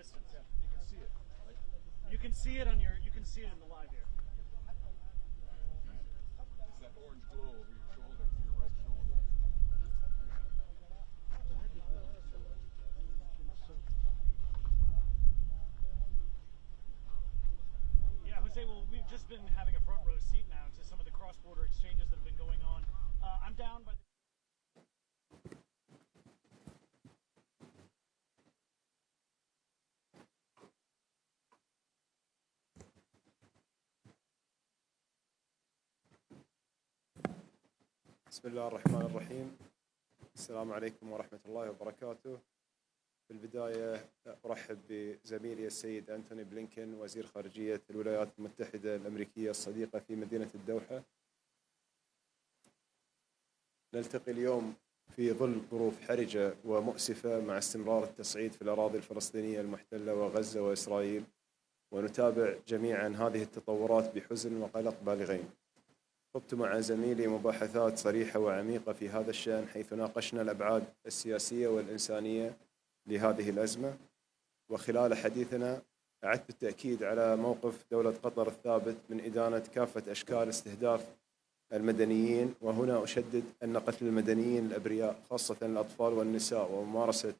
distance. Yeah, you can see it. You can see it on your. You can see it in the live here. It's that orange glow over your shoulder, your right shoulder. Yeah, Jose. Well, we've just been having a front row seat now to some of the cross-border exchanges that have been going on. I'm down by the. بسم الله الرحمن الرحيم. السلام عليكم ورحمة الله وبركاته. في البداية أرحب بزميلي السيد أنتوني بلينكن وزير خارجية الولايات المتحدة الأمريكية الصديقة في مدينة الدوحة. نلتقي اليوم في ظل ظروف حرجة ومؤسفة مع استمرار التصعيد في الأراضي الفلسطينية المحتلة وغزة وإسرائيل، ونتابع جميعا هذه التطورات بحزن وقلق بالغين. خضت مع زميلي مباحثات صريحة وعميقة في هذا الشأن، حيث ناقشنا الأبعاد السياسية والإنسانية لهذه الأزمة، وخلال حديثنا أعدت التأكيد على موقف دولة قطر الثابت من إدانة كافة أشكال استهداف المدنيين، وهنا أشدد أن قتل المدنيين الأبرياء خاصة الأطفال والنساء وممارسة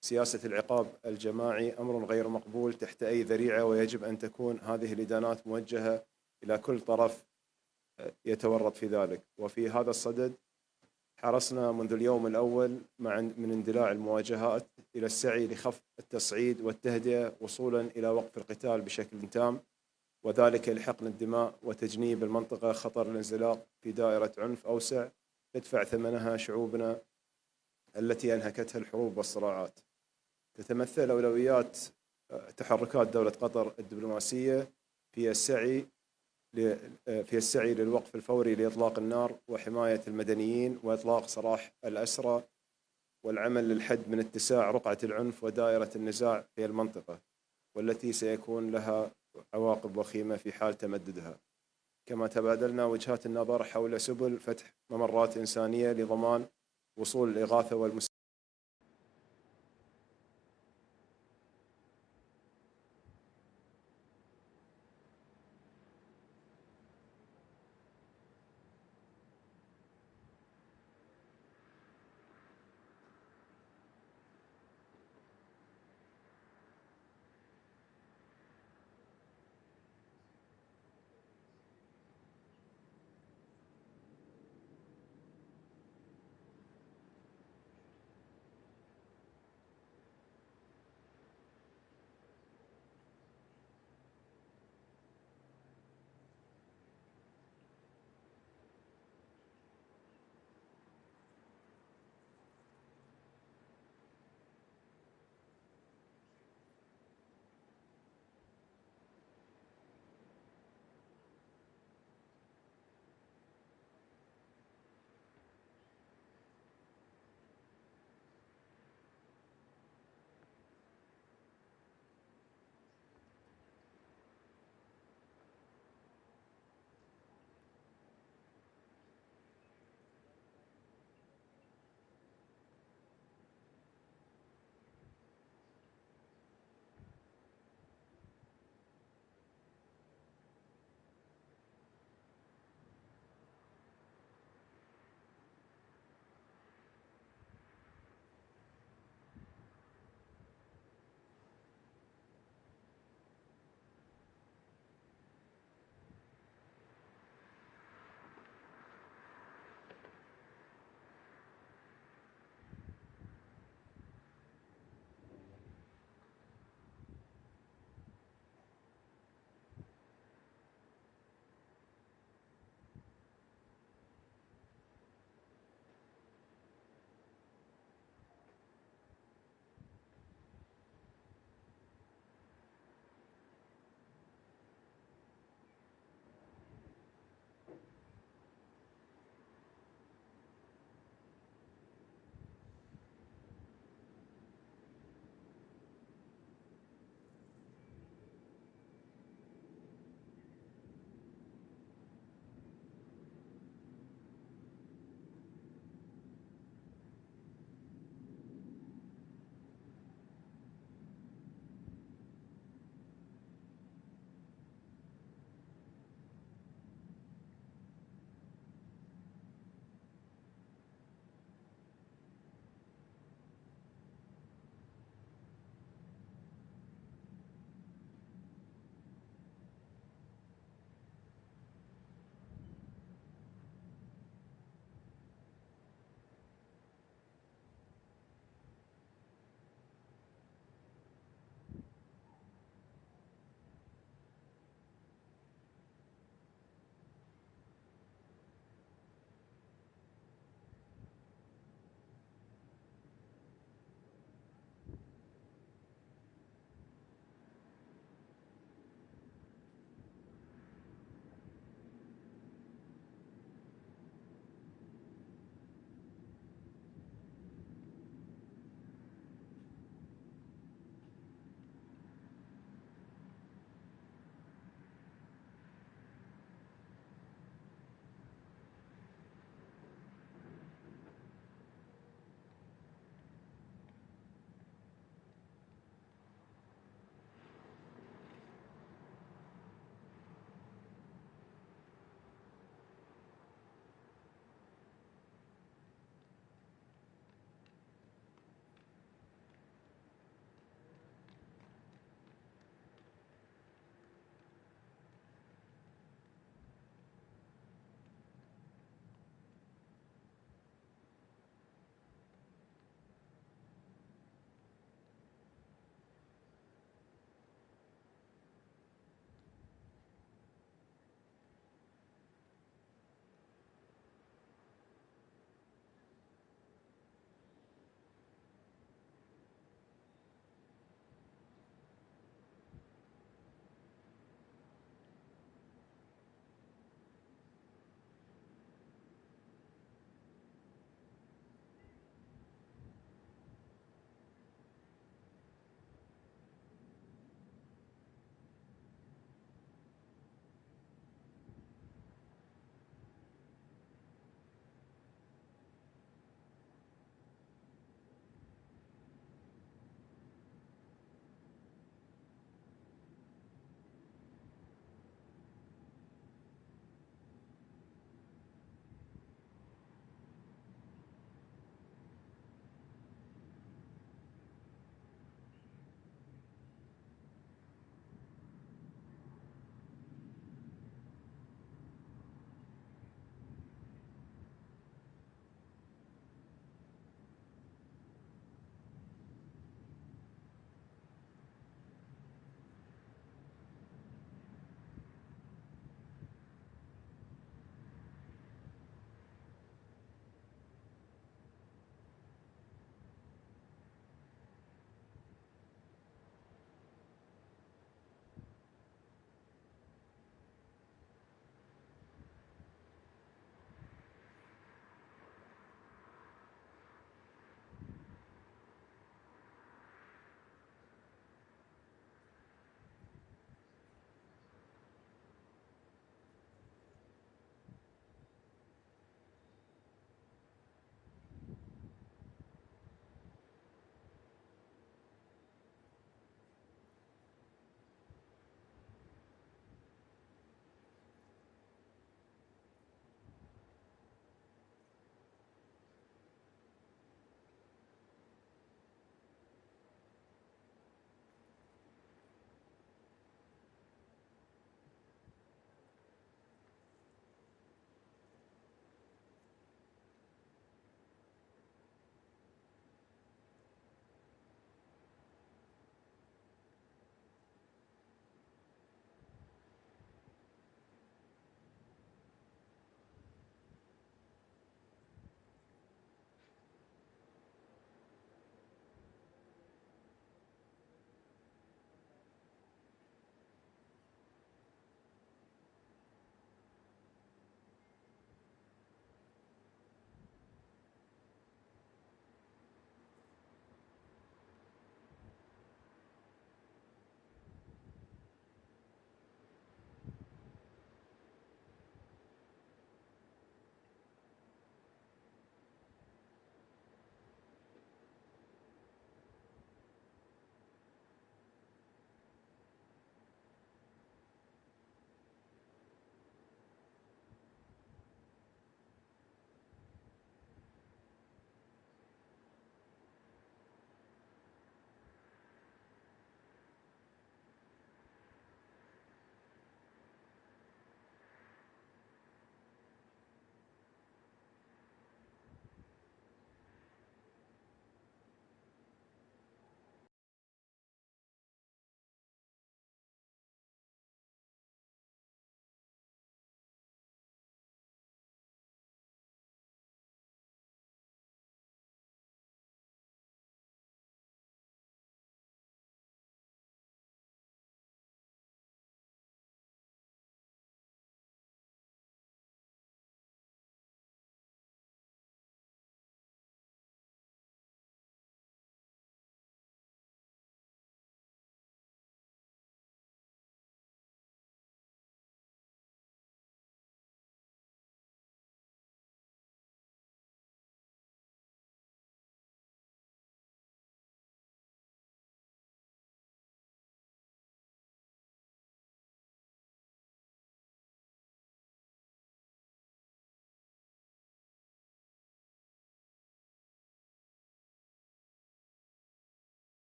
سياسة العقاب الجماعي أمر غير مقبول تحت أي ذريعة، ويجب أن تكون هذه الإدانات موجهة إلى كل طرف يتورط في ذلك. وفي هذا الصدد حرصنا منذ اليوم الأول من اندلاع المواجهات إلى السعي لخفض التصعيد والتهدئة وصولا إلى وقف القتال بشكل تام، وذلك لحقن الدماء وتجنيب المنطقة خطر الانزلاق في دائرة عنف أوسع تدفع ثمنها شعوبنا التي أنهكتها الحروب والصراعات. تتمثل أولويات تحركات دولة قطر الدبلوماسية في السعي للوقف الفوري لإطلاق النار وحماية المدنيين وإطلاق سراح الأسرى، والعمل للحد من اتساع رقعة العنف ودائرة النزاع في المنطقة، والتي سيكون لها عواقب وخيمة في حال تمددها. كما تبادلنا وجهات النظر حول سبل فتح ممرات إنسانية لضمان وصول الإغاثة والمساعدة.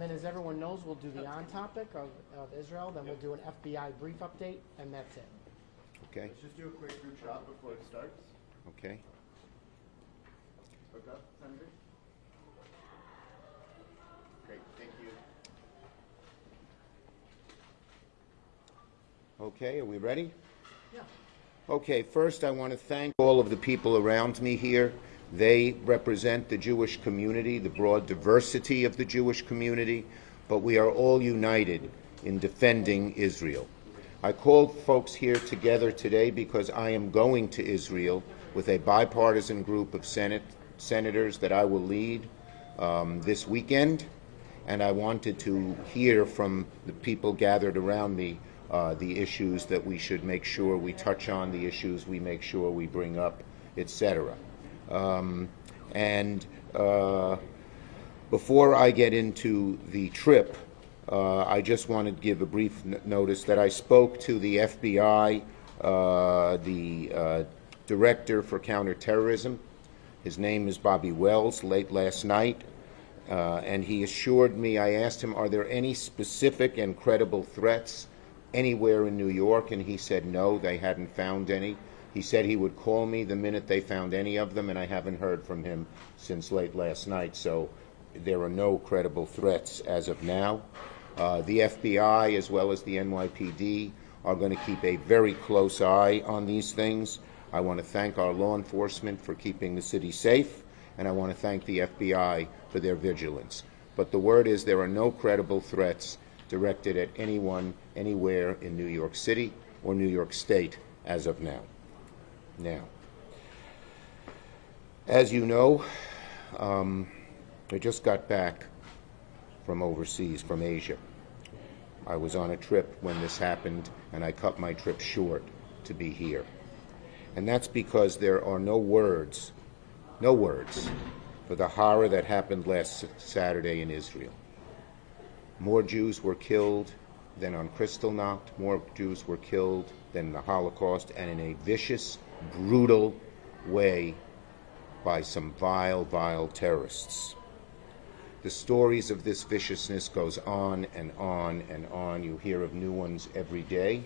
And then, as everyone knows, we'll do the on-topic of Israel, then we'll do an FBI brief update, and that's it. Okay, Let's just do a quick group shot before it starts. okay. Hook up, Senator. Great, thank you. Okay, are we ready? Yeah. Okay, first I want to thank all of the people around me here. They represent the Jewish community, the broad diversity of the Jewish community, but we are all united in defending Israel. I called folks here together today because I am going to Israel with a bipartisan group of senators that I will lead this weekend, and I wanted to hear from the people gathered around me the issues that we should make sure we touch on, the issues we make sure we bring up, etc. Before I get into the trip, I just want to give a brief notice that I spoke to the FBI, the Director for Counterterrorism. His name is Bobby Wells, late last night, and he assured me, I asked him, are there any specific and credible threats anywhere in New York? And he said no, they hadn't found any. He said he would call me the minute they found any of them, and I haven't heard from him since late last night, so there are no credible threats as of now. The FBI, as well as the NYPD, are going to keep a very close eye on these things. I want to thank our law enforcement for keeping the city safe, and I want to thank the FBI for their vigilance. But the word is there are no credible threats directed at anyone, anywhere in New York City or New York State as of now. Now, as you know, I just got back from overseas, from Asia. I was on a trip when this happened, and I cut my trip short to be here. And that's because there are no words for the horror that happened last Saturday in Israel. More Jews were killed than on Kristallnacht, more Jews were killed than the Holocaust, and in a vicious, brutal way by some vile, vile terrorists. The stories of this viciousness goes on and on and on. You hear of new ones every day.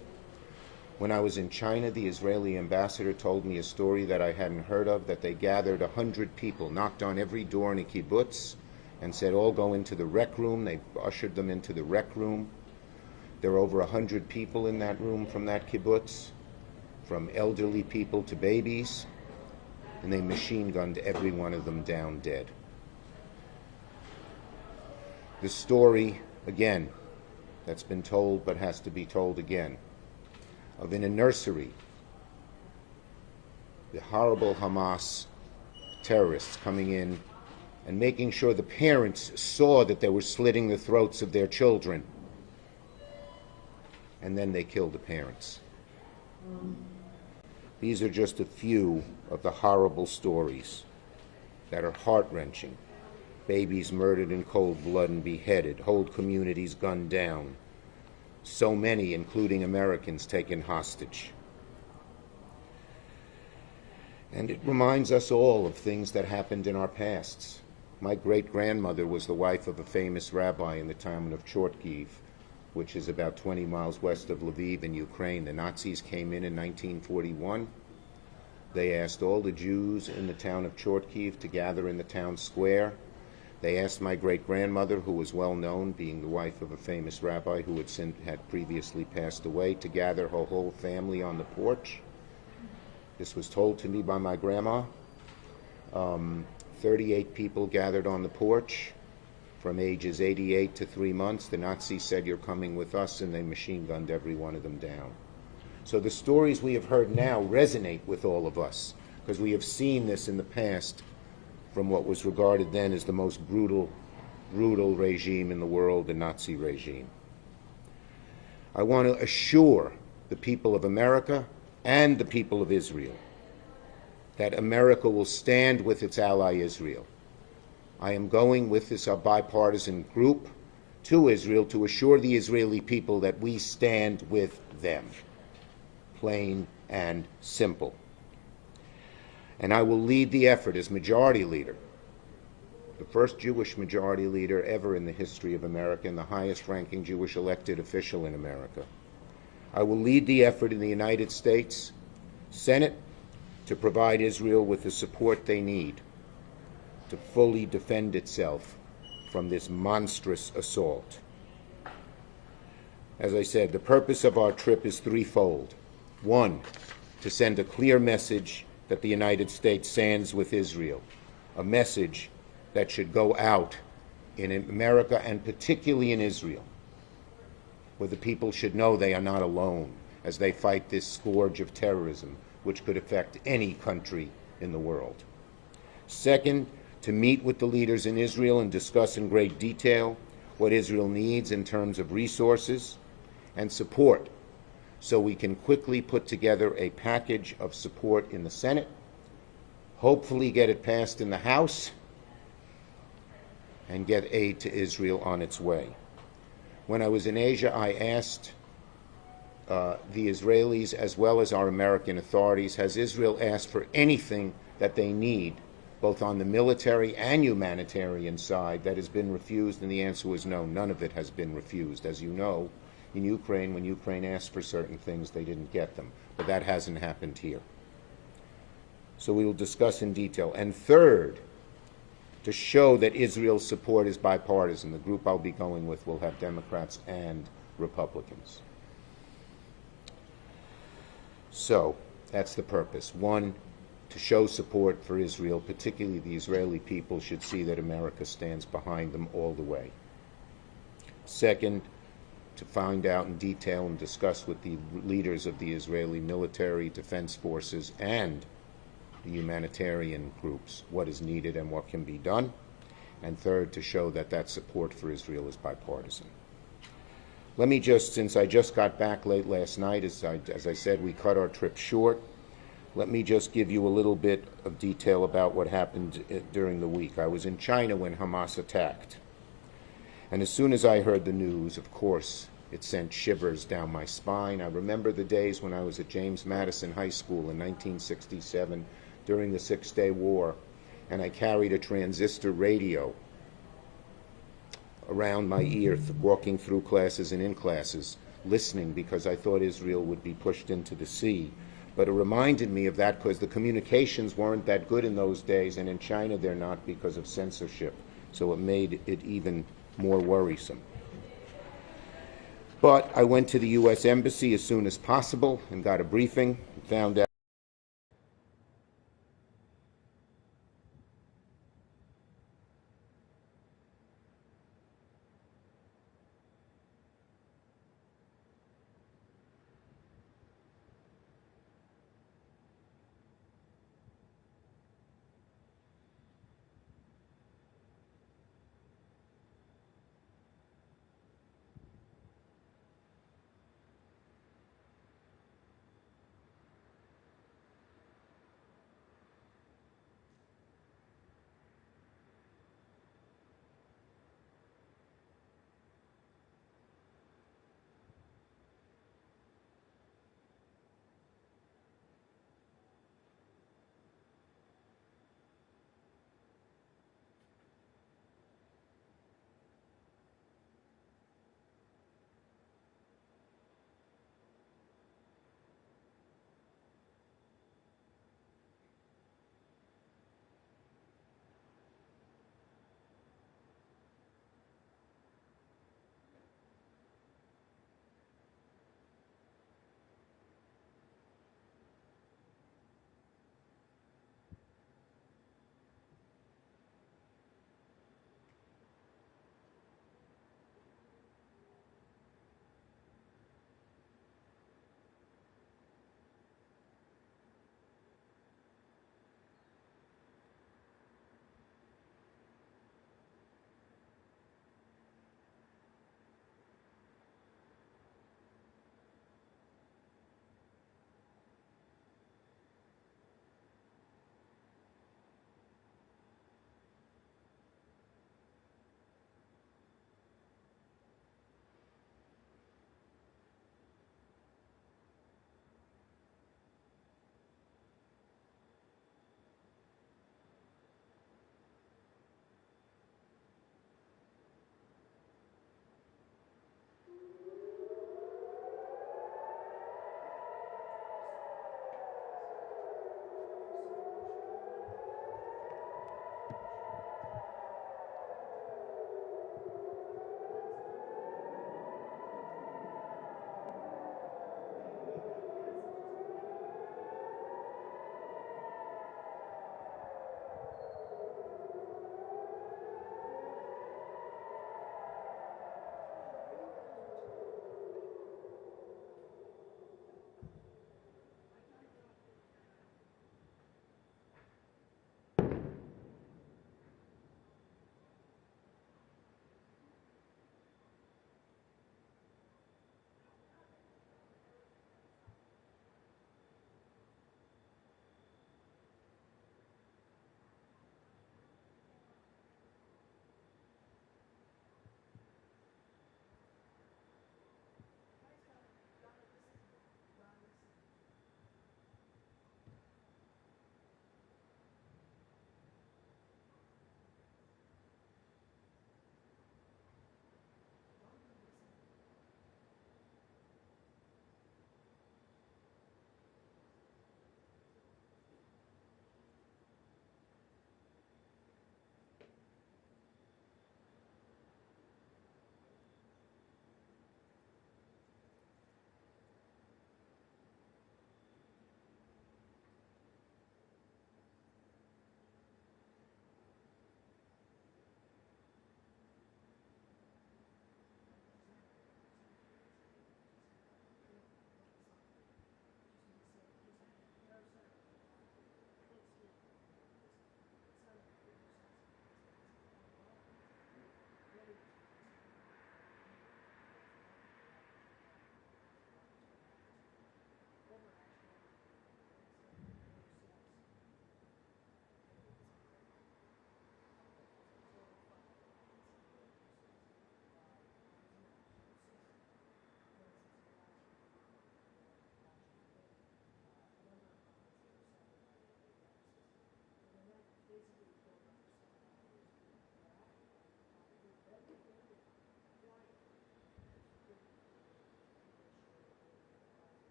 When I was in China, the Israeli ambassador told me a story that I hadn't heard of, that they gathered 100 people, knocked on every door in a kibbutz, and said, all go into the rec room. They ushered them into the rec room. There were over 100 people in that room from that kibbutz, from elderly people to babies, and they machine-gunned every one of them down dead. The story, again, that's been told but has to be told again, of in a nursery, the horrible Hamas terrorists coming in and making sure the parents saw that they were slitting the throats of their children, and then they killed the parents. These are just a few of the horrible stories that are heart-wrenching. Babies murdered in cold blood and beheaded, whole communities gunned down, so many, including Americans, taken hostage. And it reminds us all of things that happened in our pasts. My great-grandmother was the wife of a famous rabbi in the town of Chortkiv, which is about 20 miles west of Lviv in Ukraine. The Nazis came in 1941. They asked all the Jews in the town of Chortkiv to gather in the town square. They asked my great-grandmother, who was well known, being the wife of a famous rabbi who had previously passed away, to gather her whole family on the porch. This was told to me by my grandma. 38 people gathered on the porch from ages 88 to 3 months. The Nazis said, "You're coming with us," and they machine-gunned every one of them down. So the stories we have heard now resonate with all of us, because we have seen this in the past from what was regarded then as the most brutal regime in the world, the Nazi regime. I want to assure the people of America and the people of Israel that America will stand with its ally Israel. I am going with this bipartisan group to Israel to assure the Israeli people that we stand with them. Plain and simple. And I will lead the effort as majority leader the first Jewish majority leader ever in the history of America and the highest-ranking Jewish elected official in America. I will lead the effort in the United States Senate to provide Israel with the support they need to fully defend itself from this monstrous assault. As I said, the purpose of our trip is threefold. One, to send a clear message that the United States stands with Israel, a message that should go out in America and particularly in Israel, where the people should know they are not alone as they fight this scourge of terrorism, which could affect any country in the world. Second, to meet with the leaders in Israel and discuss in great detail what Israel needs in terms of resources and support, so we can quickly put together a package of support in the Senate, hopefully get it passed in the House, and get aid to Israel on its way. When I was in Asia, I asked the Israelis as well as our American authorities, has Israel asked for anything that they need, both on the military and humanitarian side, that has been refused? And the answer was no, none of it has been refused. As you know, in Ukraine, when Ukraine asked for certain things, they didn't get them. But that hasn't happened here. So we will discuss in detail. And third, to show that Israel's support is bipartisan. The group I'll be going with will have Democrats and Republicans. So that's the purpose. One, to show support for Israel, particularly the Israeli people should see that America stands behind them all the way. Second, to find out in detail and discuss with the leaders of the Israeli military, defense forces, and the humanitarian groups what is needed and what can be done. And third, to show that that support for Israel is bipartisan. Let me just, since I just got back late last night, as I said, we cut our trip short. Let me just give you a little bit of detail about what happened during the week. I was in China when Hamas attacked. And as soon as I heard the news, of course, it sent shivers down my spine. I remember the days when I was at James Madison High School in 1967 during the Six-Day War, and I carried a transistor radio around my ear, walking through classes and in classes, listening because I thought Israel would be pushed into the sea. But it reminded me of that because the communications weren't that good in those days, and in China they're not because of censorship. So it made it even more worrisome. But I went to the U.S. Embassy as soon as possible and got a briefing, found out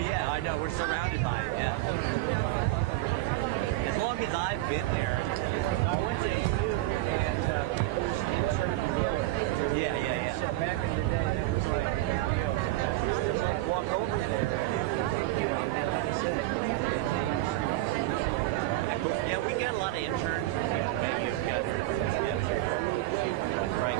yeah, I know. We're surrounded by it, yeah. As long as I've been there. I went to AU and yeah. So back in the day, that was like, just like walk over there. Yeah, we got a lot of interns. Maybe you've got right.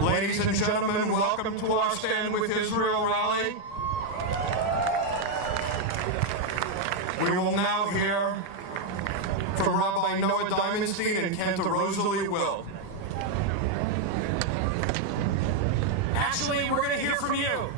Ladies and gentlemen, welcome to our Stand With Israel rally. We will now hear from Rabbi Noah Diamondstein and Cantor Rosalie Wild. Actually, we're going to hear from you.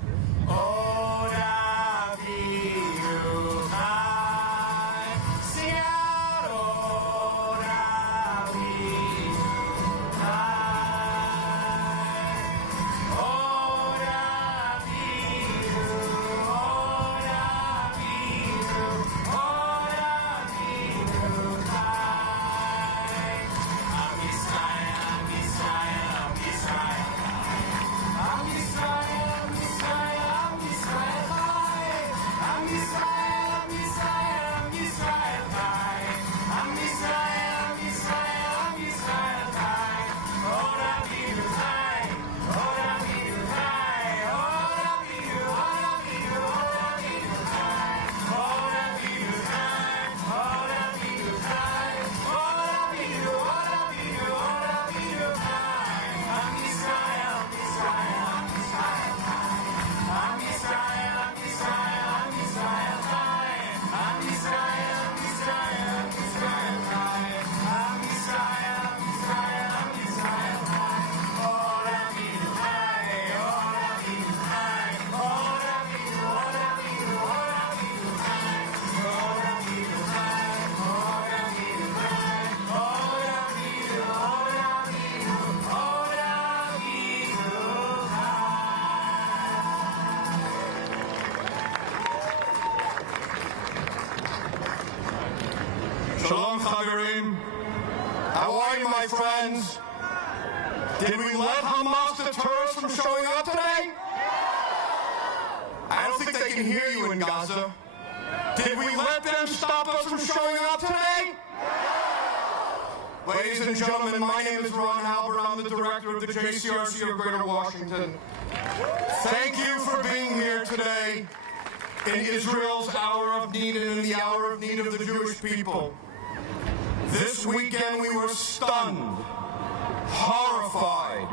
Shalom, Chaverim. How are you, my friends? Did we let Hamas deter us from showing up today? I don't think they can hear you in Gaza. Did we let them stop us from showing up today? Ladies and gentlemen, my name is Ron Halbert. I'm the director of the JCRC of Greater Washington. Thank you for being here today in Israel's hour of need and in the hour of need of the Jewish people. This weekend we were stunned, horrified,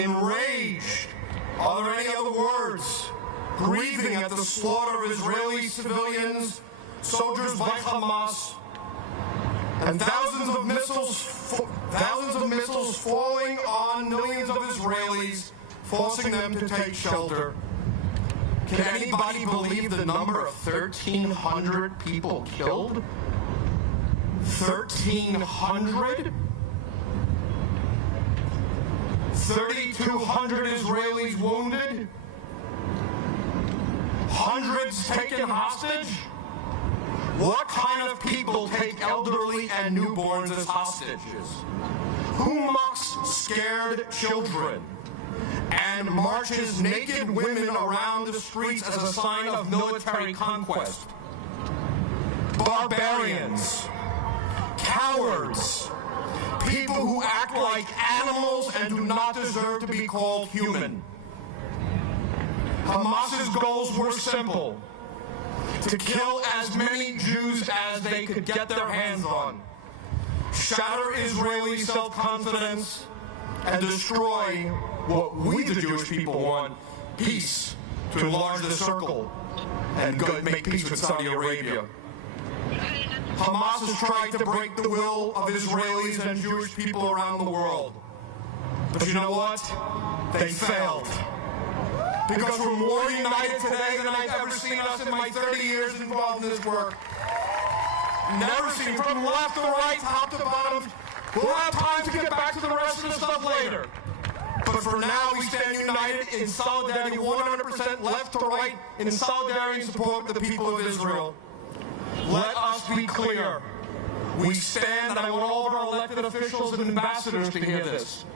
enraged, are there any other words, grieving at the slaughter of Israeli civilians, soldiers by Hamas, and thousands of missiles falling on millions of Israelis, forcing them to take shelter. Can anybody believe the number of 1,300 people killed? 1,300? 3,200 Israelis wounded? Hundreds taken hostage? What kind of people take elderly and newborns as hostages? Who mocks scared children and marches naked women around the streets as a sign of military conquest? barbarians, cowards, people who act like animals and do not deserve to be called human. Hamas's goals were simple: to kill as many Jews as they could get their hands on, shatter Israeli self-confidence, and destroy what we, the Jewish people, want: peace, to enlarge the circle and make peace with Saudi Arabia. Hamas has tried to break the will of Israelis and Jewish people around the world. But you know what? They failed. Because we're more united today than I've ever seen us in my 30 years involved in this work. Never seen, from left to right, top to bottom. We'll have time to get back to the rest of the stuff later. But for now, we stand united in solidarity, 100% left to right, in solidarity and support with the people of Israel. Let us be clear. We stand, and I want all of our elected officials and ambassadors to hear this.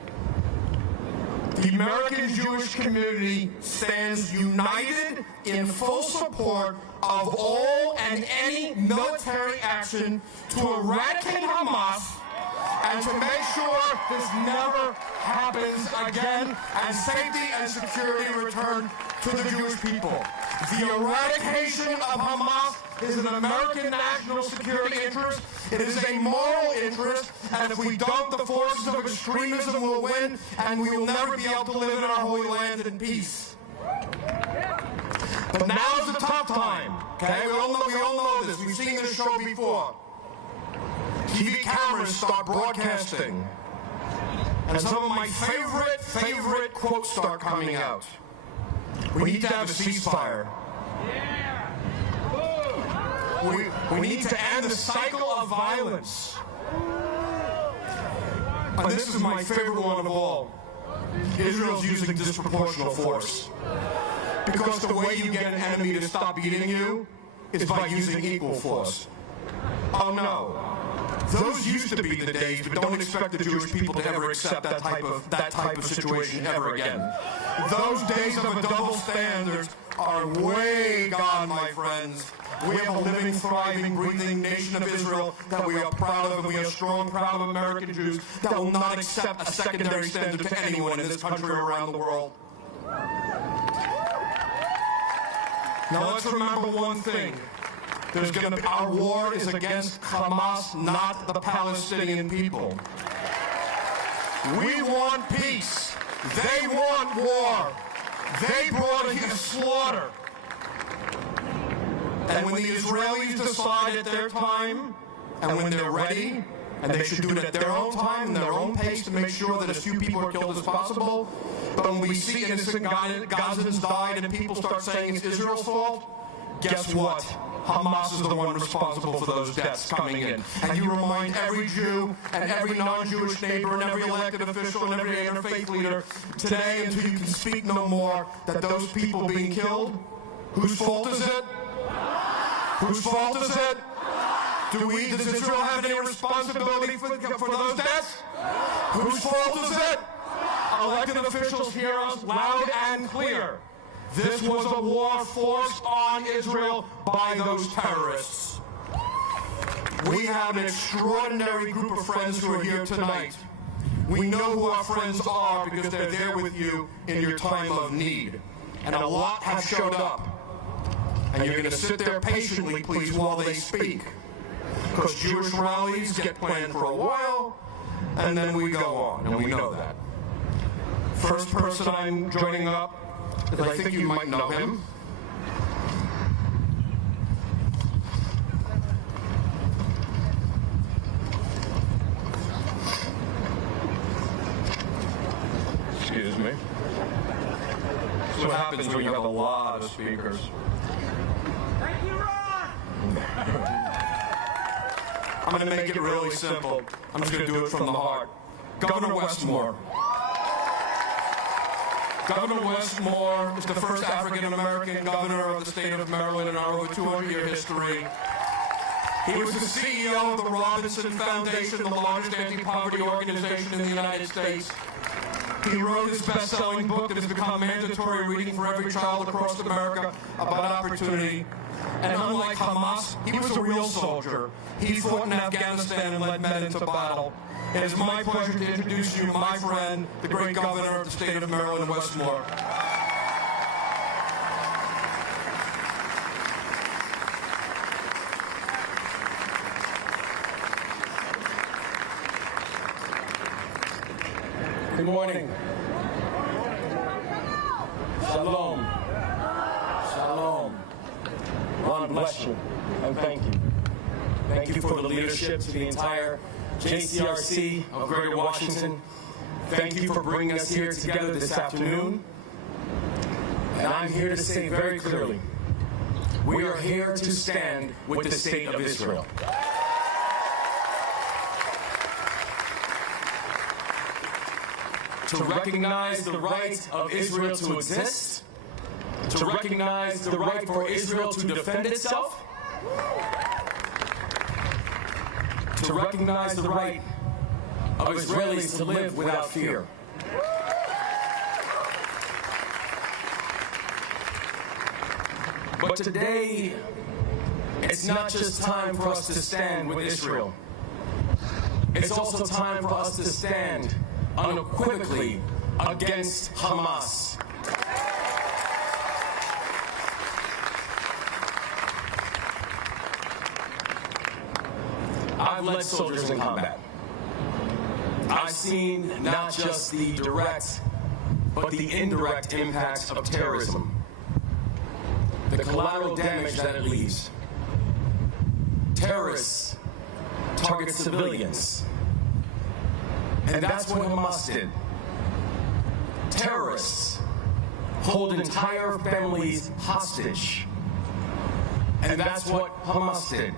The American Jewish community stands united in full support of all and any military action to eradicate Hamas and to make sure this never happens again, and safety and security return to the Jewish people. The eradication of Hamas is an American national security interest. It is a moral interest, and if we don't, the forces of extremism will win, and we will never be able to live in our holy land in peace. But now is the tough time, okay? We all know this. We've seen this show before. TV cameras start broadcasting, and some of my favorite quotes start coming out. We need to have a ceasefire. We need to end the cycle of violence. And this is my favorite one of all. Israel's using disproportional force. Because the way you get an enemy to stop beating you is by using equal force. Oh no. Those used to be the days, but don't expect the Jewish people to ever accept that type of situation ever again. Those days of a double standard are way gone, my friends. We have a living, thriving, breathing nation of Israel that we are proud of, and we are strong, proud of American Jews that will not accept a secondary standard to anyone in this country or around the world. Now let's remember one thing. Our war is against Hamas, not the Palestinian people. We want peace. They want war. They brought a slaughter. And when the Israelis decide at their time, and when they're ready, and they should do it at their own time and their own pace to make sure that as few people are killed as possible, but when we see innocent Gazans died and people start saying it's Israel's fault, guess what? Hamas is the one responsible for those deaths coming in. And you remind every Jew and every non-Jewish neighbor and every elected official and every interfaith leader today, until you can speak no more, that those people being killed, whose fault is it? Whose fault is it? Does Israel have any responsibility for those deaths? Whose fault is it? Elected officials hear us loud and clear. This was a war forced on Israel by those terrorists. We have an extraordinary group of friends who are here tonight. We know who our friends are because they're there with you in your time of need. And a lot have showed up. And you're going to sit there patiently, please, while they speak. Because Jewish rallies get planned for a while, and then we go on, and we know that. First person I'm joining up, because I think you might know him. Excuse me. That's what happens when you have a lot of speakers. Thank you, Ron! I'm going to make it really simple. I'm just going to do it from the heart. Governor Westmore. Governor Westmore is the first African-American governor of the state of Maryland in our over 200-year history. He was the CEO of the Robinson Foundation, the largest anti-poverty organization in the United States. He wrote his best-selling book that has become mandatory reading for every child across America about opportunity. And unlike Hamas, he was a real soldier. He fought in Afghanistan and led men into battle. It is my pleasure to introduce you my friend, the great governor of the state of Maryland, Wes Moore. Good morning. Shalom. Shalom. God bless you and thank you. Thank you for the leadership to the entire JCRC of Greater Washington. Thank you for bringing us here together this afternoon. And I'm here to say very clearly, we are here to stand with the state of Israel. To recognize the right of Israel to exist, to recognize the right for Israel to defend itself, to recognize the right of Israelis to live without fear. But today, it's not just time for us to stand with Israel. It's also time for us to stand unequivocally against Hamas. I've led soldiers in combat. I've seen not just the direct, but the indirect impacts of terrorism, the collateral damage that it leaves. Terrorists target civilians. And that's what Hamas did. Terrorists hold entire families hostage. And that's what Hamas did.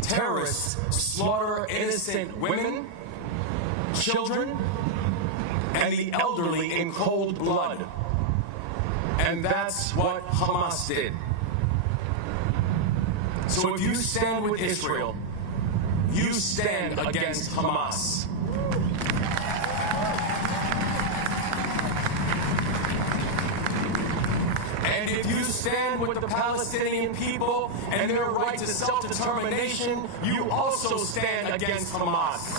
Terrorists slaughter innocent women, children, and the elderly in cold blood. And that's what Hamas did. So if you stand with Israel, you stand against Hamas. And if you stand with the Palestinian people and their right to self-determination, you also stand against Hamas.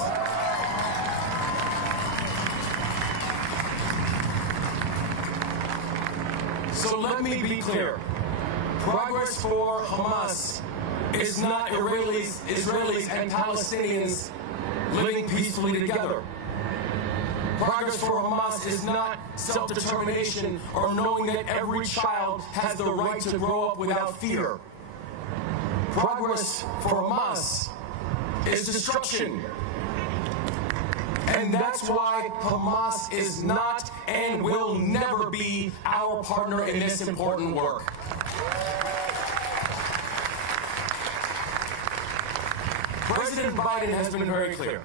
So let me be clear. Progress for Hamas is not Israelis and Palestinians living peacefully together. Progress for Hamas is not self-determination or knowing that every child has the right to grow up without fear. Progress for Hamas is destruction. And that's why Hamas is not and will never be our partner in this important work. President Biden has been very clear.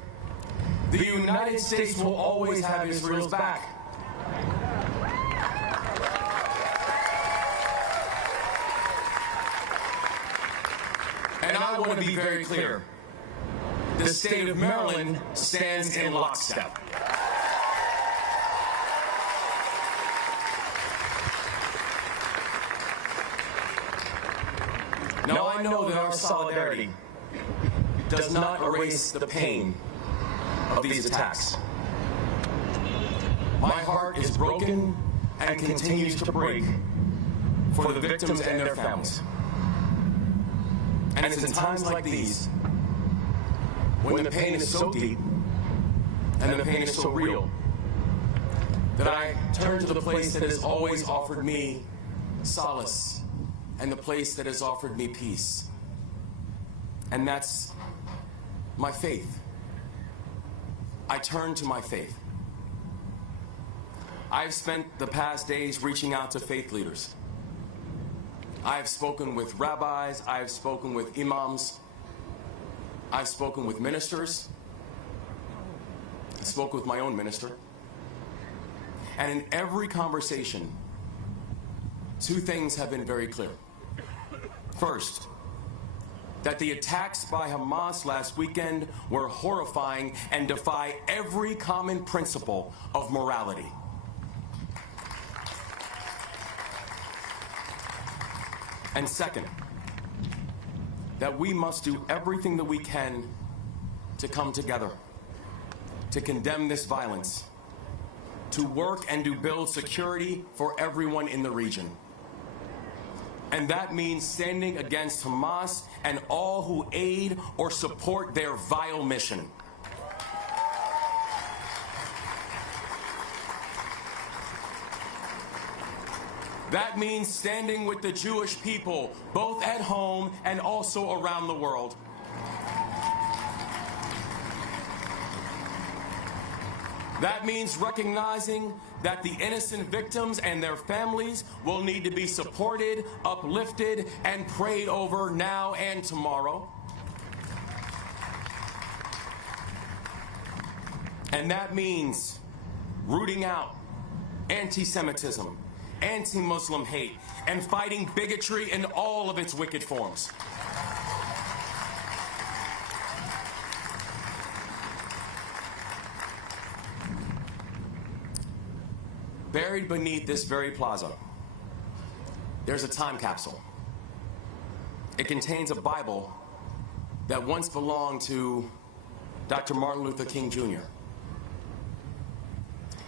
The United States will always have Israel's back. And I want to be very clear. The state of Maryland stands in lockstep. Now I know that our solidarity does not erase the pain of these attacks. My heart is broken and continues to break for the victims and their families. And it's in times like these, when the pain is so deep and the pain is so real, that I turn to the place that has always offered me solace and the place that has offered me peace. And that's my faith. I turn to my faith. I've spent the past days reaching out to faith leaders. I've spoken with rabbis, I've spoken with imams, I've spoken with ministers, I spoke with my own minister. And in every conversation, two things have been very clear. First, that the attacks by Hamas last weekend were horrifying and defy every common principle of morality. And second, that we must do everything that we can to come together, to condemn this violence, to work and to build security for everyone in the region. And that means standing against Hamas and all who aid or support their vile mission. That means standing with the Jewish people, both at home and also around the world. That means recognizing that the innocent victims and their families will need to be supported, uplifted, and prayed over now and tomorrow. And that means rooting out anti-Semitism, anti-Muslim hate, and fighting bigotry in all of its wicked forms. Buried beneath this very plaza, there's a time capsule. It contains a Bible that once belonged to Dr. Martin Luther King Jr.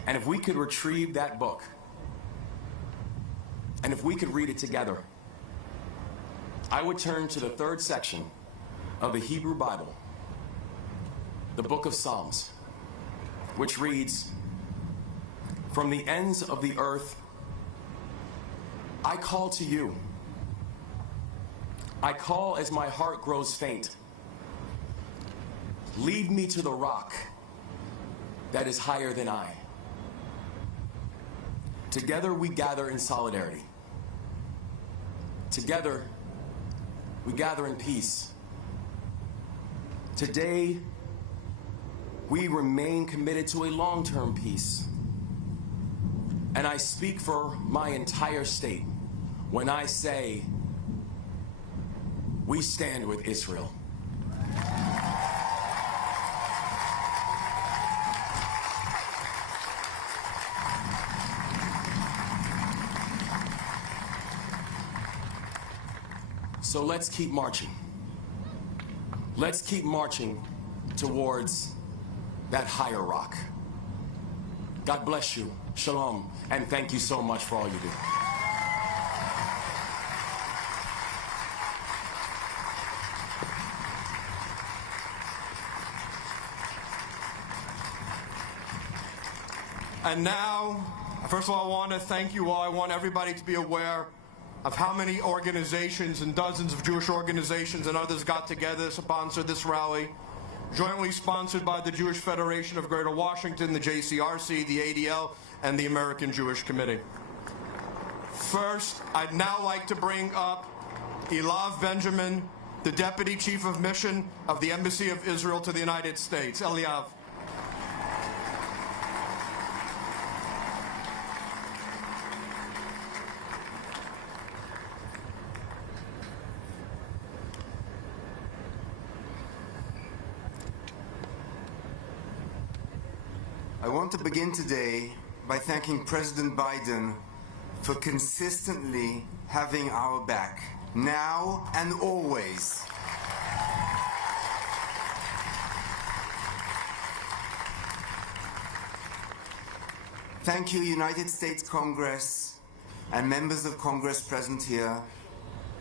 And if we could retrieve that book, and if we could read it together, I would turn to the third section of the Hebrew Bible, the book of Psalms, which reads, "From the ends of the earth, I call to you. I call as my heart grows faint. Lead me to the rock that is higher than I." Together we gather in solidarity. Together we gather in peace. Today we remain committed to a long-term peace. And I speak for my entire state when I say, we stand with Israel. So let's keep marching. Let's keep marching towards that higher rock. God bless you. Shalom. And thank you so much for all you do. And now, first of all, I want to thank you all. I want everybody to be aware of how many organizations and dozens of Jewish organizations and others got together to sponsor this rally, jointly sponsored by the Jewish Federation of Greater Washington, the JCRC, the ADL, and the American Jewish Committee. First, I'd now like to bring up Elav Benjamin, the Deputy Chief of Mission of the Embassy of Israel to the United States. Eliav. I want to begin today by thanking President Biden for consistently having our back, now and always. Thank you, United States Congress and members of Congress present here.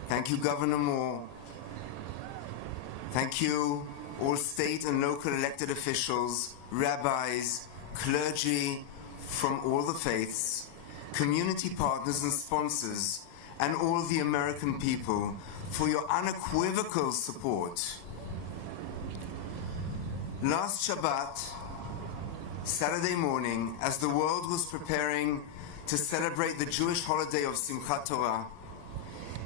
Thank you, Governor Moore. Thank you, all state and local elected officials, rabbis, clergy from all the faiths, community partners and sponsors, and all the American people for your unequivocal support. Last Shabbat, Saturday morning, as the world was preparing to celebrate the Jewish holiday of Simchat Torah,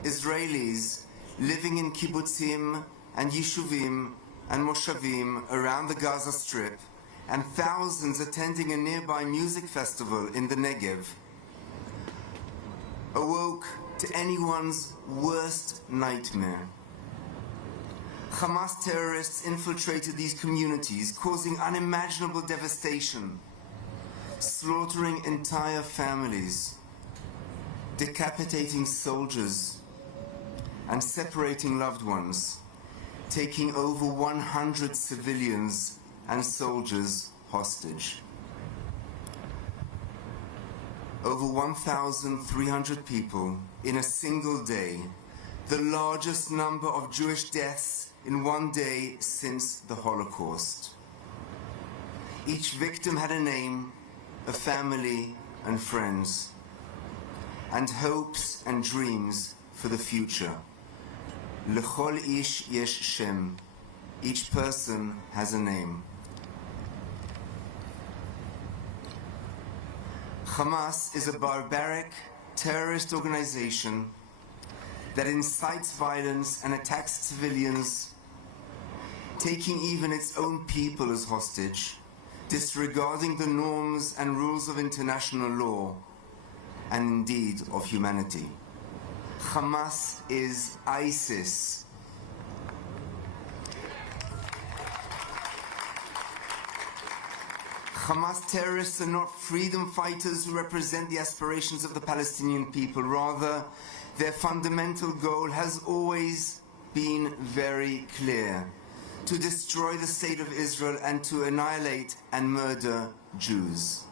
Israelis living in kibbutzim and yishuvim and moshavim around the Gaza Strip, and thousands attending a nearby music festival in the Negev, awoke to anyone's worst nightmare. Hamas terrorists infiltrated these communities, causing unimaginable devastation, slaughtering entire families, decapitating soldiers, and separating loved ones, taking over 100 civilians and soldiers hostage. Over 1,300 people in a single day, the largest number of Jewish deaths in one day since the Holocaust. Each victim had a name, a family, and friends, and hopes and dreams for the future. L'chol ish yesh shem. Each person has a name. Hamas is a barbaric terrorist organization that incites violence and attacks civilians, taking even its own people as hostage, disregarding the norms and rules of international law, and indeed of humanity. Hamas is ISIS. Hamas terrorists are not freedom fighters who represent the aspirations of the Palestinian people. Rather, their fundamental goal has always been very clear: to destroy the state of Israel and to annihilate and murder Jews.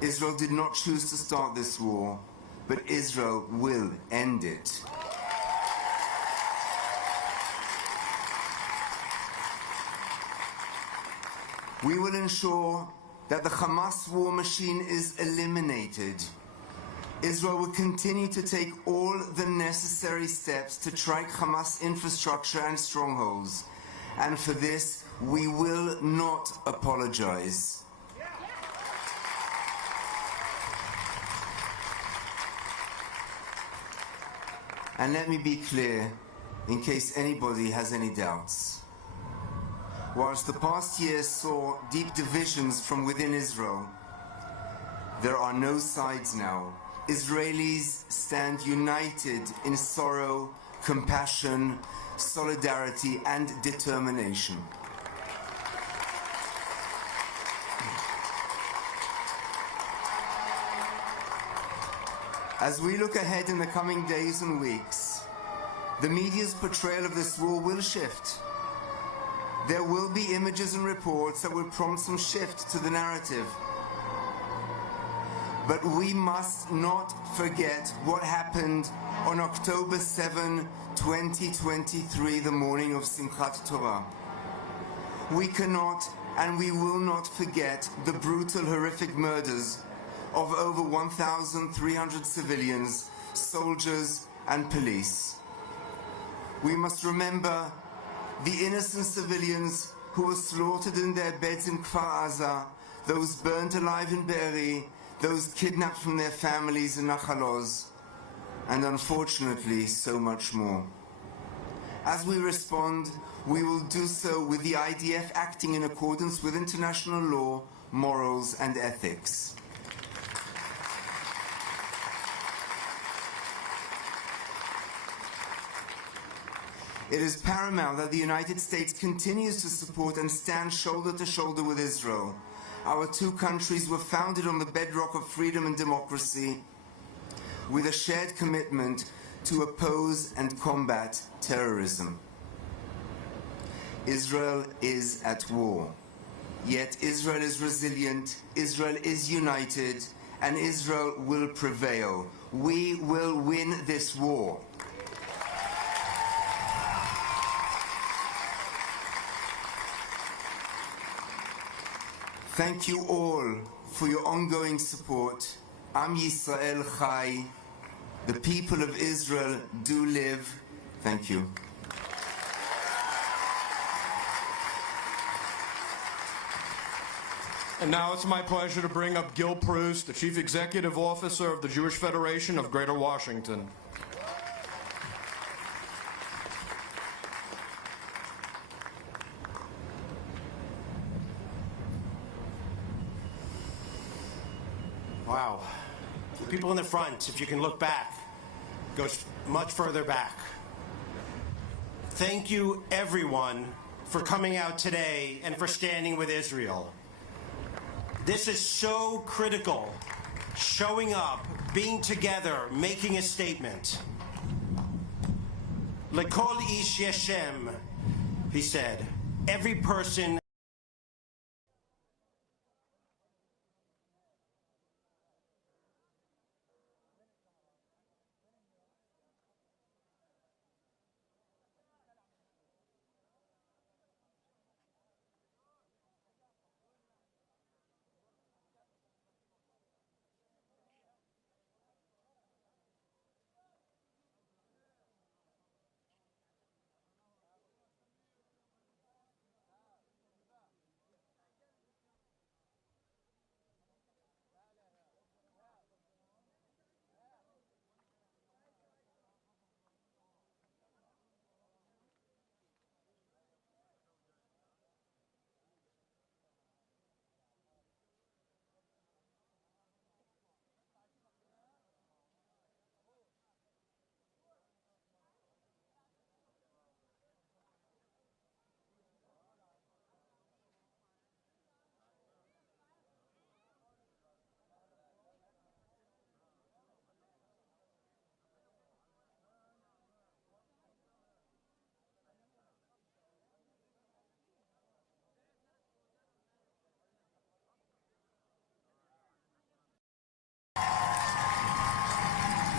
Israel did not choose to start this war, but Israel will end it. We will ensure that the Hamas war machine is eliminated. Israel will continue to take all the necessary steps to track Hamas infrastructure and strongholds. And for this, we will not apologize. And let me be clear, in case anybody has any doubts. Whilst the past year saw deep divisions from within Israel, there are no sides now. Israelis stand united in sorrow, compassion, solidarity, and determination. As we look ahead in the coming days and weeks, the media's portrayal of this war will shift. There will be images and reports that will prompt some shift to the narrative. But we must not forget what happened on October 7, 2023, the morning of Simchat Torah. We cannot and we will not forget the brutal, horrific murders of over 1,300 civilians, soldiers, and police. We must remember the innocent civilians who were slaughtered in their beds in Kfar Aza, those burnt alive in Be'eri, those kidnapped from their families in Nachal Oz, and unfortunately so much more. As we respond, we will do so with the IDF acting in accordance with international law, morals, and ethics. It is paramount that the United States continues to support and stand shoulder to shoulder with Israel. Our two countries were founded on the bedrock of freedom and democracy, with a shared commitment to oppose and combat terrorism. Israel is at war, yet Israel is resilient, Israel is united, and Israel will prevail. We will win this war. Thank you all for your ongoing support. Am Yisrael Chai. The people of Israel do live. Thank you. And now it's my pleasure to bring up Gil Prus, the Chief Executive Officer of the Jewish Federation of Greater Washington. Wow. The people in the front, if you can look back, goes much further back. thank you, everyone, for coming out today and for standing with Israel. This is so critical. Showing up, being together, making a statement. Lekol ish yeshem, he said. Every person.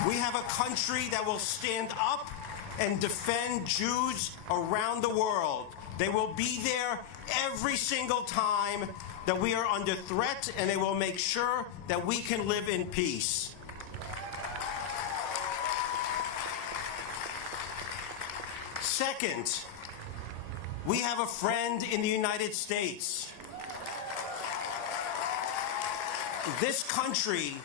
We have a country that will stand up and defend Jews around the world. They will be there every single time that we are under threat, and they will make sure that we can live in peace. Second, we have a friend in the United States. This country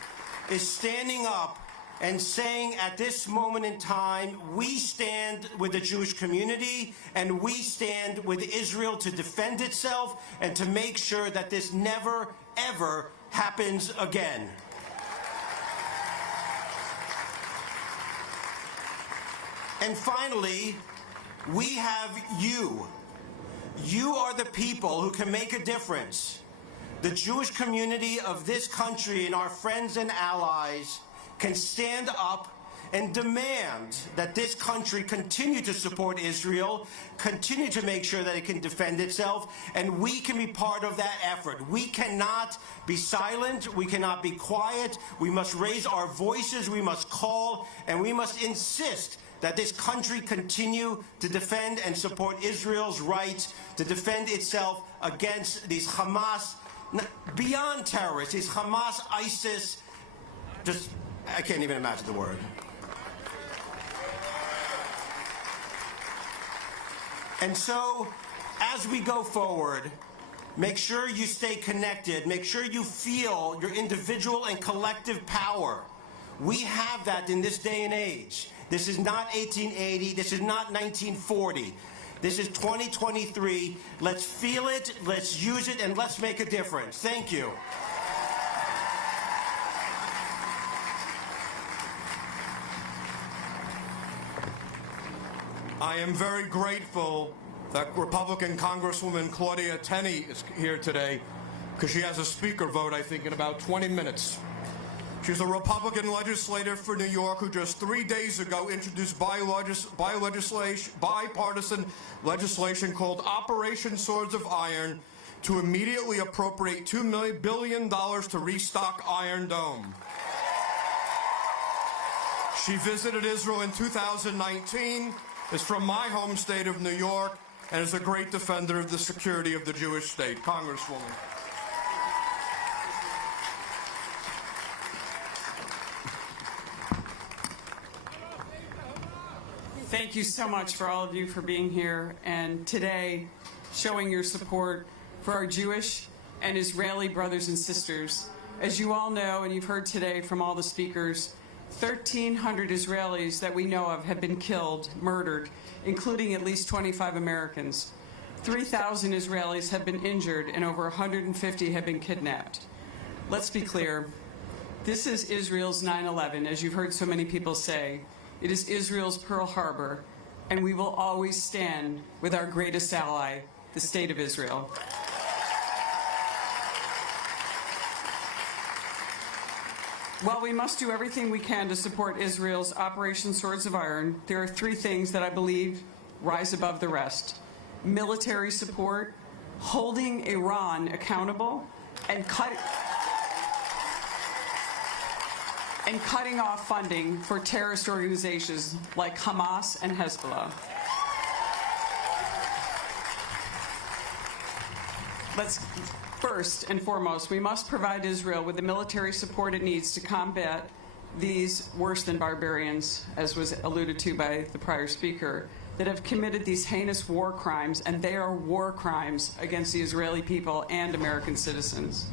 is standing up and saying at this moment in time, we stand with the Jewish community and we stand with Israel to defend itself and to make sure that this never, ever happens again. And finally, we have you. You are the people who can make a difference. The Jewish community of this country and our friends and allies can stand up and demand that this country continue to support Israel, continue to make sure that it can defend itself, and we can be part of that effort. We cannot be silent. We cannot be quiet. We must raise our voices. We must call, and we must insist that this country continue to defend and support Israel's right to defend itself against these Hamas, beyond terrorists, these Hamas, ISIS, just I can't even imagine the word. And so, as we go forward, make sure you stay connected. Make sure you feel your individual and collective power. We have that in this day and age. This is not 1880. This is not 1940. This is 2023. Let's feel it, let's use it, and let's make a difference. Thank you. I am very grateful that Republican Congresswoman Claudia Tenney is here today because she has a speaker vote, I think, in about 20 minutes. She's a Republican legislator for New York who just 3 days ago introduced bipartisan legislation called Operation Swords of Iron to immediately appropriate $2 billion to restock Iron Dome. She visited Israel in 2019, is from my home state of New York, and is a great defender of the security of the Jewish state. Congresswoman. Thank you so much for all of you for being here and today showing your support for our Jewish and Israeli brothers and sisters. As you all know, and you've heard today from all the speakers, 1,300 Israelis that we know of have been killed, murdered, including at least 25 Americans. 3,000 Israelis have been injured and over 150 have been kidnapped. Let's be clear. This is Israel's 9/11, as you've heard so many people say. It is Israel's Pearl Harbor. and we will always stand with our greatest ally, the State of Israel. While we must do everything we can to support Israel's Operation Swords of Iron, there are three things that I believe rise above the rest: military support, holding Iran accountable, and cutting off funding for terrorist organizations like Hamas and Hezbollah. First and foremost, we must provide Israel with the military support it needs to combat these worse than barbarians, as was alluded to by the prior speaker, that have committed these heinous war crimes, and they are war crimes against the Israeli people and American citizens.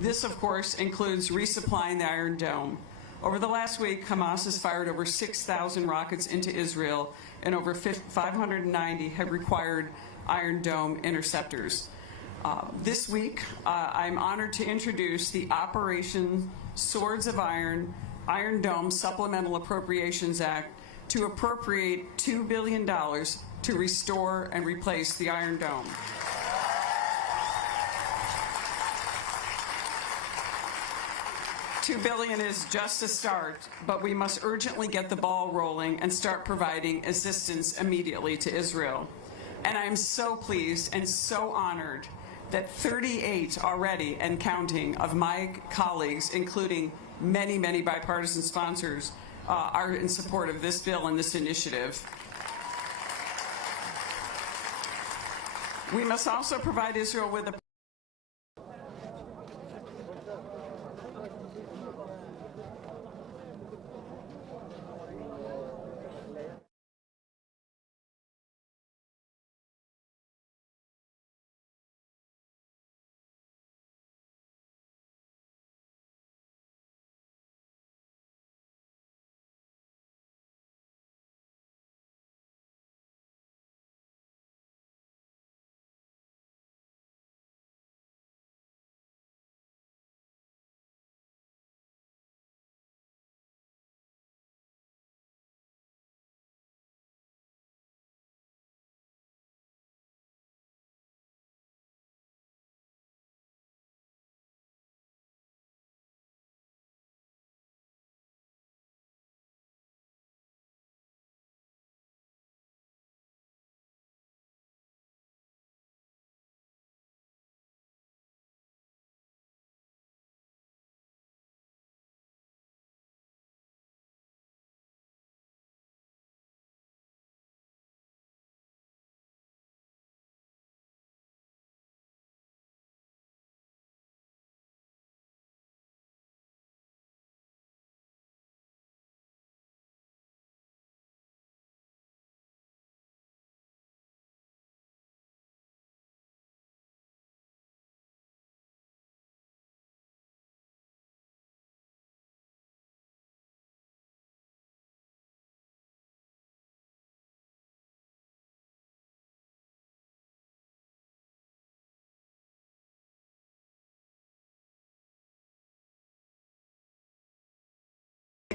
This, of course, includes resupplying the Iron Dome. Over the last week, Hamas has fired over 6,000 rockets into Israel, and over 590 have required Iron Dome interceptors. This week, I'm honored to introduce the Operation Swords of Iron, Iron Dome Supplemental Appropriations Act to appropriate $2 billion to restore and replace the Iron Dome. $2 billion is just a start, but we must urgently get the ball rolling and start providing assistance immediately to Israel. And I'm so pleased and so honored that 38 already and counting of my colleagues, including many, many bipartisan sponsors, are in support of this bill and this initiative. We must also provide Israel with a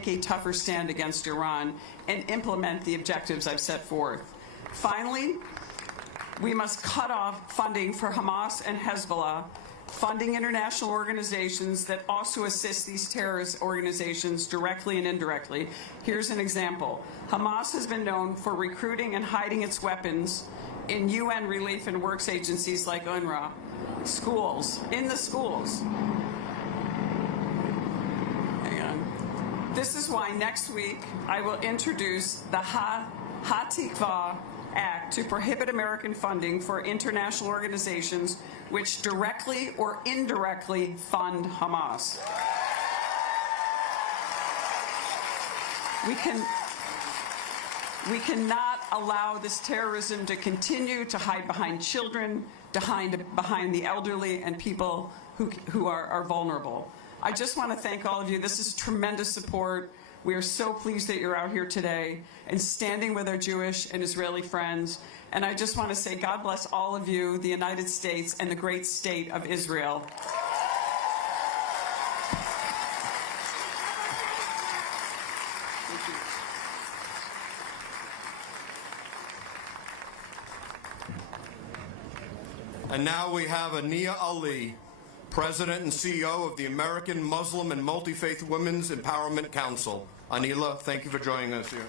a tougher stand against Iran and implement the objectives I've set forth. Finally, we must cut off funding for Hamas and Hezbollah, funding international organizations that also assist these terrorist organizations directly and indirectly. Here's an example. Hamas has been known for recruiting and hiding its weapons in UN relief and works agencies like UNRWA, schools, in the schools. This is why next week I will introduce the HaTikvah Act to prohibit American funding for international organizations which directly or indirectly fund Hamas. We cannot allow this terrorism to continue to hide behind children, to hide behind the elderly and people who are vulnerable. I just want to thank all of you. This is tremendous support. We are so pleased that you're out here today and standing with our Jewish and Israeli friends. And I just want to say God bless all of you, the United States, and the great state of Israel. And now we have Ania Ali, President and CEO of the American Muslim and Multi-Faith Women's Empowerment Council. Anila, thank you for joining us here.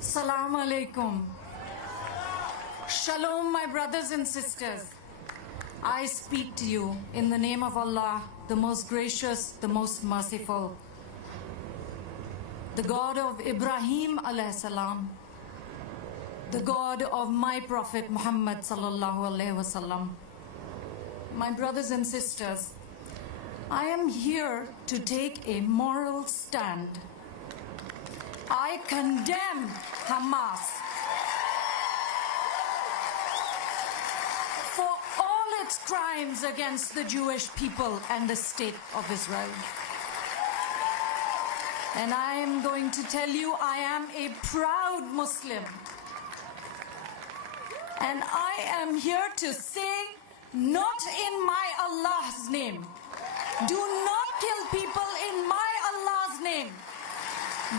Assalamu alaikum. Shalom, my brothers and sisters. I speak to you in the name of Allah, the most gracious, the most merciful, the God of Ibrahim alayhi salam, the God of my Prophet Muhammad sallallahu alaihi wasallam. My brothers and sisters, I am here to take a moral stand. I condemn Hamas for all its crimes against the Jewish people and the state of Israel. And I am going to tell you, I am a proud Muslim. And I am here to say, not in my Allah's name. Do not kill people in my Allah's name.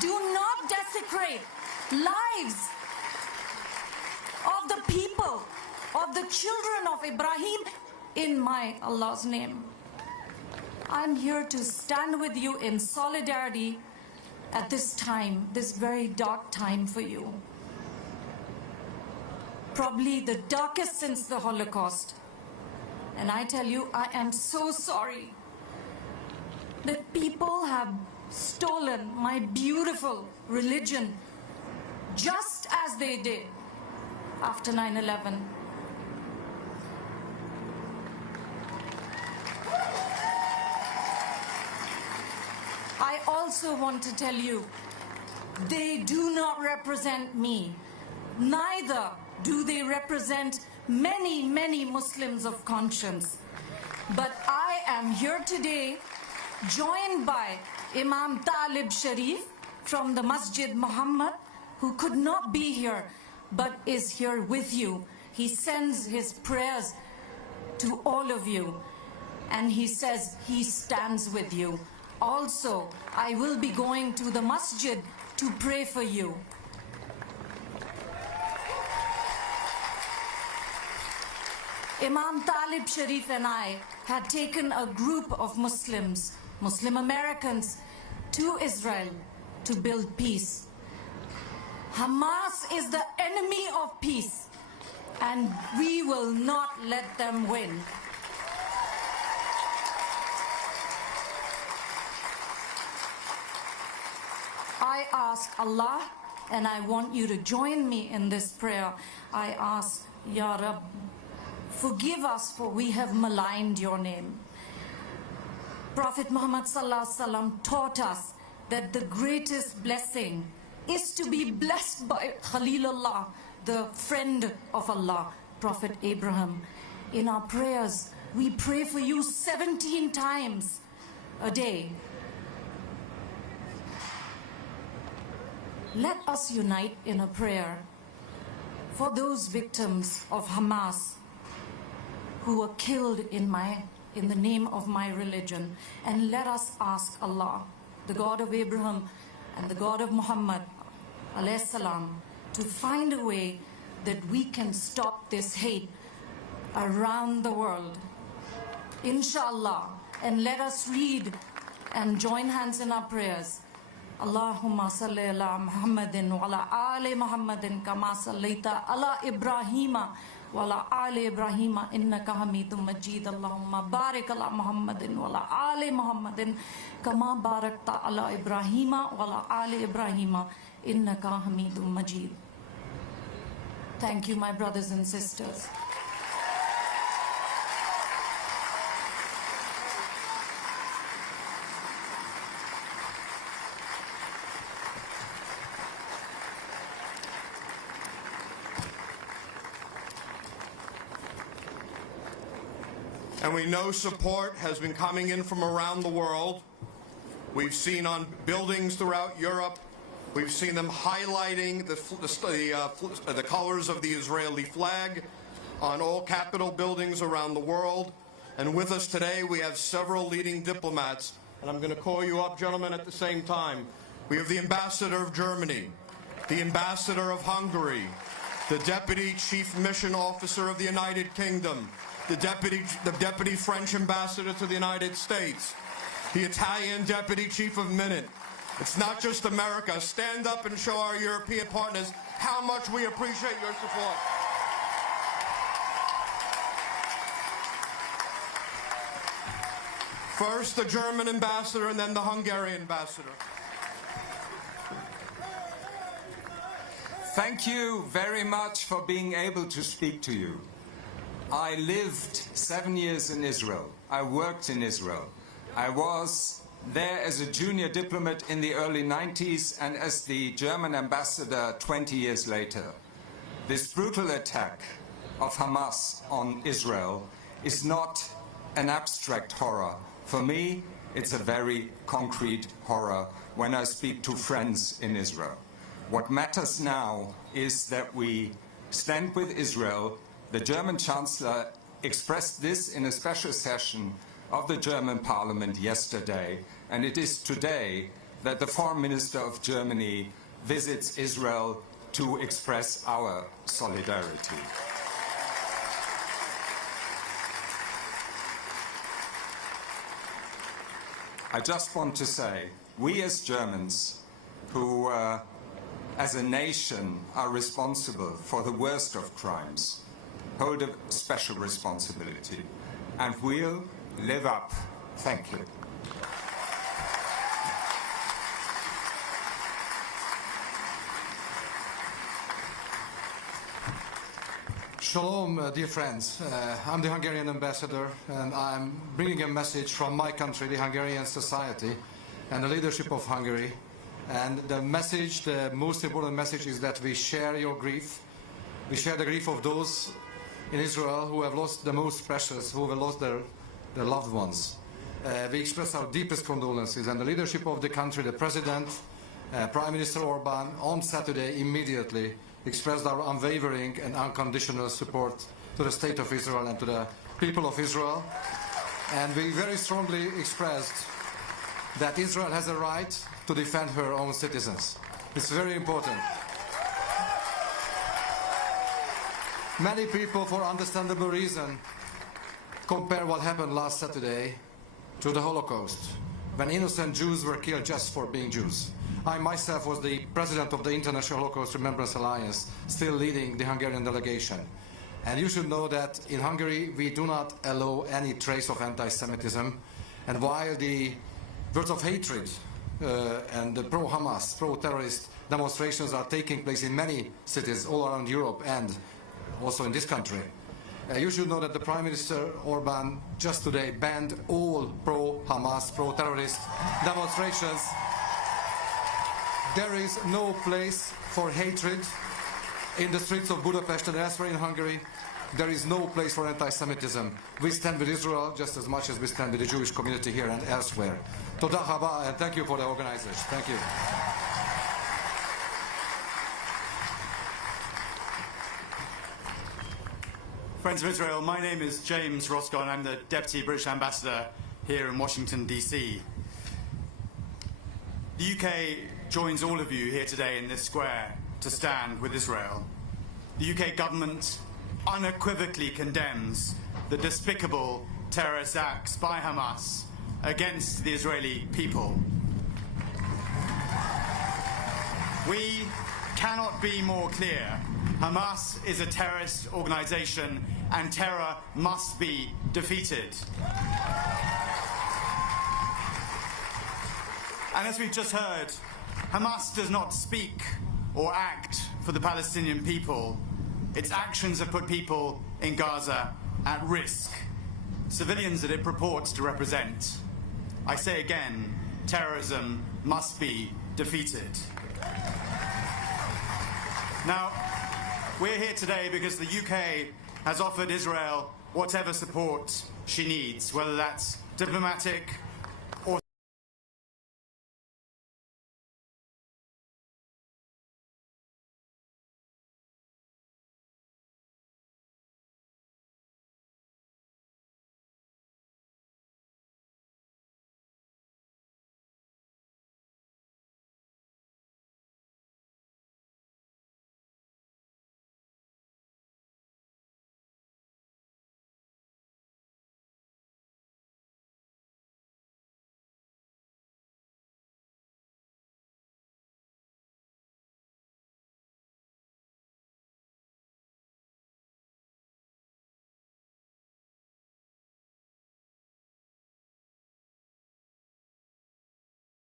Do not desecrate lives of the people, of the children of Ibrahim in my Allah's name. I'm here to stand with you in solidarity at this time, this very dark time for you. Probably the darkest since the Holocaust. And I tell you, I am so sorry that people have stolen my beautiful religion just as they did after 9/11. I also want to tell you, they do not represent me. Neither do they represent many, many Muslims of conscience. But I am here today joined by Imam Talib Sharif from the Masjid Muhammad, who could not be here but is here with you. He sends his prayers to all of you and he says he stands with you. Also, I will be going to the masjid to pray for you. Imam Talib Sharif and I had taken a group of Muslims, Muslim Americans, to Israel to build peace. Hamas is the enemy of peace, and we will not let them win. I ask Allah, and I want you to join me in this prayer. I ask, Ya Rab, forgive us for we have maligned your name. Prophet Muhammad ﷺ taught us that the greatest blessing is to be blessed by Khalilullah, the friend of Allah, Prophet Abraham. In our prayers, we pray for you 17 times a day. Let us unite in a prayer for those victims of Hamas who were killed in the name of my religion. And let us ask Allah, the God of Abraham and the God of Muhammad alayhi salam, to find a way that we can stop this hate around the world. Inshallah. And let us read and join hands in our prayers. Allahumma salli ala Muhammadin wa ala ali Muhammadin kama sallaita ala Ibrahima wa ala ali Ibrahima innaka Hamidum Majid. Allahumma barik ala Muhammadin wa ala ali Muhammadin kama barakta ala Ibrahima wa ala ali Ibrahima innaka Hamidum Majid. Thank you, my brothers and sisters. And we know support has been coming in from around the world. We've seen on buildings throughout Europe, we've seen them highlighting the colors of the Israeli flag on all Capitol buildings around the world. And with us today, we have several leading diplomats, and I'm going to call you up, gentlemen, at the same time. We have the Ambassador of Germany, the Ambassador of Hungary, the Deputy Chief Mission Officer of the United Kingdom, the Deputy French Ambassador to the United States, the Italian Deputy Chief of Minute. It's not just America. Stand up and show our European partners how much we appreciate your support. First, the German ambassador, and then the Hungarian ambassador. Thank you very much for being able to speak to you. I lived 7 years in Israel. I worked in Israel. I was there as a junior diplomat in the early 90s and as the German ambassador 20 years later. This brutal attack of Hamas on Israel is not an abstract horror. For me, it's a very concrete horror when I speak to friends in Israel. What matters now is that we stand with Israel. The German Chancellor expressed this in a special session of the German Parliament yesterday, and it is today that the Foreign Minister of Germany visits Israel to express our solidarity. I just want to say, we as Germans, who as a nation are responsible for the worst of crimes, hold a special responsibility, and we'll live up. Thank you. Shalom, dear friends. I'm the Hungarian ambassador, and I'm bringing a message from my country, the Hungarian society, and the leadership of Hungary. And the message, the most important message, is that we share your grief. We share the grief of those in Israel who have lost the most precious, who have lost their loved ones. We express our deepest condolences, and the leadership of the country, the President, Prime Minister Orban, on Saturday immediately expressed our unwavering and unconditional support to the State of Israel and to the people of Israel. And we very strongly expressed that Israel has a right to defend her own citizens. It's very important. Many people, for understandable reason, compare what happened last Saturday to the Holocaust, when innocent Jews were killed just for being Jews. I myself was the president of the International Holocaust Remembrance Alliance, still leading the Hungarian delegation. And you should know that in Hungary we do not allow any trace of anti-Semitism. And while the words of hatred and the pro-Hamas, pro-terrorist demonstrations are taking place in many cities all around Europe and also in this country, you should know that the Prime Minister Orban just today banned all pro-Hamas, pro-terrorist demonstrations. There is no place for hatred in the streets of Budapest and elsewhere in Hungary. There is no place for anti-Semitism. We stand with Israel just as much as we stand with the Jewish community here and elsewhere. Toda haba, and thank you for the organizers. Thank you. Friends of Israel, my name is James Roscoe, and I'm the Deputy British Ambassador here in Washington, D.C. The UK joins all of you here today in this square to stand with Israel. The UK government unequivocally condemns the despicable terrorist acts by Hamas against the Israeli people. We cannot be more clear. Hamas is a terrorist organization, and terror must be defeated. And as we've just heard, Hamas does not speak or act for the Palestinian people. Its actions have put people in Gaza at risk, civilians that it purports to represent. I say again, terrorism must be defeated. Now, we're here today because the UK has offered Israel whatever support she needs, whether that's diplomatic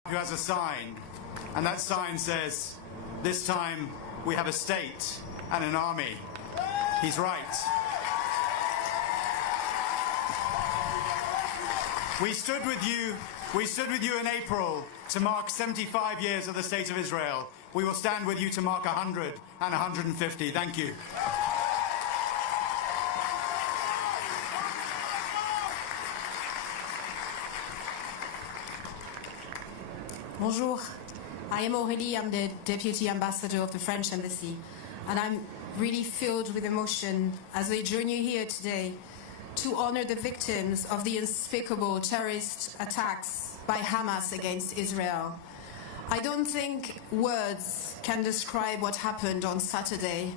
who has a sign, and that sign says, "This time we have a state and an army." He's right. We stood with you in April to mark 75 years of the State of Israel. We will stand with you to mark 100 and 150. Thank you. Bonjour, I am Aurélie, I'm the Deputy Ambassador of the French Embassy, and I'm really filled with emotion as I join you here today to honor the victims of the unspeakable terrorist attacks by Hamas against Israel. I don't think words can describe what happened on Saturday.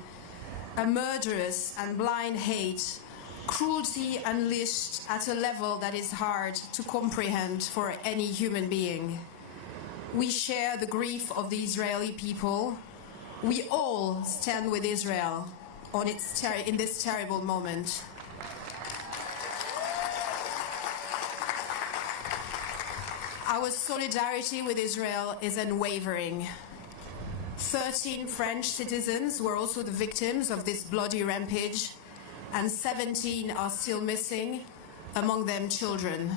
A murderous and blind hate, cruelty unleashed at a level that is hard to comprehend for any human being. We share the grief of the Israeli people. We all stand with Israel in this terrible moment. Our solidarity with Israel is unwavering. 13 French citizens were also the victims of this bloody rampage, and 17 are still missing, among them children.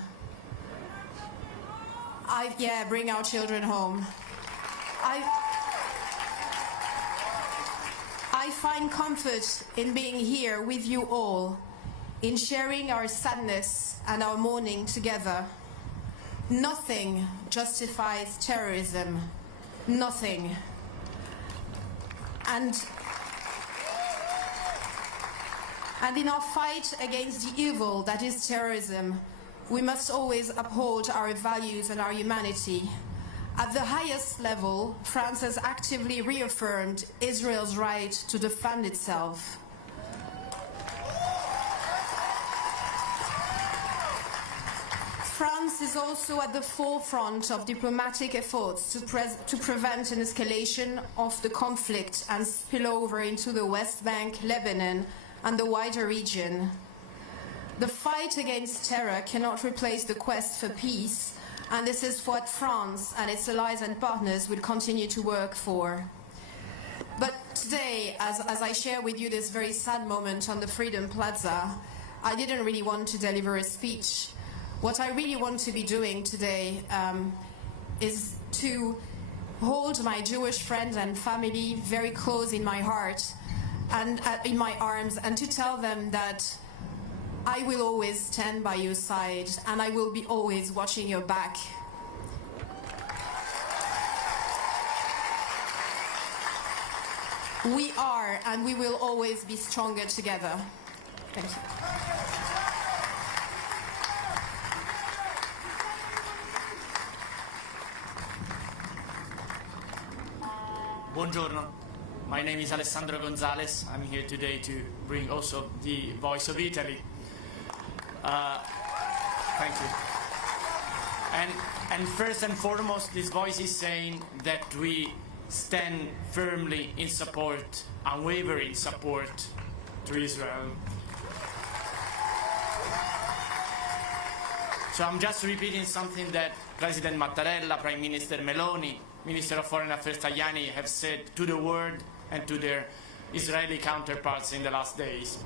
Bring our children home. I find comfort in being here with you all, in sharing our sadness and our mourning together. Nothing justifies terrorism. Nothing. And in our fight against the evil that is terrorism, we must always uphold our values and our humanity. At the highest level, France has actively reaffirmed Israel's right to defend itself. France is also at the forefront of diplomatic efforts to prevent an escalation of the conflict and spill over into the West Bank, Lebanon, and the wider region. The fight against terror cannot replace the quest for peace, and this is what France and its allies and partners will continue to work for. But today, as I share with you this very sad moment on the Freedom Plaza, I didn't really want to deliver a speech. What I really want to be doing today is to hold my Jewish friends and family very close in my heart and in my arms, and to tell them that I will always stand by your side and I will be always watching your back. We are and we will always be stronger together. Thank you. Buongiorno, my name is Alessandro Gonzalez. I'm here today to bring also the voice of Italy. Thank you. And first and foremost, this voice is saying that we stand firmly in support, unwavering support to Israel. So I'm just repeating something that President Mattarella, Prime Minister Meloni, Minister of Foreign Affairs Tajani have said to the world and to their Israeli counterparts in the last days.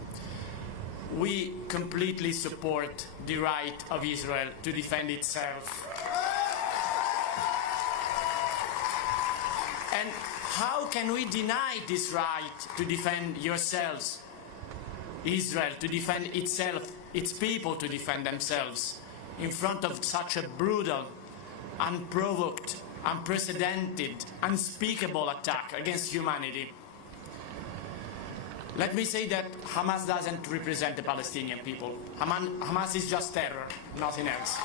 We completely support the right of Israel to defend itself. And how can we deny this right to defend yourselves, Israel, to defend itself, its people to defend themselves, in front of such a brutal, unprovoked, unprecedented, unspeakable attack against humanity? Let me say that Hamas doesn't represent the Palestinian people. Hamas is just terror, nothing else.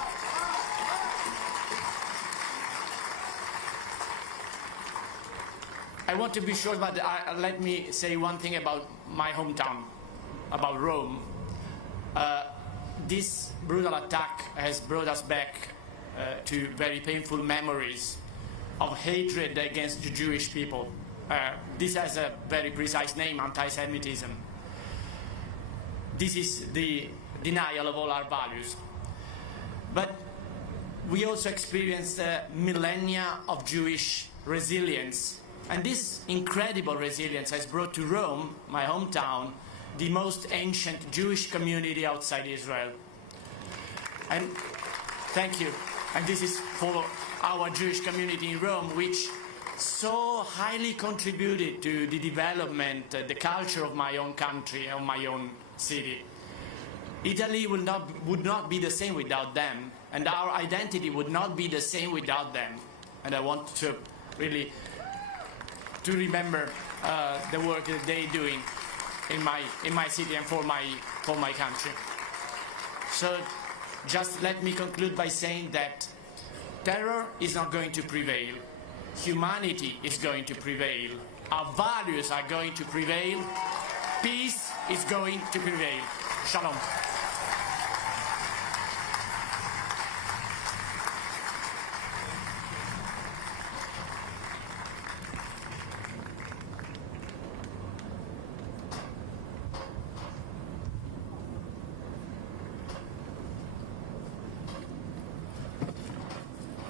I want to be short, but let me say one thing about my hometown, about Rome. This brutal attack has brought us back to very painful memories of hatred against the Jewish people. This has a very precise name, anti-Semitism. This is the denial of all our values. But we also experienced millennia of Jewish resilience. And this incredible resilience has brought to Rome, my hometown, the most ancient Jewish community outside Israel. And thank you. And this is for our Jewish community in Rome, which so highly contributed to the development, the culture of my own country, of my own city. Italy would not be the same without them, and our identity would not be the same without them. And I want to really to remember the work that they're doing in my city and for my country. So just let me conclude by saying that terror is not going to prevail. Humanity is going to prevail. Our values are going to prevail. Peace is going to prevail. Shalom.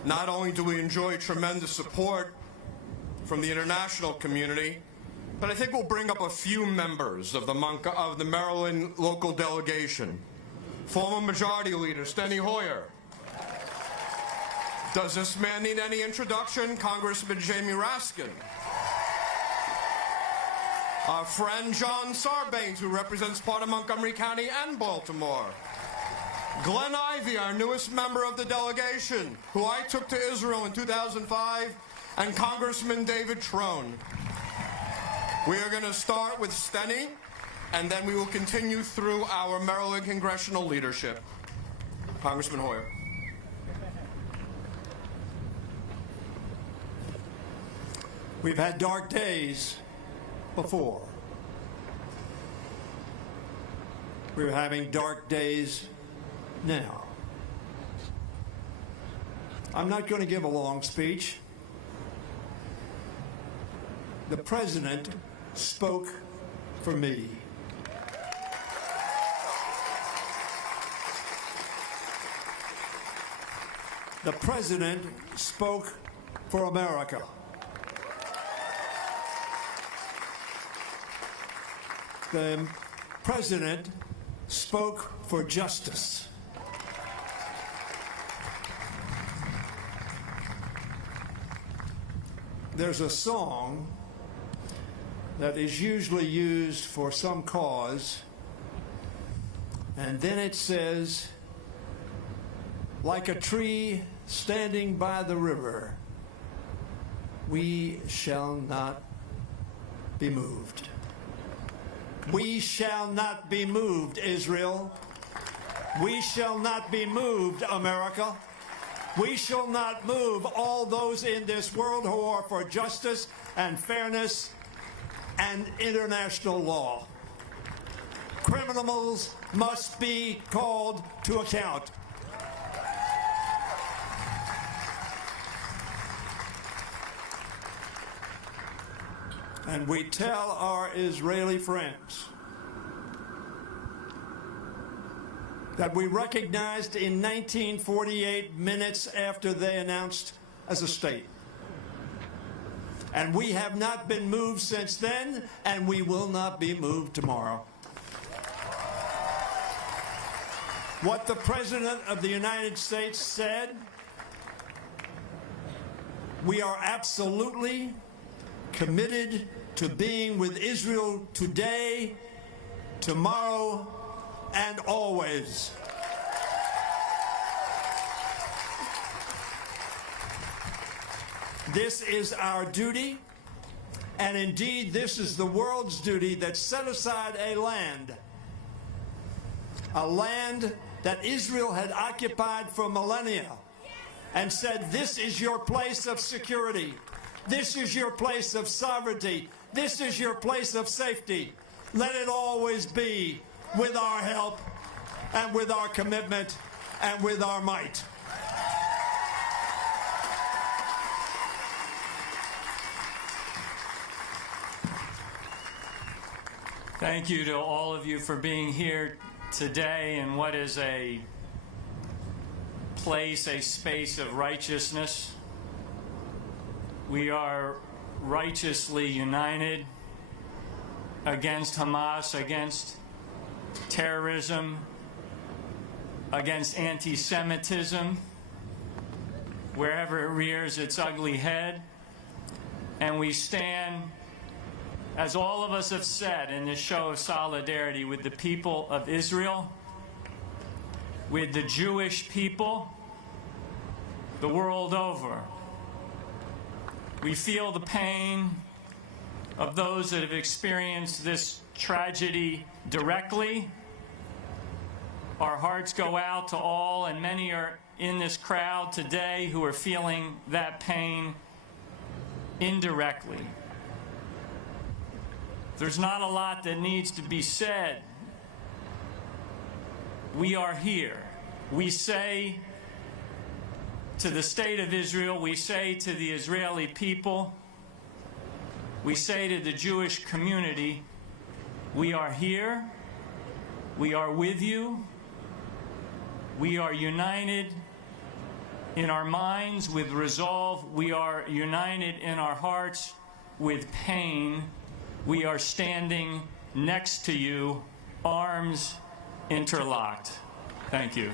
Not only do we enjoy tremendous support from the international community, but I think we'll bring up a few members of the Maryland local delegation. Former Majority Leader Steny Hoyer. Does this man need any introduction? Congressman Jamie Raskin. Our friend John Sarbanes, who represents part of Montgomery County and Baltimore. Glenn Ivey, our newest member of the delegation, who I took to Israel in 2005, and Congressman David Trone. We are going to start with Steny, and then we will continue through our Maryland congressional leadership. Congressman Hoyer. We've had dark days before. We're having dark days now. I'm not going to give a long speech. The President spoke for me. The President spoke for America. The President spoke for justice. There's a song that is usually used for some cause, and then it says, like a tree standing by the river, we shall not be moved. We shall not be moved, Israel. We shall not be moved, America. We shall not move all those in this world who are for justice and fairness and international law. Criminals must be called to account. And we tell our Israeli friends that we recognized in 1948, minutes after they announced as a state. And we have not been moved since then, and we will not be moved tomorrow. What the President of the United States said, we are absolutely committed to being with Israel today, tomorrow, and always. This is our duty, and indeed this is the world's duty that set aside a land that Israel had occupied for millennia, and said, this is your place of security. This is your place of sovereignty. This is your place of safety. Let it always be with our help and with our commitment and with our might. Thank you to all of you for being here today in what is a place, a space of righteousness. We are righteously united against Hamas, against terrorism, against anti-Semitism, wherever it rears its ugly head. And we stand, as all of us have said, in this show of solidarity with the people of Israel, with the Jewish people the world over. We feel the pain of those that have experienced this tragedy directly. Our hearts go out to all, and many are in this crowd today who are feeling that pain indirectly. There's not a lot that needs to be said. We are here. We say to the state of Israel, we say to the Israeli people, we say to the Jewish community, we are here, we are with you, we are united in our minds with resolve, we are united in our hearts with pain, we are standing next to you, arms interlocked. Thank you.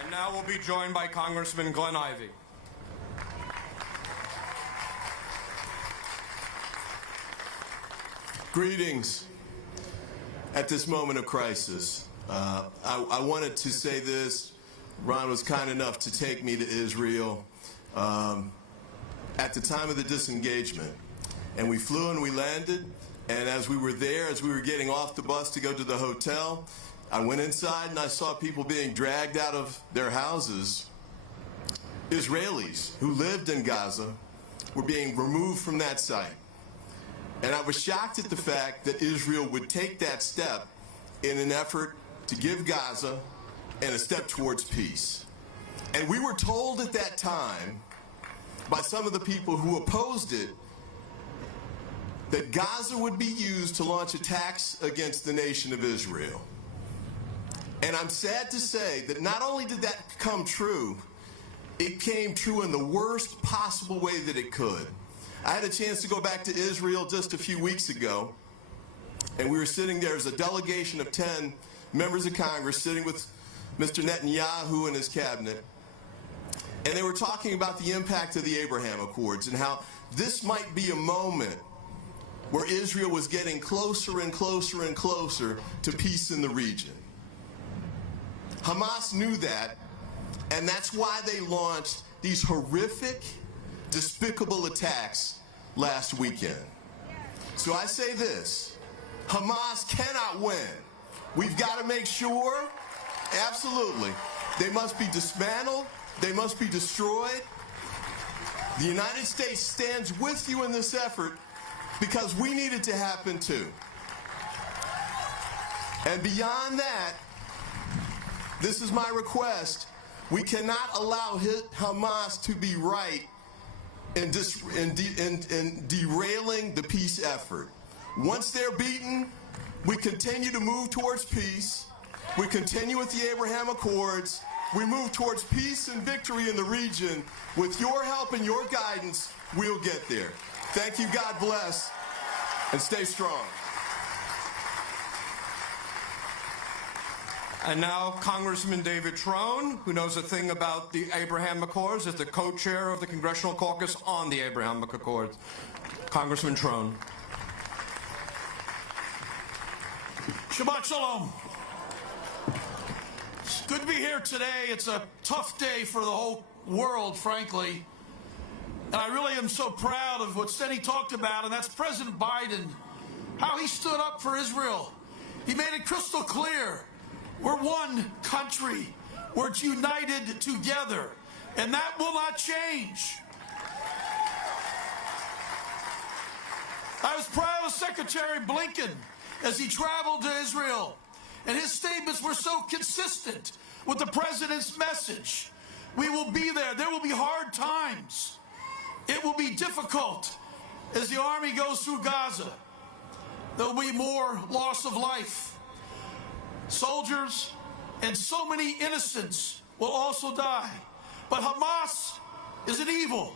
And now we'll be joined by Congressman Glenn Ivey. Greetings at this moment of crisis. I wanted to say this. Ron was kind enough to take me to Israel at the time of the disengagement. And we flew and we landed, and as we were there, as we were getting off the bus to go to the hotel, I went inside and I saw people being dragged out of their houses. Israelis who lived in Gaza were being removed from that site. And I was shocked at the fact that Israel would take that step in an effort to give Gaza and a step towards peace. And we were told at that time by some of the people who opposed it that Gaza would be used to launch attacks against the nation of Israel. And I'm sad to say that not only did that come true, it came true in the worst possible way that it could. I had a chance to go back to Israel just a few weeks ago, and we were sitting there as a delegation of 10 members of Congress sitting with Mr. Netanyahu and his cabinet, and they were talking about the impact of the Abraham Accords and how this might be a moment where Israel was getting closer and closer and closer to peace in the region. Hamas knew that, and that's why they launched these horrific, despicable attacks last weekend. So I say this, Hamas cannot win. We've got to make sure, absolutely, they must be dismantled, they must be destroyed. The United States stands with you in this effort because we need it to happen too. And beyond that, this is my request. We cannot allow Hamas to be right in derailing the peace effort. Once they're beaten, we continue to move towards peace. We continue with the Abraham Accords. We move towards peace and victory in the region. With your help and your guidance, we'll get there. Thank you, God bless, and stay strong. And now Congressman David Trone, who knows a thing about the Abraham Accords, is the co-chair of the Congressional Caucus on the Abraham Accords. Congressman Trone. Shabbat Shalom. It's good to be here today. It's a tough day for the whole world, frankly. And I really am so proud of what Steny talked about, and that's President Biden, how he stood up for Israel. He made it crystal clear. We're one country. We're united together. And that will not change. I was proud of Secretary Blinken as he traveled to Israel. And his statements were so consistent with the president's message. We will be there. There will be hard times. It will be difficult as the army goes through Gaza. there'll be more loss of life. Soldiers and so many innocents will also die. But Hamas is an evil.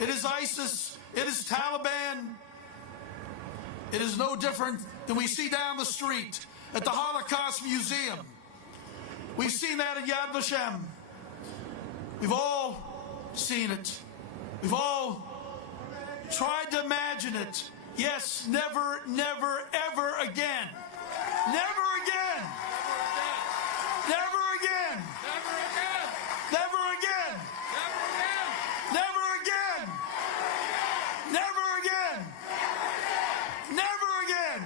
It is ISIS. It is Taliban. It is no different than we see down the street at the Holocaust Museum. We've seen that at Yad Vashem. We've all seen it. We've all tried to imagine it. Yes, never, never, ever again. Never again. Never again. Never again. Never again. Never again. Never again. Never again.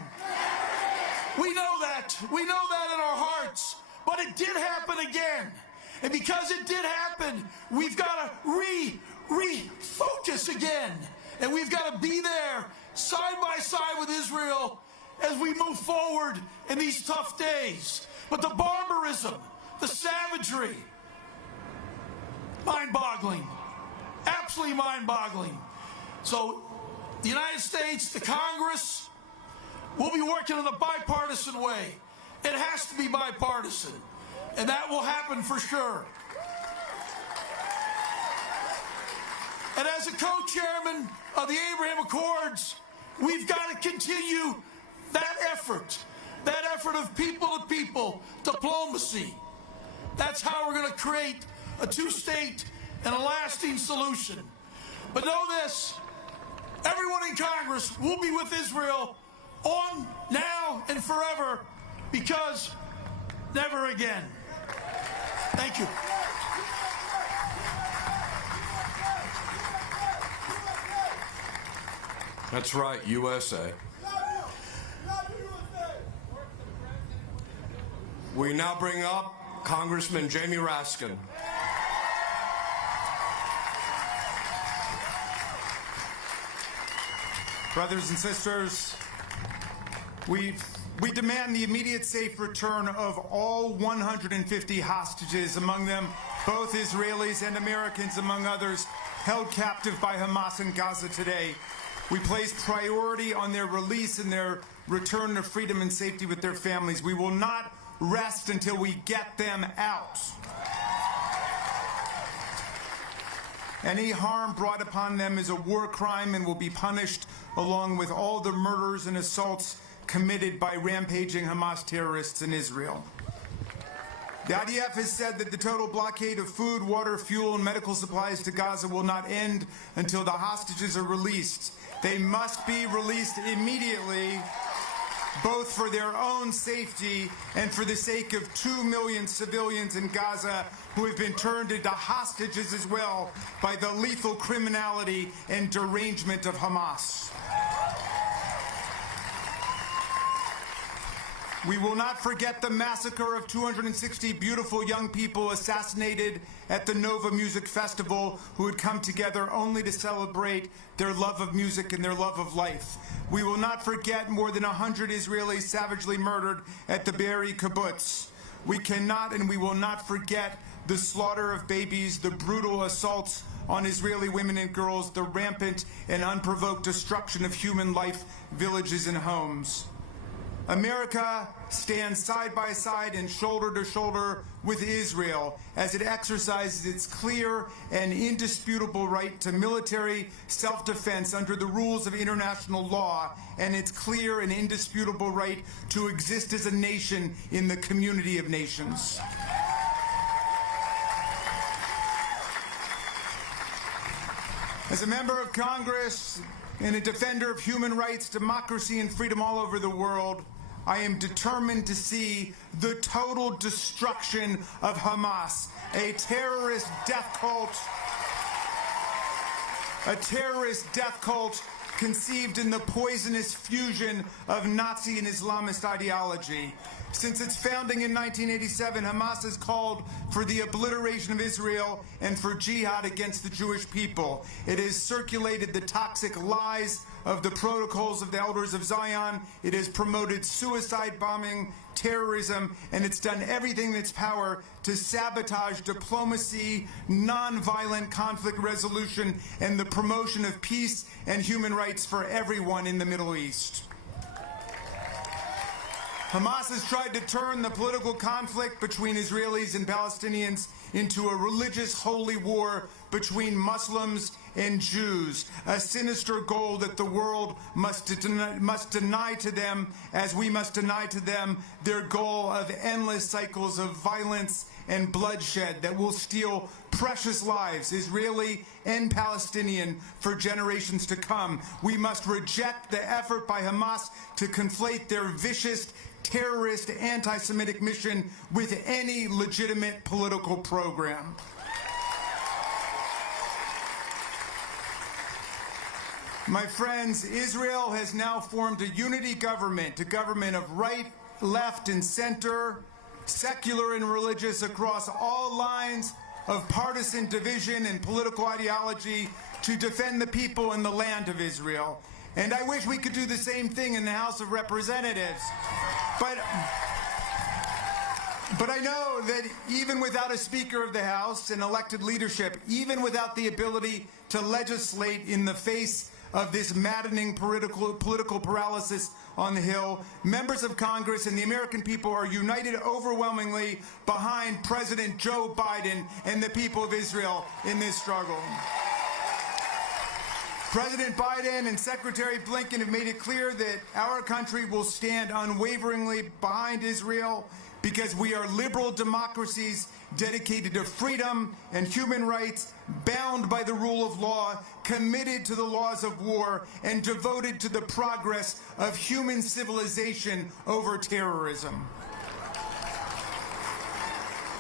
We know that. We know that in our hearts. But it did happen again. And because it did happen, we've got to refocus again. And we've got to be there side by side with Israel as we move forward in these tough days. But the barbarism, the savagery, mind-boggling, absolutely mind-boggling. So the United States, the Congress, will be working in a bipartisan way. It has to be bipartisan, and that will happen for sure. And as a co-chairman of the Abraham Accords, we've got to continue that effort of people-to-people diplomacy. That's how we're going to create a two-state and a lasting solution. But know this, everyone in Congress will be with Israel on, now, and forever, because never again. Thank you. That's right, USA. We now bring up Congressman Jamie Raskin. Brothers and sisters, we demand the immediate safe return of all 150 hostages, among them both Israelis and Americans, among others, held captive by Hamas in Gaza today. We place priority on their release and their return to freedom and safety with their families. We will not rest until we get them out. Any harm brought upon them is a war crime and will be punished along with all the murders and assaults committed by rampaging Hamas terrorists in Israel. The IDF has said that the total blockade of food, water, fuel, and medical supplies to Gaza will not end until the hostages are released. They must be released immediately, both for their own safety and for the sake of 2 million civilians in Gaza who have been turned into hostages as well by the lethal criminality and derangement of Hamas. We will not forget the massacre of 260 beautiful young people assassinated at the Nova Music Festival who had come together only to celebrate their love of music and their love of life. We will not forget more than 100 Israelis savagely murdered at the Be'eri kibbutz. We cannot and we will not forget the slaughter of babies, the brutal assaults on Israeli women and girls, the rampant and unprovoked destruction of human life, villages, and homes. America stands side by side and shoulder to shoulder with Israel as it exercises its clear and indisputable right to military self-defense under the rules of international law and its clear and indisputable right to exist as a nation in the community of nations. As a member of Congress and a defender of human rights, democracy, and freedom all over the world, I am determined to see the total destruction of Hamas, a terrorist death cult conceived in the poisonous fusion of Nazi and Islamist ideology. Since its founding in 1987, Hamas has called for the obliteration of Israel and for jihad against the Jewish people. It has circulated the toxic lies of the protocols of the Elders of Zion. It has promoted suicide bombing, terrorism, and it's done everything in its power to sabotage diplomacy, nonviolent conflict resolution, and the promotion of peace and human rights for everyone in the Middle East. Hamas has tried to turn the political conflict between Israelis and Palestinians into a religious holy war between Muslims and Jews, a sinister goal that the world must deny to them, as we must deny to them their goal of endless cycles of violence and bloodshed that will steal precious lives, Israeli and Palestinian, for generations to come. We must reject the effort by Hamas to conflate their vicious, terrorist, anti-Semitic mission with any legitimate political program. My friends, Israel has now formed a unity government, a government of right, left, and center, secular and religious, across all lines of partisan division and political ideology, to defend the people and the land of Israel. And I wish we could do the same thing in the House of Representatives. But I know that even without a Speaker of the House and elected leadership, even without the ability to legislate in the face of this maddening political paralysis on the Hill, members of Congress and the American people are united overwhelmingly behind President Joe Biden and the people of Israel in this struggle. President Biden and Secretary Blinken have made it clear that our country will stand unwaveringly behind Israel because we are liberal democracies dedicated to freedom and human rights, bound by the rule of law, committed to the laws of war, and devoted to the progress of human civilization over terrorism.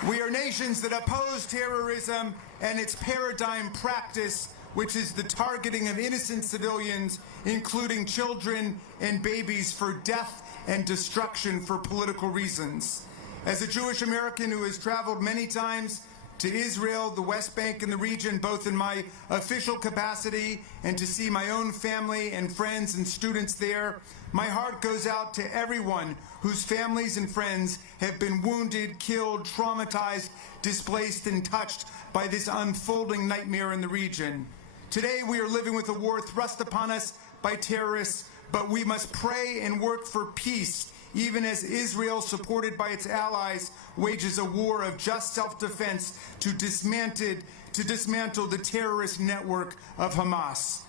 We are nations that oppose terrorism and its paradigm practice, which is the targeting of innocent civilians, including children and babies, for death and destruction for political reasons. As a Jewish American who has traveled many times to Israel, the West Bank, and the region, both in my official capacity and to see my own family and friends and students there, my heart goes out to everyone whose families and friends have been wounded, killed, traumatized, displaced, and touched by this unfolding nightmare in the region. Today we are living with a war thrust upon us by terrorists, but we must pray and work for peace, even as Israel, supported by its allies, wages a war of just self-defense to dismantle the terrorist network of Hamas.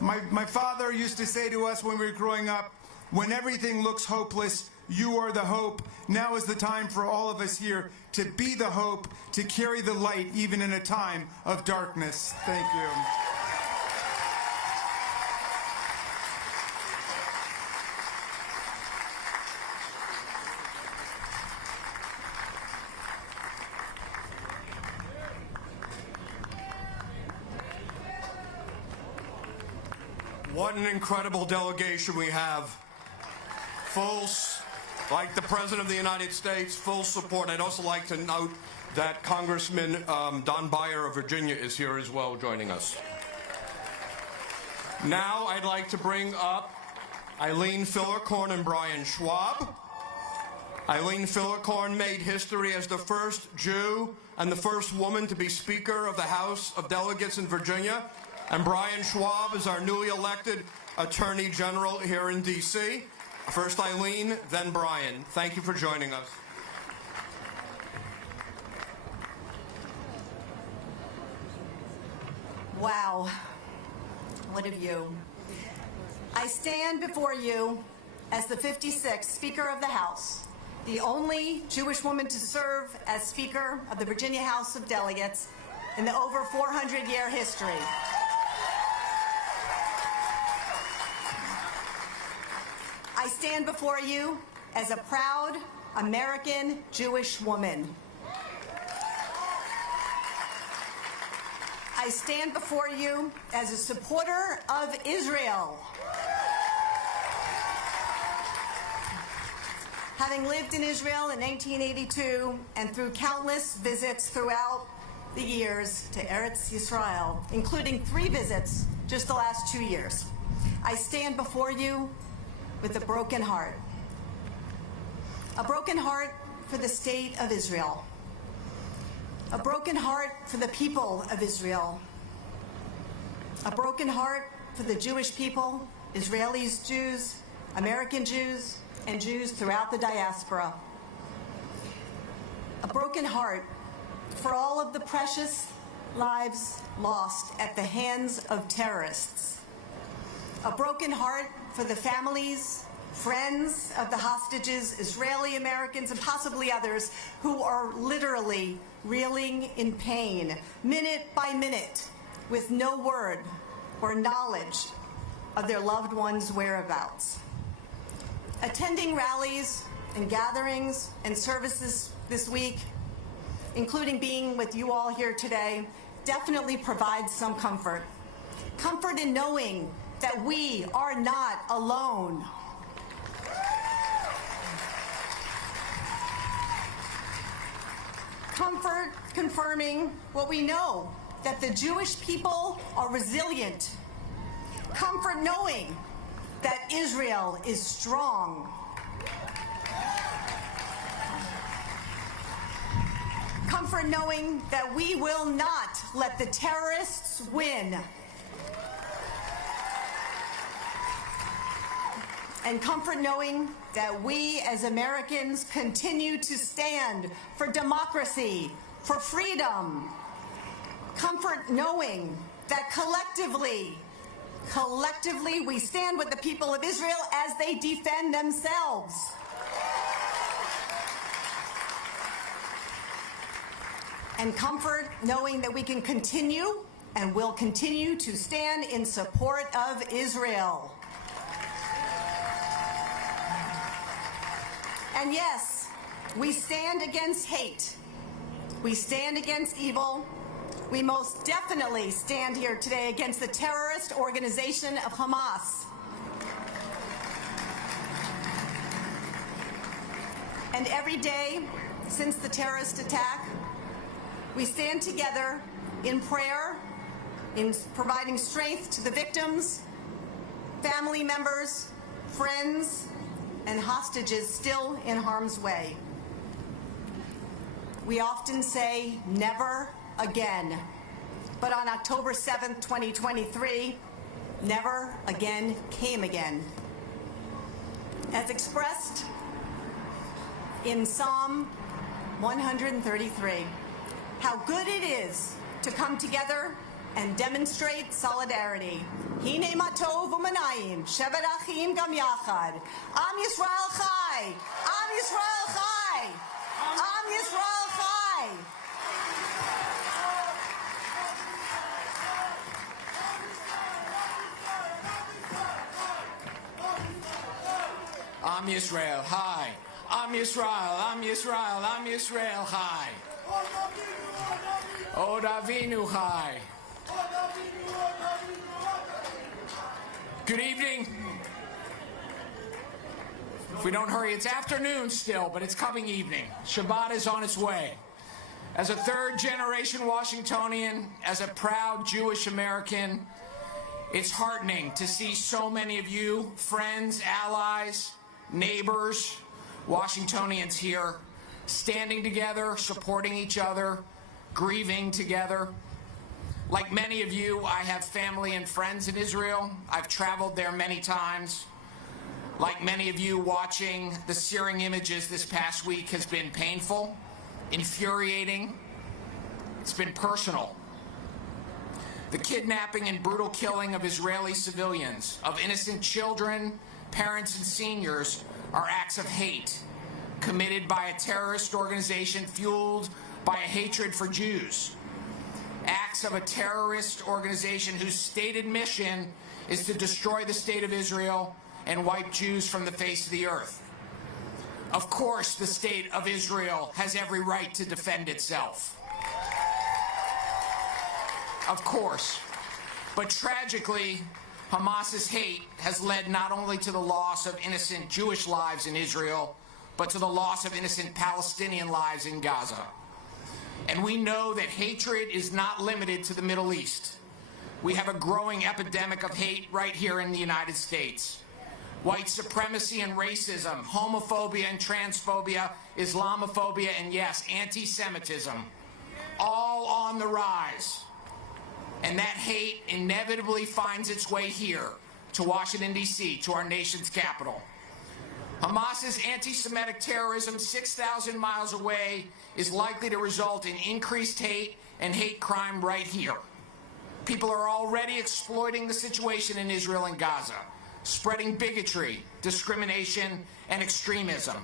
My father used to say to us when we were growing up, when everything looks hopeless, you are the hope. Now is the time for all of us here to be the hope, to carry the light even in a time of darkness. Thank you. What an incredible delegation we have. Like the President of the United States, full support. I'd also like to note that Congressman Don Beyer of Virginia is here as well, joining us. Now I'd like to bring up Eileen Fillerkorn and Brian Schwab. Eileen Fillerkorn made history as the first Jew and the first woman to be Speaker of the House of Delegates in Virginia. And Brian Schwab is our newly elected Attorney General here in D.C. First Eileen, then Brian. Thank you for joining us. Wow, what a view. I stand before you as the 56th Speaker of the House, the only Jewish woman to serve as Speaker of the Virginia House of Delegates in the over 400-year history. I stand before you as a proud American Jewish woman. I stand before you as a supporter of Israel. Having lived in Israel in 1982 and through countless visits throughout the years to Eretz Yisrael, including 3 visits just the last 2 years, I stand before you with a broken heart. A broken heart for the state of Israel. A broken heart for the people of Israel. A broken heart for the Jewish people, Israelis, Jews, American Jews, and Jews throughout the diaspora. A broken heart for all of the precious lives lost at the hands of terrorists. A broken heart for the families, friends of the hostages, Israeli Americans, and possibly others who are literally reeling in pain, minute by minute, with no word or knowledge of their loved ones' whereabouts. Attending rallies and gatherings and services this week, including being with you all here today, definitely provides some comfort. Comfort in knowing that we are not alone. Comfort confirming what we know, that the Jewish people are resilient. Comfort knowing that Israel is strong. Comfort knowing that we will not let the terrorists win. And comfort knowing that we as Americans continue to stand for democracy, for freedom. Comfort knowing that collectively we stand with the people of Israel as they defend themselves. And comfort knowing that we can continue and will continue to stand in support of Israel. And yes, we stand against hate. We stand against evil. We most definitely stand here today against the terrorist organization of Hamas. And every day since the terrorist attack, we stand together in prayer, in providing strength to the victims, family members, friends, and hostages still in harm's way. We often say, never again. But on October 7th, 2023, never again came again. As expressed in Psalm 133, how good it is to come together and demonstrate solidarity. Hine ma tov u'manayim, shevet achim gam yachad. Am Yisrael chai! Am Yisrael chai! Am Yisrael chai! Am Yisrael Chai! Am Yisrael, Am Yisrael, Am Yisrael Chai! Od Avinu Chai! Good evening. If we don't hurry, it's afternoon still, but it's coming evening. Shabbat is on its way. As a third-generation Washingtonian, as a proud Jewish American, it's heartening to see so many of you, friends, allies, neighbors, Washingtonians here, standing together, supporting each other, grieving together. Like many of you, I have family and friends in Israel. I've traveled there many times. Like many of you, watching the searing images this past week has been painful, infuriating. It's been personal. The kidnapping and brutal killing of Israeli civilians, of innocent children, parents, and seniors are acts of hate committed by a terrorist organization fueled by a hatred for Jews. Acts of a terrorist organization whose stated mission is to destroy the state of Israel and wipe Jews from the face of the earth. Of course, the state of Israel has every right to defend itself. Of course. But tragically, Hamas's hate has led not only to the loss of innocent Jewish lives in Israel, but to the loss of innocent Palestinian lives in Gaza. And we know that hatred is not limited to the Middle East. We have a growing epidemic of hate right here in the United States. White supremacy and racism, homophobia and transphobia, Islamophobia, and yes, anti-Semitism, all on the rise. And that hate inevitably finds its way here to Washington, D.C., to our nation's capital. Hamas's anti-Semitic terrorism 6,000 miles away is likely to result in increased hate and hate crime right here. People are already exploiting the situation in Israel and Gaza, spreading bigotry, discrimination, and extremism.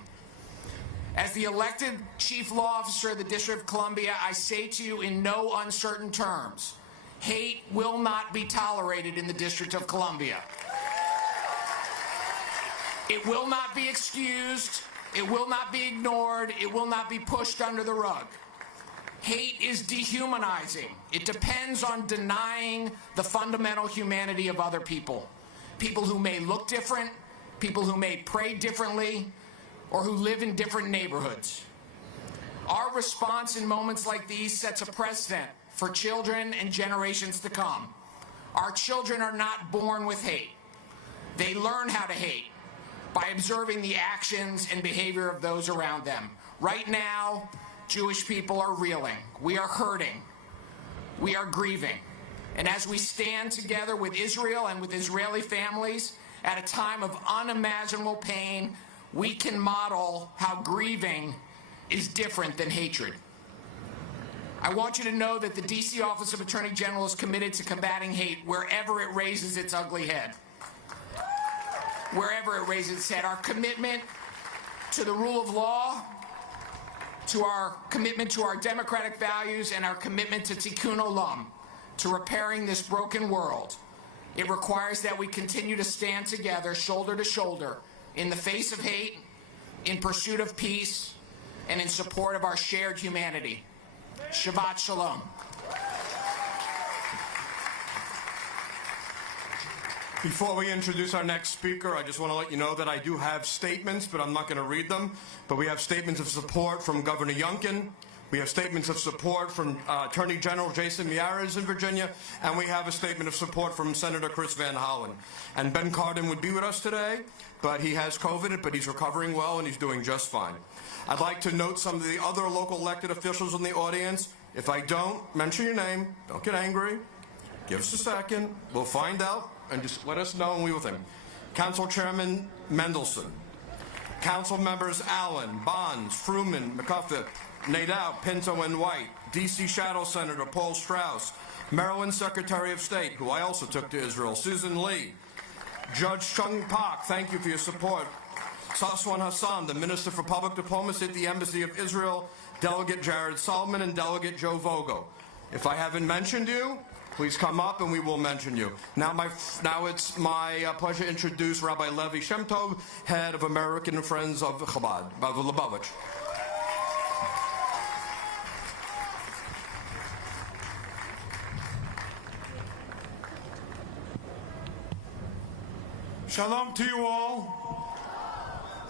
As the elected chief law officer of the District of Columbia, I say to you in no uncertain terms, hate will not be tolerated in the District of Columbia. It will not be excused, it will not be ignored, it will not be pushed under the rug. Hate is dehumanizing. It depends on denying the fundamental humanity of other people. People who may look different, people who may pray differently, or who live in different neighborhoods. Our response in moments like these sets a precedent for children and generations to come. Our children are not born with hate. They learn how to hate by observing the actions and behavior of those around them. Right now, Jewish people are reeling. We are hurting. We are grieving. And as we stand together with Israel and with Israeli families at a time of unimaginable pain, we can model how grieving is different than hatred. I want you to know that the D.C. Office of Attorney General is committed to combating hate wherever it raises its ugly head. Wherever it raises its head. Our commitment to the rule of law, to our commitment to our democratic values, and our commitment to tikkun olam, to repairing this broken world. It requires that we continue to stand together, shoulder to shoulder, in the face of hate, in pursuit of peace, and in support of our shared humanity. Shabbat Shalom. Before we introduce our next speaker, I just want to let you know that I do have statements, but I'm not going to read them. But we have statements of support from Governor Youngkin. We have statements of support from Attorney General Jason Miyares in Virginia. And we have a statement of support from Senator Chris Van Hollen. And Ben Cardin would be with us today, but he has COVID, but he's recovering well and he's doing just fine. I'd like to note some of the other local elected officials in the audience. If I don't mention your name, don't get angry. Give us a second. We'll find out. And just let us know and we will think. Council Chairman Mendelson, Council Members Allen, Bonds, Fruman, McCuffett, Nadeau, Pinto, and White, D.C. Shadow Senator Paul Strauss, Maryland Secretary of State, who I also took to Israel, Susan Lee, Judge Chung Pak, thank you for your support, Saswan Hassan, the Minister for Public Diplomacy at the Embassy of Israel, Delegate Jared Solomon, and Delegate Joe Vogel. If I haven't mentioned you, please come up and we will mention you. Now it's my pleasure to introduce Rabbi Levi Shem Tov, head of American Friends of Chabad, Rabbi Lubavitch. Shalom to you all,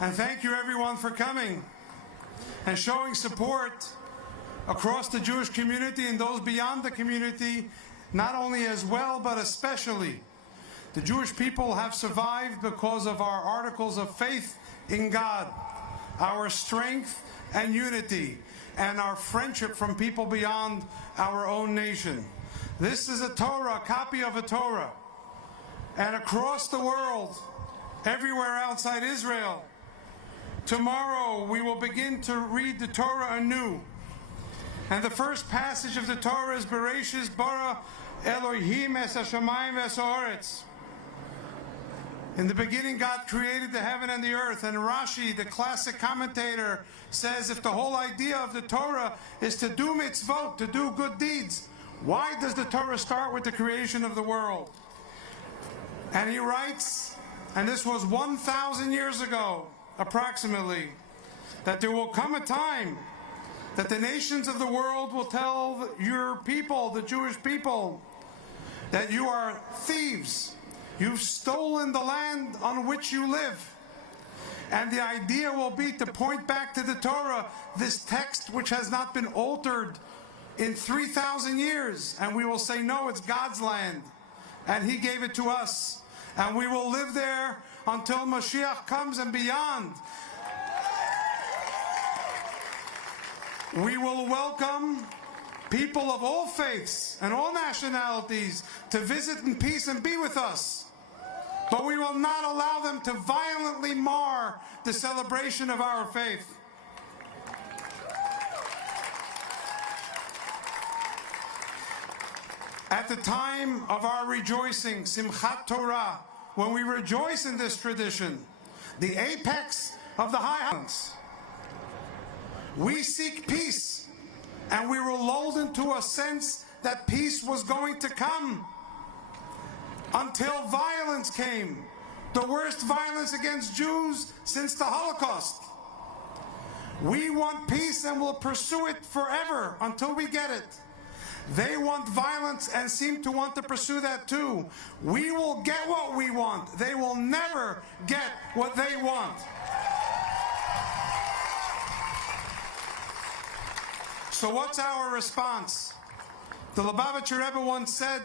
and thank you everyone for coming and showing support across the Jewish community and those beyond the community, not only as well, but especially. The Jewish people have survived because of our articles of faith in God, our strength and unity, and our friendship from people beyond our own nation. This is a Torah, a copy of a Torah. And across the world, everywhere outside Israel, tomorrow we will begin to read the Torah anew. And the first passage of the Torah is Bereshis bara Elohim es hashamayim es haaretz. In the beginning, God created the heaven and the earth. And Rashi, the classic commentator, says if the whole idea of the Torah is to do mitzvot, to do good deeds, why does the Torah start with the creation of the world? And he writes, and this was 1,000 years ago, approximately, that there will come a time that the nations of the world will tell your people, the Jewish people, that you are thieves. You've stolen the land on which you live. And the idea will be to point back to the Torah, this text which has not been altered in 3,000 years. And we will say, no, it's God's land. And He gave it to us. And we will live there until Mashiach comes and beyond. We will welcome people of all faiths and all nationalities to visit in peace and be with us. but we will not allow them to violently mar the celebration of our faith. At the time of our rejoicing, Simchat Torah, when we rejoice in this tradition, the apex of the high heavens, we seek peace, and we were lulled into a sense that peace was going to come until violence came, the worst violence against Jews since the Holocaust. We want peace and will pursue it forever until we get it. They want violence and seem to want to pursue that too. We will get what we want. They will never get what they want. So what's our response? The Lubavitcher Rebbe once said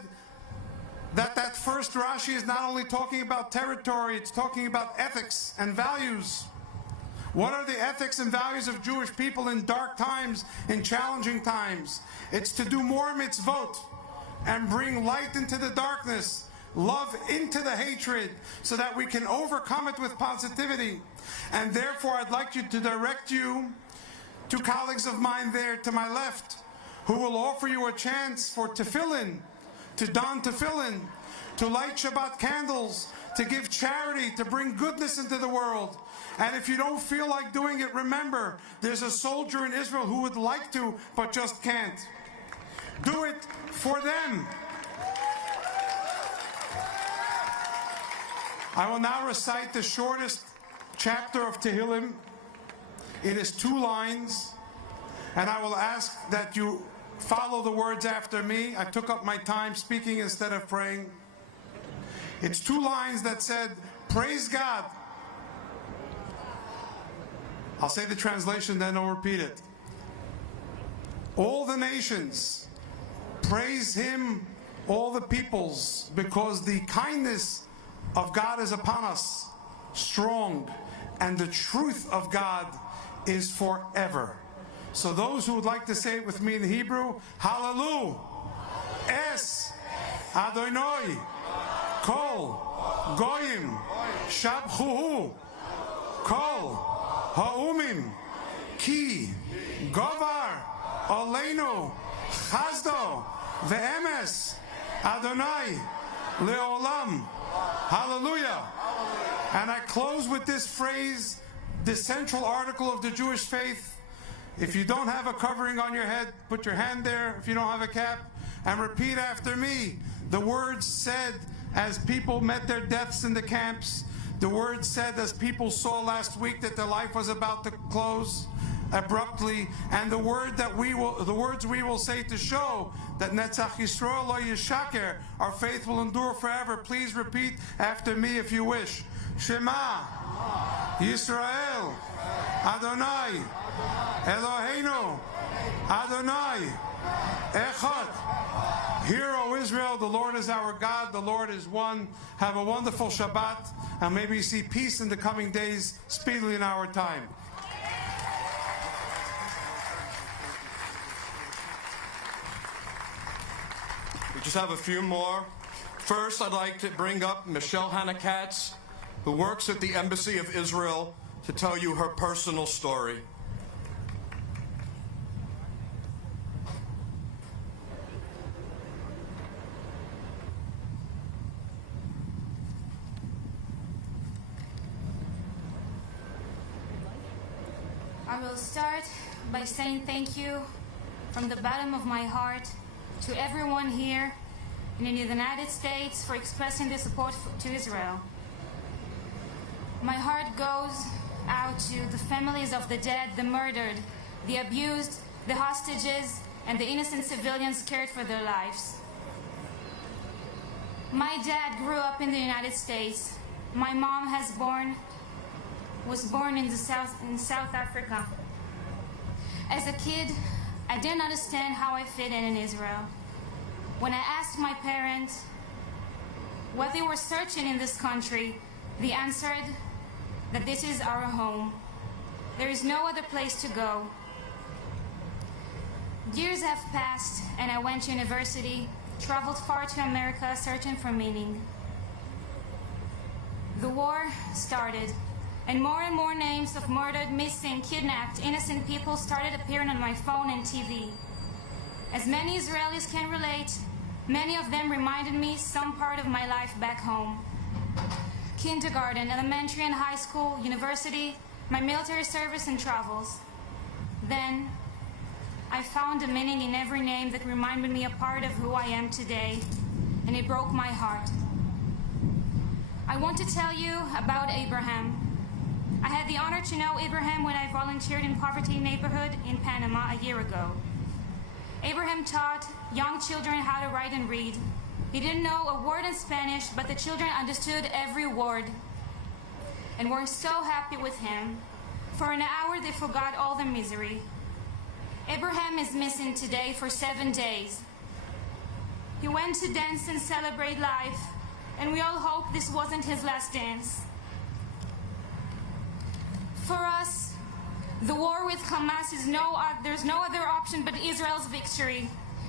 that first Rashi is not only talking about territory, it's talking about ethics and values. What are the ethics and values of Jewish people in dark times, in challenging times? It's to do more mitzvot and bring light into the darkness, love into the hatred, so that we can overcome it with positivity. And therefore, I'd like to direct you to colleagues of mine there to my left, who will offer you a chance for tefillin, to don tefillin, to light Shabbat candles, to give charity, to bring goodness into the world. And if you don't feel like doing it, remember, there's a soldier in Israel who would like to, but just can't. Do it for them. I will now recite the shortest chapter of Tehillim. It is 2 lines, and I will ask that you follow the words after me. I took up my time speaking instead of praying. It's 2 lines that said, praise God. I'll say the translation, then I'll repeat it. All the nations, praise Him, all the peoples, because the kindness of God is upon us, strong, and the truth of God is forever. So those who would like to say it with me in Hebrew, Hallelujah, Es, Adonai, Kol, Goyim, Shabchuhu, Kol, Ha'umim, Ki, Govar, Oleinu, Chazdo, Ve'emes, Adonai, Le'olam. Hallelujah. And I close with this phrase, the central article of the Jewish faith. If you don't have a covering on your head, put your hand there. If you don't have a cap, and repeat after me. The words said as people met their deaths in the camps. The words said as people saw last week that their life was about to close abruptly, and the words we will say to show that Netzach Yisrael lo yishaker, our faith will endure forever. Please repeat after me if you wish. Shema Yisrael Adonai Eloheinu Adonai Echad. Hear, O Israel, the Lord is our God, the Lord is one. Have a wonderful Shabbat, and may we see peace in the coming days, speedily in our time. We just have a few more. First, I'd like to bring up Michelle Hannah Katz, who works at the Embassy of Israel, to tell you her personal story. I will start by saying thank you from the bottom of my heart to everyone here in the United States for expressing their support to Israel. My heart goes out to the families of the dead, the murdered, the abused, the hostages, and the innocent civilians scared for their lives. My dad grew up in the United States. My mom was born in South Africa. As a kid, I didn't understand how I fit in Israel. When I asked my parents what they were searching in this country, they answered that this is our home. There is no other place to go. Years have passed, and I went to university, traveled far to America searching for meaning. the war started, and more names of murdered, missing, kidnapped, innocent people started appearing on my phone and TV. As many Israelis can relate, many of them reminded me some part of my life back home. Kindergarten, elementary and high school, university, my military service and travels. Then, I found a meaning in every name that reminded me a part of who I am today, and it broke my heart. I want to tell you about Abraham. I had the honor to know Abraham when I volunteered in poverty neighborhood in Panama a year ago. Abraham taught young children how to write and read. He didn't know a word in Spanish, but the children understood every word and were so happy with him. For an hour, they forgot all their misery. Abraham is missing today for 7 days. He went to dance and celebrate life, and we all hope this wasn't his last dance. For us, the war with Hamas is there's no other option but Israel's victory.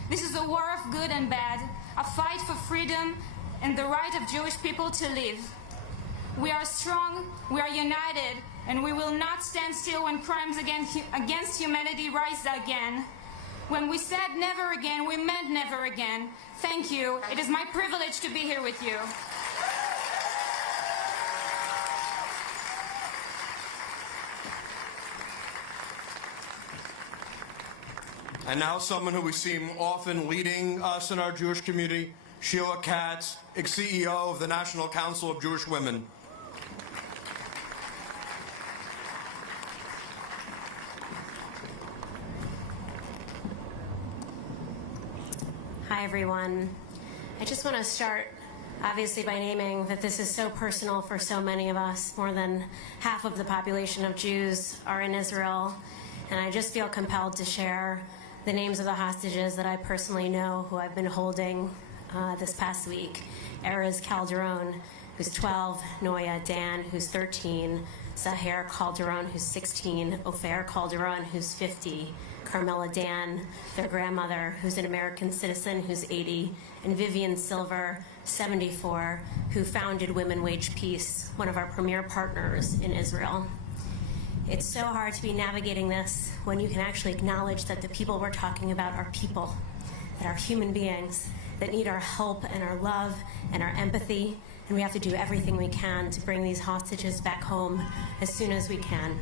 This is a war of good and bad, a fight for freedom and the right of Jewish people to live. We are strong, we are united, and we will not stand still when crimes against humanity rise again. When we said never again, we meant never again. Thank you. It is my privilege to be here with you. And now someone who we see often leading us in our Jewish community, Sheila Katz, ex-CEO of the National Council of Jewish Women. Hi, everyone. I just want to start, obviously, by naming that this is so personal for so many of us. More than half of the population of Jews are in Israel, and I just feel compelled to share the names of the hostages that I personally know who I've been holding this past week. Erez Calderon, who's 12, Noya Dan, who's 13, Zahir Calderon, who's 16, Ofer Calderon, who's 50, Carmela Dan, their grandmother, who's an American citizen, who's 80, and Vivian Silver, 74, who founded Women Wage Peace, one of our premier partners in Israel. It's so hard to be navigating this when you can actually acknowledge that the people we're talking about are people, that are human beings, that need our help and our love and our empathy, and we have to do everything we can to bring these hostages back home as soon as we can.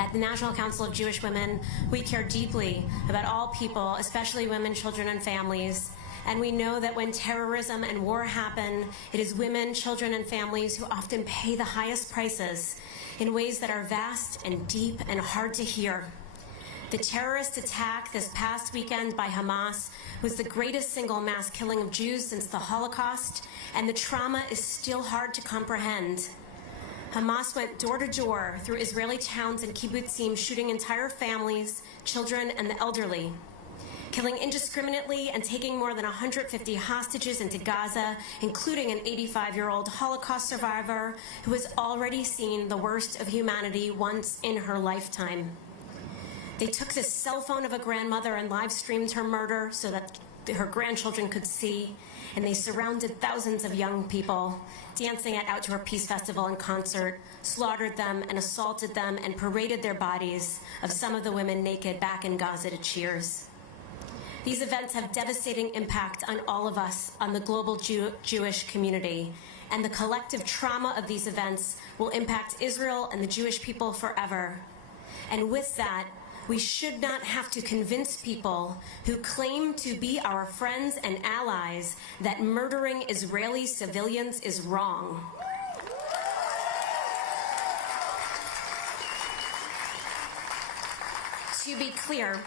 At the National Council of Jewish Women, we care deeply about all people, especially women, children, and families. And we know that when terrorism and war happen, it is women, children, and families who often pay the highest prices in ways that are vast and deep and hard to hear. The terrorist attack this past weekend by Hamas was the greatest single mass killing of Jews since the Holocaust, and the trauma is still hard to comprehend. Hamas went door to door through Israeli towns and kibbutzim, shooting entire families, children, and the elderly, killing indiscriminately and taking more than 150 hostages into Gaza, including an 85-year-old Holocaust survivor who has already seen the worst of humanity once in her lifetime. They took the cell phone of a grandmother and live-streamed her murder so that her grandchildren could see, and they surrounded thousands of young people, dancing at Outdoor Peace Festival and concert, slaughtered them and assaulted them and paraded their bodies of some of the women naked back in Gaza to cheers. These events have devastating impact on all of us, on the global Jewish community, and the collective trauma of these events will impact Israel and the Jewish people forever. And with that, we should not have to convince people who claim to be our friends and allies that murdering Israeli civilians is wrong. To be clear,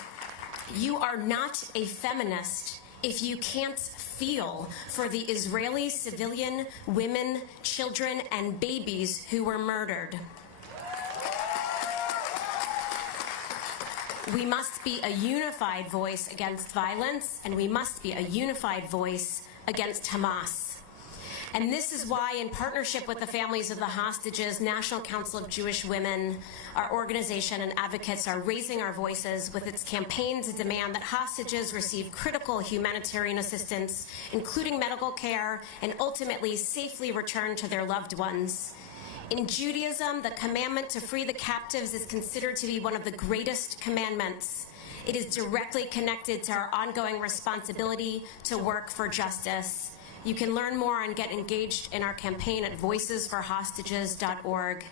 you are not a feminist if you can't feel for the Israeli civilian women, children, and babies who were murdered. We must be a unified voice against violence, and we must be a unified voice against Hamas. And this is why, in partnership with the families of the hostages, National Council of Jewish Women, our organization and advocates are raising our voices with its campaign to demand that hostages receive critical humanitarian assistance, including medical care, and ultimately safely return to their loved ones. In Judaism, the commandment to free the captives is considered to be one of the greatest commandments. It is directly connected to our ongoing responsibility to work for justice. You can learn more and get engaged in our campaign at voicesforhostages.org.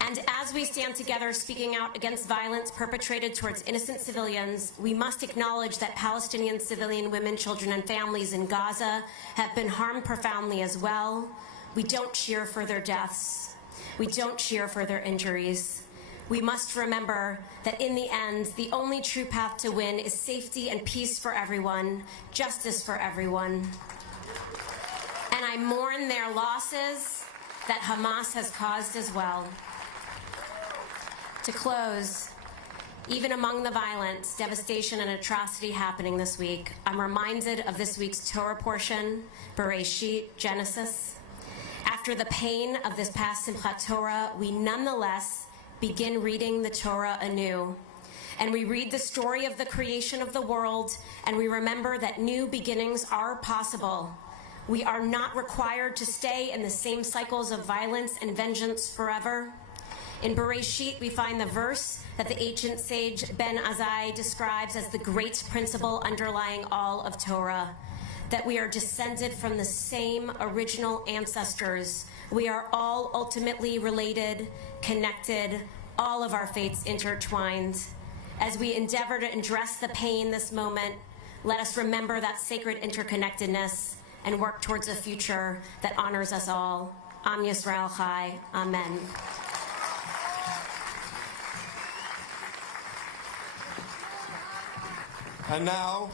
And as we stand together speaking out against violence perpetrated towards innocent civilians, we must acknowledge that Palestinian civilian women, children, and families in Gaza have been harmed profoundly as well. We don't cheer for their deaths. We don't cheer for their injuries. We must remember that in the end, the only true path to win is safety and peace for everyone, justice for everyone. And I mourn their losses that Hamas has caused as well. To close, even among the violence, devastation, and atrocity happening this week, I'm reminded of this week's Torah portion, Bereshit, Genesis. After the pain of this past Simchat Torah, we nonetheless begin reading the Torah anew. And we read the story of the creation of the world, and we remember that new beginnings are possible. We are not required to stay in the same cycles of violence and vengeance forever. In Bereshit, we find the verse that the ancient sage Ben Azai describes as the great principle underlying all of Torah, that we are descended from the same original ancestors. We are all ultimately related, connected, all of our fates intertwined. As we endeavor to address the pain this moment, let us remember that sacred interconnectedness and work towards a future that honors us all. Am Yisrael Chai. Amen. And now,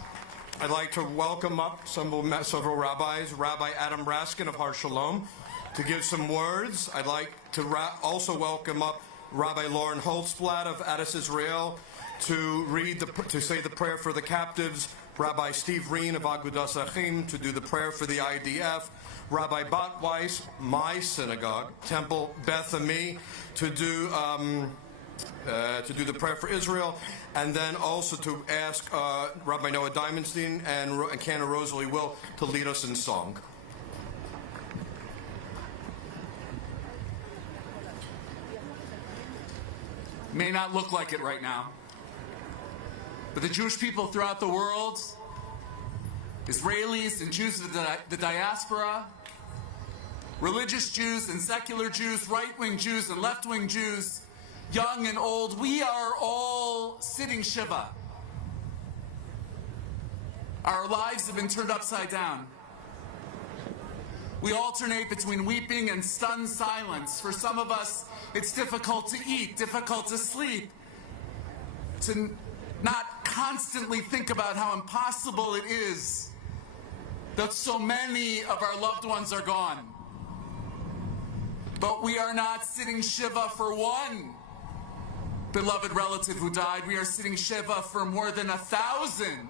I'd like to welcome up several rabbis, Rabbi Adam Raskin of Har Shalom, to give some words. I'd like to also welcome up Rabbi Lauren Holtzblatt of Adas Israel to say the prayer for the captives, Rabbi Steve Reen of Agudas Achim to do the prayer for the IDF, Rabbi Bat Weiss, my synagogue, Temple Beth Ami, to do the prayer for Israel, and then also to ask Rabbi Noah Diamondstein and Canon Rosalie Will to lead us in song. May not look like it right now, but the Jewish people throughout the world, Israelis and Jews of the diaspora, religious Jews and secular Jews, right-wing Jews and left-wing Jews, young and old, we are all sitting Shiva. Our lives have been turned upside down. We alternate between weeping and stunned silence. For some of us, it's difficult to eat, difficult to sleep, to not constantly think about how impossible it is that so many of our loved ones are gone. But we are not sitting Shiva for one beloved relative who died. We are sitting Shiva for more than 1,000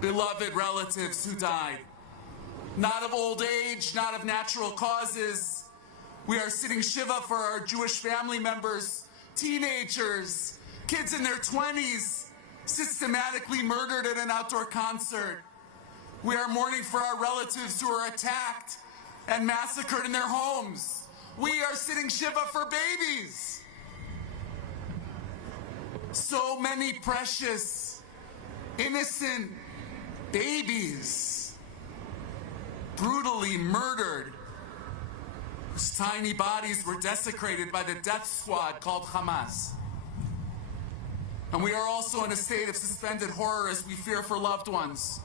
beloved relatives who died. Not of old age, not of natural causes. We are sitting Shiva for our Jewish family members, teenagers, kids in their 20s, systematically murdered at an outdoor concert. We are mourning for our relatives who are attacked and massacred in their homes. We are sitting Shiva for babies. So many precious, innocent babies brutally murdered, whose tiny bodies were desecrated by the death squad called Hamas. And we are also in a state of suspended horror as we fear for loved ones,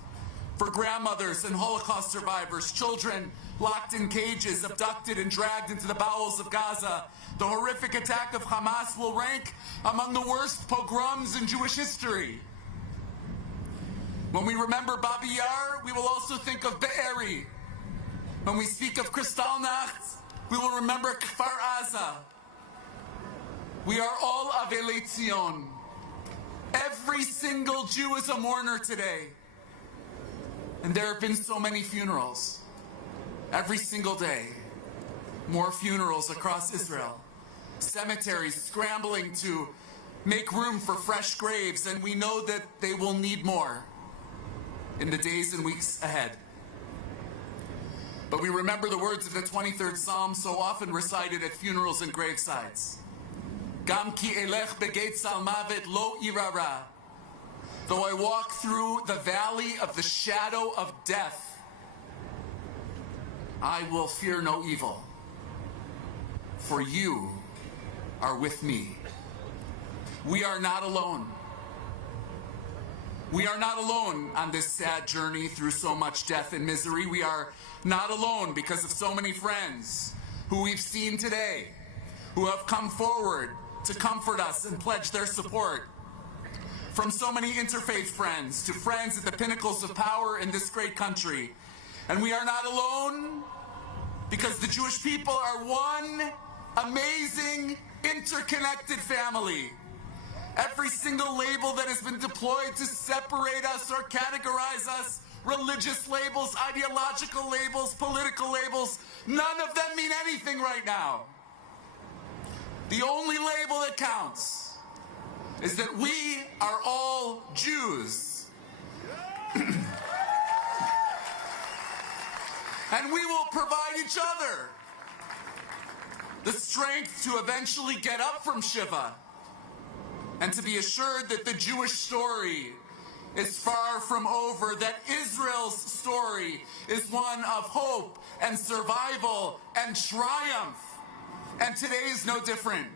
for grandmothers and Holocaust survivors, children locked in cages, abducted and dragged into the bowels of Gaza. The horrific attack of Hamas will rank among the worst pogroms in Jewish history. When we remember Babi Yar, we will also think of Be'eri. When we speak of Kristallnacht, we will remember Kfar Aza. We are all Avelei Tzion. Every single Jew is a mourner today. And there have been so many funerals. Every single day, more funerals across Israel, cemeteries scrambling to make room for fresh graves, and we know that they will need more in the days and weeks ahead. But we remember the words of the 23rd Psalm, so often recited at funerals and gravesides. Gam ki elech begeit sal mavet lo ira ra. Though I walk through the valley of the shadow of death, I will fear no evil, for you are with me. We are not alone. We are not alone on this sad journey through so much death and misery. We are not alone because of so many friends who we've seen today, who have come forward to comfort us and pledge their support. From so many interfaith friends to friends at the pinnacles of power in this great country. And we are not alone because the Jewish people are one amazing, interconnected family. Every single label that has been deployed to separate us or categorize us, religious labels, ideological labels, political labels, none of them mean anything right now. The only label that counts is that we are all Jews. And we will provide each other the strength to eventually get up from Shiva and to be assured that the Jewish story is far from over, that Israel's story is one of hope and survival and triumph. And today is no different.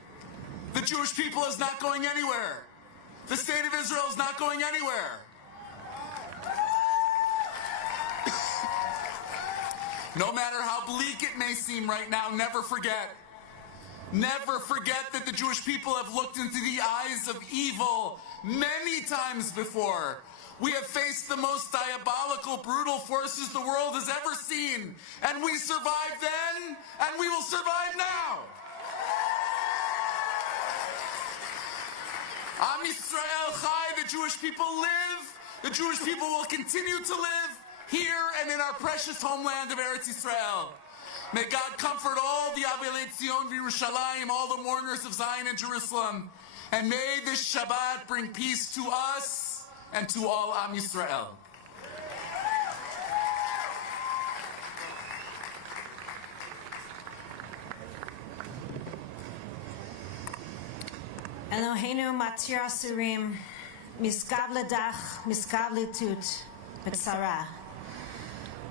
The Jewish people is not going anywhere. The state of Israel is not going anywhere. No matter how bleak it may seem right now, never forget that the Jewish people have looked into the eyes of evil many times before. We have faced the most diabolical, brutal forces the world has ever seen, and we survived then, and we will survive now. Am Yisrael Chai, the Jewish people live. The Jewish people will continue to live here and in our precious homeland of Eretz Yisrael. May God comfort all the Avelei Tzion v'Yerushalayim, all the mourners of Zion and Jerusalem. And may this Shabbat bring peace to us and to all Am Yisrael. Eloheinu matir asurim, miskav ledach, miskav letut, b'tzara.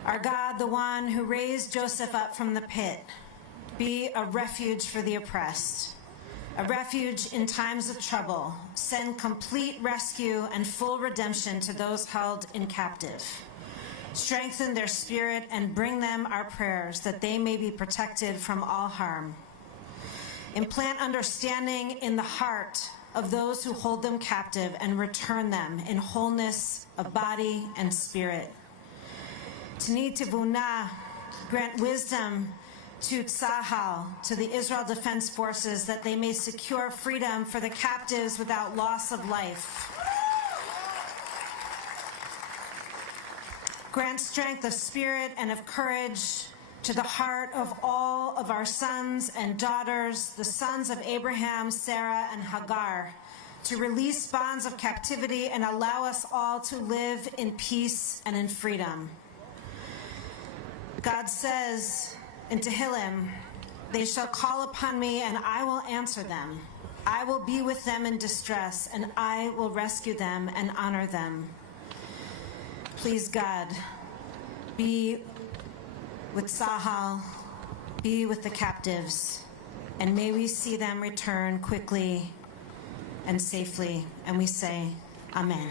Our God, the one who raised Joseph up from the pit, be a refuge for the oppressed, a refuge in times of trouble. Send complete rescue and full redemption to those held in captive. Strengthen their spirit and bring them our prayers that they may be protected from all harm. Implant understanding in the heart of those who hold them captive and return them in wholeness of body and spirit. Tani Tivuna, grant wisdom to Tzahal, to the Israel Defense Forces, that they may secure freedom for the captives without loss of life. Grant strength of spirit and of courage to the heart of all of our sons and daughters, the sons of Abraham, Sarah, and Hagar, to release bonds of captivity and allow us all to live in peace and in freedom. God says in Tehillim, they shall call upon me and I will answer them. I will be with them in distress and I will rescue them and honor them. Please, God, be with Tzahal, be with the captives, and may we see them return quickly and safely. And we say, Amen.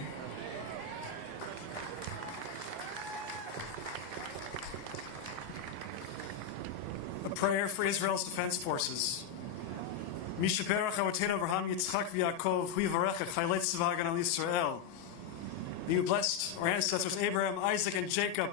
A prayer for Israel's Defense Forces. Mishaberach Avotenu Avraham Yitzchak v'Yaakov Hu Yivarechech Chaylei Tzva Haganah Yisrael. May you bless our ancestors Abraham, Isaac, and Jacob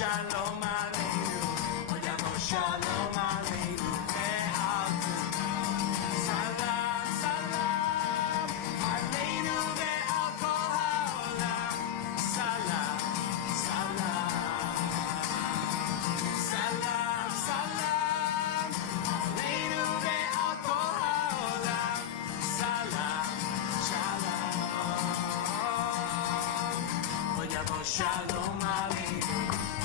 shalom aleinu, od yavo shalom aleinu, ve'al salam, salam, aleinu ve'al kol ha'olam, salam, salam, salam, salam, aleinu ve'al kol ha'olam, salam, shalom, od yavo shalom aleinu,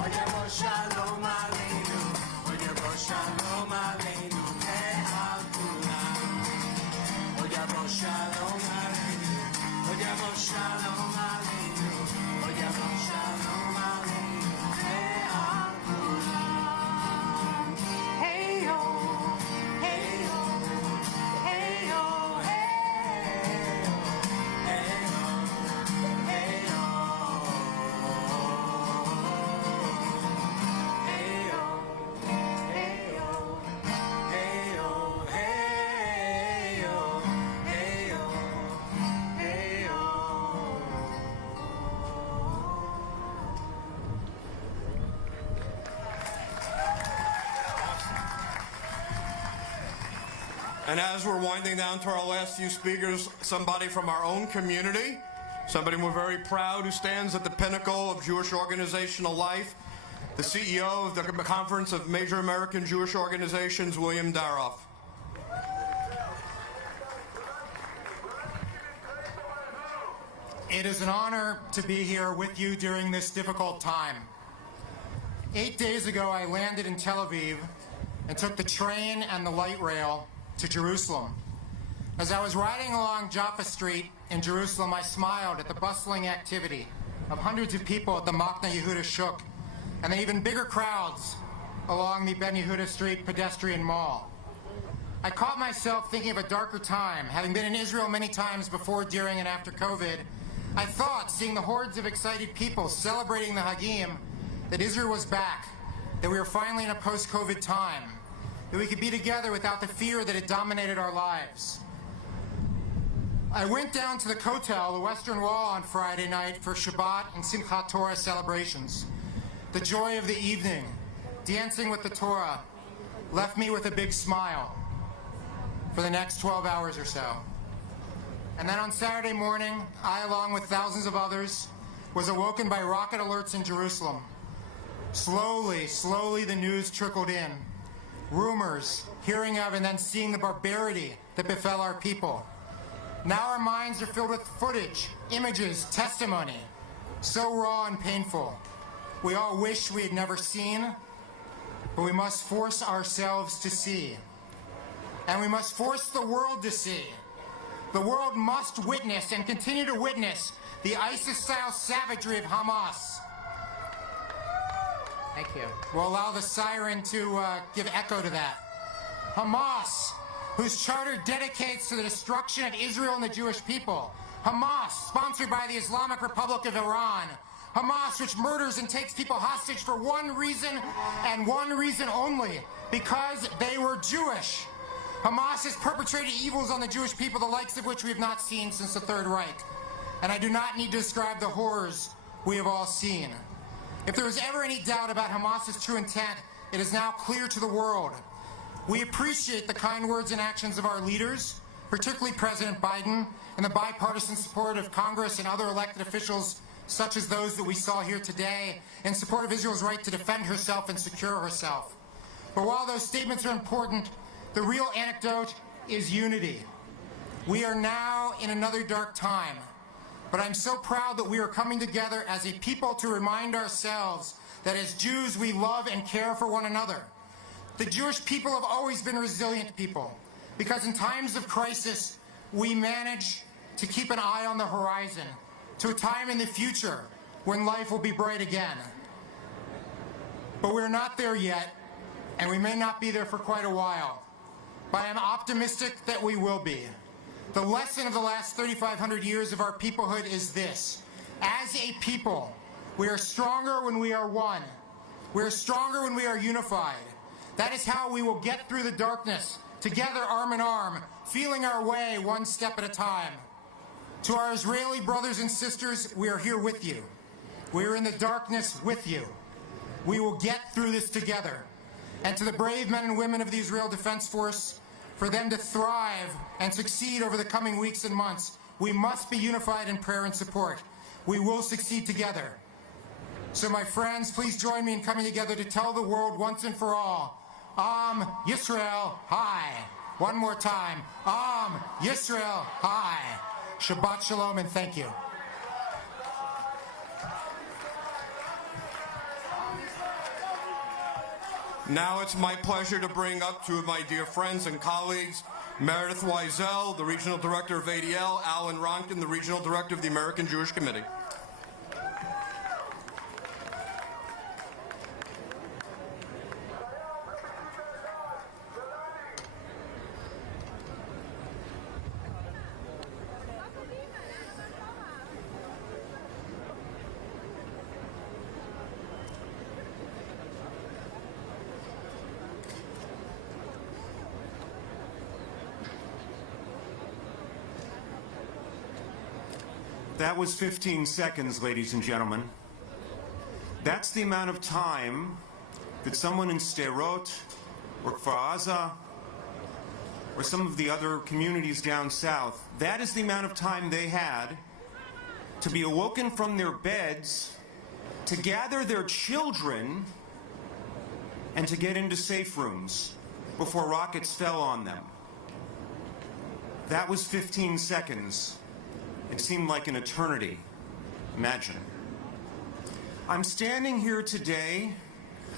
od yavo shalom aleinu, od yavo shalom aleinu, ve'al kulam, od yavo shalom aleinu, od yavo shalom aleinu, od yavo shalom aleinu, ve'al kulam. Hey yo, hey yo, hey yo, hey yo, hey yo, hey yo, hey yo, hey yo, hey yo, hey yo, hey yo. And as we're winding down to our last few speakers, somebody from our own community, somebody we're very proud who stands at the pinnacle of Jewish organizational life, the CEO of the Conference of Major American Jewish Organizations, William Daroff. It is an honor to be here with you during this difficult time. 8 days ago, I landed in Tel Aviv and took the train and the light rail to Jerusalem. As I was riding along Jaffa Street in Jerusalem, I smiled at the bustling activity of hundreds of people at the Machne Yehuda Shuk and the even bigger crowds along the Ben Yehuda Street pedestrian mall. I caught myself thinking of a darker time. Having been in Israel many times before, during, and after COVID, I thought, seeing the hordes of excited people celebrating the Hagim, that Israel was back, that we were finally in a post-COVID time, that we could be together without the fear that had dominated our lives. I went down to the Kotel, the Western Wall, on Friday night for Shabbat and Simchat Torah celebrations. The joy of the evening, dancing with the Torah, left me with a big smile for the next 12 hours or so. And then on Saturday morning, I, along with thousands of others, was awoken by rocket alerts in Jerusalem. Slowly, slowly the news trickled in. Rumors, hearing of and then seeing the barbarity that befell our people. Now our minds are filled with footage, images, testimony, so raw and painful. We all wish we had never seen, but we must force ourselves to see. And we must force the world to see. The world must witness and continue to witness the ISIS-style savagery of Hamas. Thank you. We'll allow the siren to give echo to that. Hamas, whose charter dedicates to the destruction of Israel and the Jewish people. Hamas, sponsored by the Islamic Republic of Iran. Hamas, which murders and takes people hostage for one reason and one reason only, because they were Jewish. Hamas has perpetrated evils on the Jewish people, the likes of which we have not seen since the Third Reich. And I do not need to describe the horrors we have all seen. If there was ever any doubt about Hamas's true intent, it is now clear to the world. We appreciate the kind words and actions of our leaders, particularly President Biden, and the bipartisan support of Congress and other elected officials, such as those that we saw here today, in support of Israel's right to defend herself and secure herself. But while those statements are important, the real antidote is unity. We are now in another dark time, but I'm so proud that we are coming together as a people to remind ourselves that as Jews we love and care for one another. The Jewish people have always been resilient people, because in times of crisis we manage to keep an eye on the horizon, to a time in the future when life will be bright again. But we're not there yet, and we may not be there for quite a while. But I am optimistic that we will be. The lesson of the last 3,500 years of our peoplehood is this. As a people, we are stronger when we are one. We are stronger when we are unified. That is how we will get through the darkness, together arm in arm, feeling our way one step at a time. To our Israeli brothers and sisters, we are here with you. We are in the darkness with you. We will get through this together. And to the brave men and women of the Israel Defense Force, for them to thrive and succeed over the coming weeks and months, we must be unified in prayer and support. We will succeed together. So my friends, please join me in coming together to tell the world once and for all, Am Yisrael Hai. One more time, Am Yisrael Hai. Shabbat Shalom and thank you. Now it's my pleasure to bring up two of my dear friends and colleagues, Meredith Wiesel, the Regional Director of ADL, Alan Ronkin, the Regional Director of the American Jewish Committee. That was 15 seconds, ladies and gentlemen. That's the amount of time that someone in Sderot or Kfar Aza or some of the other communities down south, that is the amount of time they had to be awoken from their beds, to gather their children, and to get into safe rooms before rockets fell on them. That was 15 seconds. It seemed like an eternity. Imagine. I'm standing here today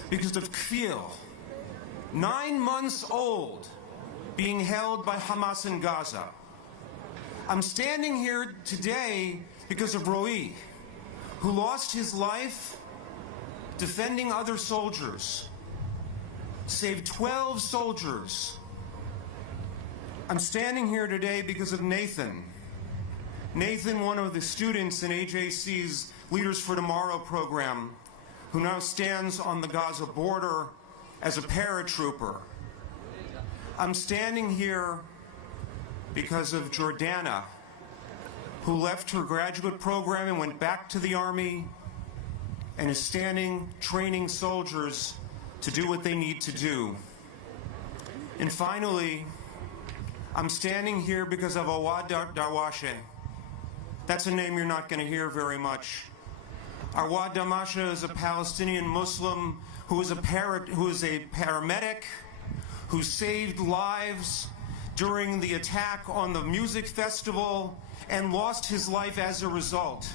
because of Kfir, 9 months old, being held by Hamas in Gaza. I'm standing here today because of Ro'i, who lost his life defending other soldiers, saved 12 soldiers. I'm standing here today because of Nathan. Nathan, one of the students in AJC's Leaders for Tomorrow program, who now stands on the Gaza border as a paratrooper. I'm standing here because of Jordana, who left her graduate program and went back to the Army and is standing, training soldiers to do what they need to do. And finally, I'm standing here because of Awad Darwashe. That's a name you're not going to hear very much. Awad Darwashe is a Palestinian Muslim who is a paramedic, who saved lives during the attack on the music festival and lost his life as a result.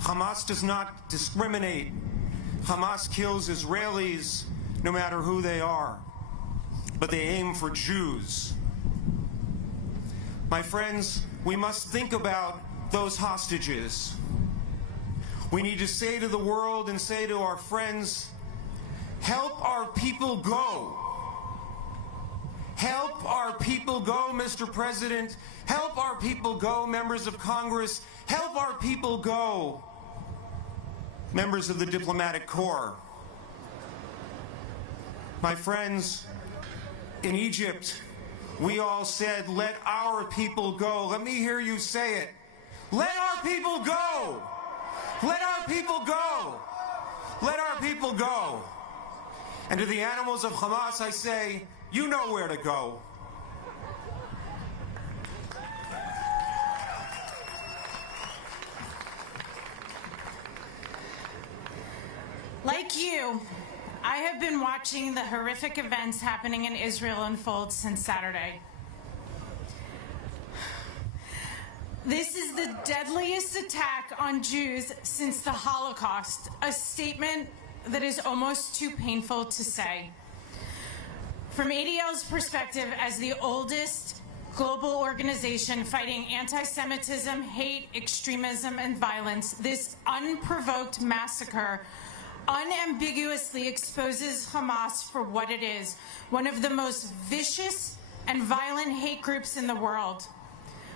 Hamas does not discriminate. Hamas kills Israelis no matter who they are, but they aim for Jews. My friends, we must think about those hostages. We need to say to the world and say to our friends, help our people go. Help our people go, Mr. President. Help our people go, members of Congress. Help our people go, members of the diplomatic corps. My friends, in Egypt, we all said, let our people go. Let me hear you say it. Let our people go. Let our people go. Let our people go. And to the animals of Hamas, I say, you know where to go. Like you, I have been watching the horrific events happening in Israel unfold since Saturday. This is the deadliest attack on Jews since the Holocaust, a statement that is almost too painful to say. From ADL's perspective, as the oldest global organization fighting anti-Semitism, hate, extremism, and violence, this unprovoked massacre unambiguously exposes Hamas for what it is, one of the most vicious and violent hate groups in the world.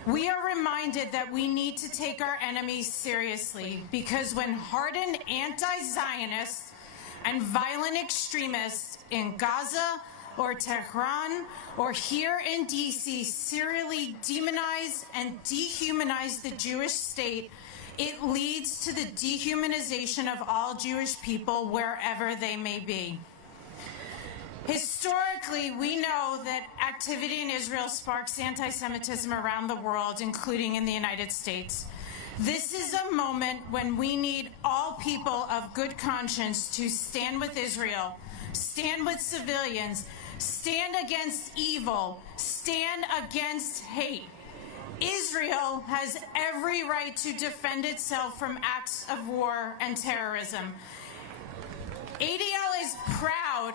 We are reminded that we need to take our enemies seriously, because when hardened anti-Zionists and violent extremists in Gaza or Tehran or here in DC serially demonize and dehumanize the Jewish state, It leads to the dehumanization of all Jewish people wherever they may be. Historically, we know that activity in Israel sparks anti-Semitism around the world, including in the United States. This is a moment when we need all people of good conscience to stand with Israel, stand with civilians, stand against evil, stand against hate. Israel has every right to defend itself from acts of war and terrorism. ADL is proud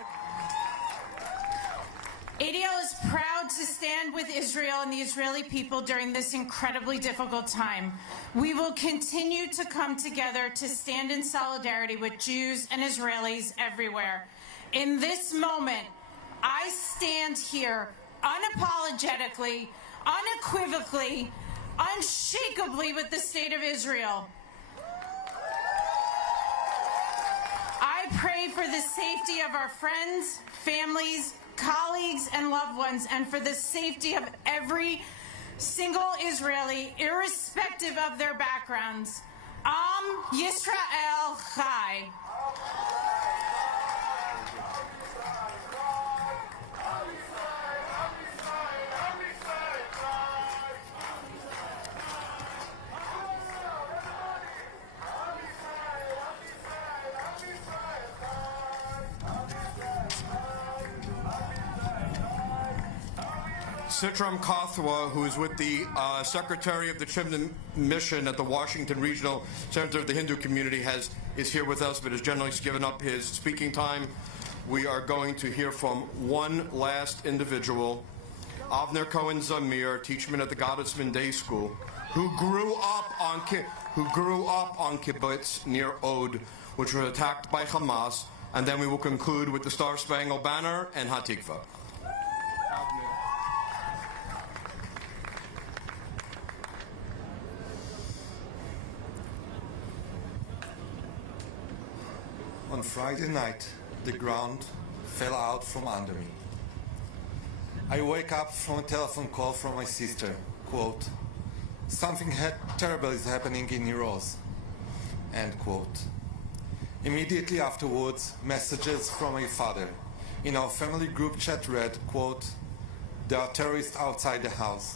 to stand with Israel and the Israeli people during this incredibly difficult time. We will continue to come together to stand in solidarity with Jews and Israelis everywhere. In this moment, I stand here unapologetically, unequivocally, unshakably with the state of Israel. I pray for the safety of our friends, families, colleagues, and loved ones, and for the safety of every single Israeli, irrespective of their backgrounds. Am Yisrael Chai. Sitram Kathwa, who is with the Secretary of the Chimney Mission at the Washington Regional Center of the Hindu Community, is here with us, but has generally given up his speaking time. We are going to hear from one last individual, Avner Cohen Zamir, teachman at the Gottesman Day School, who grew up on kibbutz near Od, which was attacked by Hamas, and then we will conclude with the Star Spangled Banner and Hatikva. On Friday night, the ground fell out from under me. I wake up from a telephone call from my sister, quote, "Something terrible is happening in Iroz," end quote. Immediately afterwards, messages from my father. In our family group chat read, quote, "There are terrorists outside the house.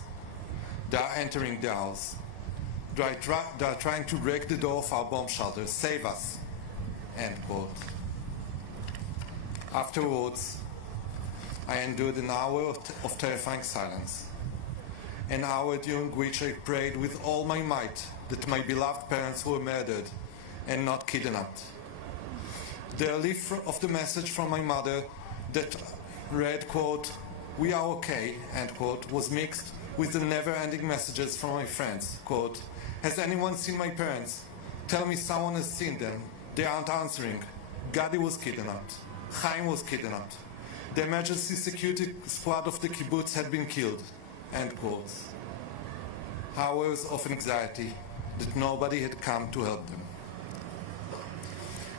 They are entering the house. They are trying to break the door of our bomb shelter. Save us," end quote. Afterwards, I endured an hour of terrifying silence. An hour during which I prayed with all my might that my beloved parents were murdered and not kidnapped. The relief of the message from my mother that read, quote, "We are okay," end quote, was mixed with the never-ending messages from my friends, quote, "Has anyone seen my parents? Tell me someone has seen them. They aren't answering. Gadi was kidnapped. Chaim was kidnapped. The emergency security squad of the kibbutz had been killed," end quote. Hours of anxiety that nobody had come to help them.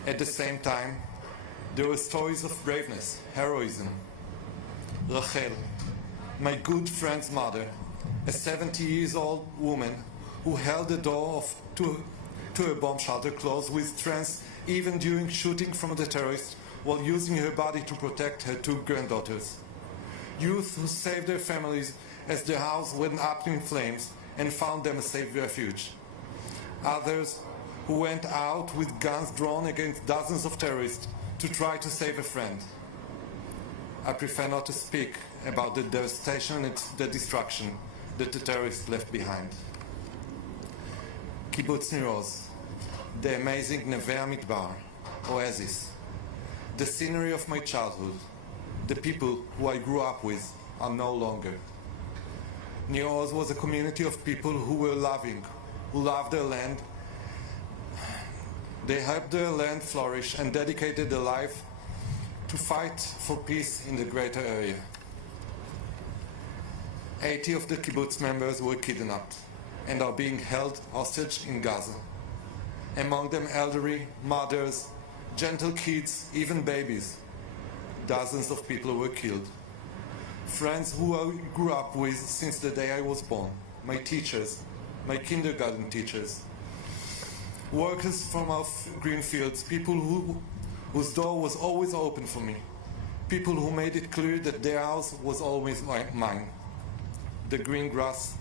At the same time, there were stories of braveness, heroism. Rachel, my good friend's mother, a 70-year-old woman who held the door to a bomb shelter closed with strength even during shooting from the terrorists while using her body to protect her two granddaughters. Youth who saved their families as their house went up in flames and found them a safe refuge. Others who went out with guns drawn against dozens of terrorists to try to save a friend. I prefer not to speak about the devastation and the destruction that the terrorists left behind. Kibbutz Nir Oz, the amazing Neve Midbar, oasis, the scenery of my childhood, the people who I grew up with are no longer. Nir Oz was a community of people who were loving, who loved their land. They helped their land flourish and dedicated their life to fight for peace in the greater area. 80 of the kibbutz members were kidnapped and are being held hostage in Gaza. Among them elderly, mothers, gentle kids, even babies. Dozens of people were killed. Friends who I grew up with since the day I was born, my teachers, my kindergarten teachers, workers from our green fields, people whose door was always open for me, people who made it clear that their house was always mine. The green grass,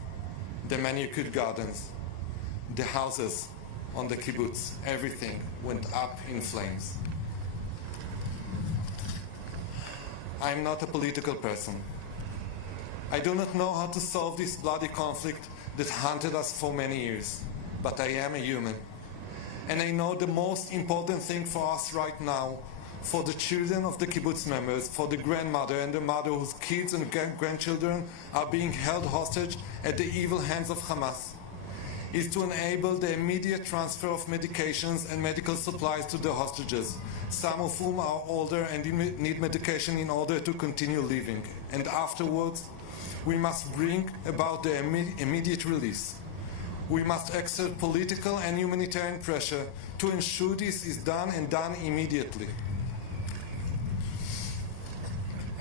the manicured gardens, the houses on the kibbutz, everything went up in flames. I am not a political person. I do not know how to solve this bloody conflict that haunted us for many years, but I am a human. And I know the most important thing for us right now, for the children of the kibbutz members, for the grandmother and the mother whose kids and grandchildren are being held hostage at the evil hands of Hamas, is to enable the immediate transfer of medications and medical supplies to the hostages, some of whom are older and need medication in order to continue living. And afterwards, we must bring about their immediate release. We must exert political and humanitarian pressure to ensure this is done and done immediately.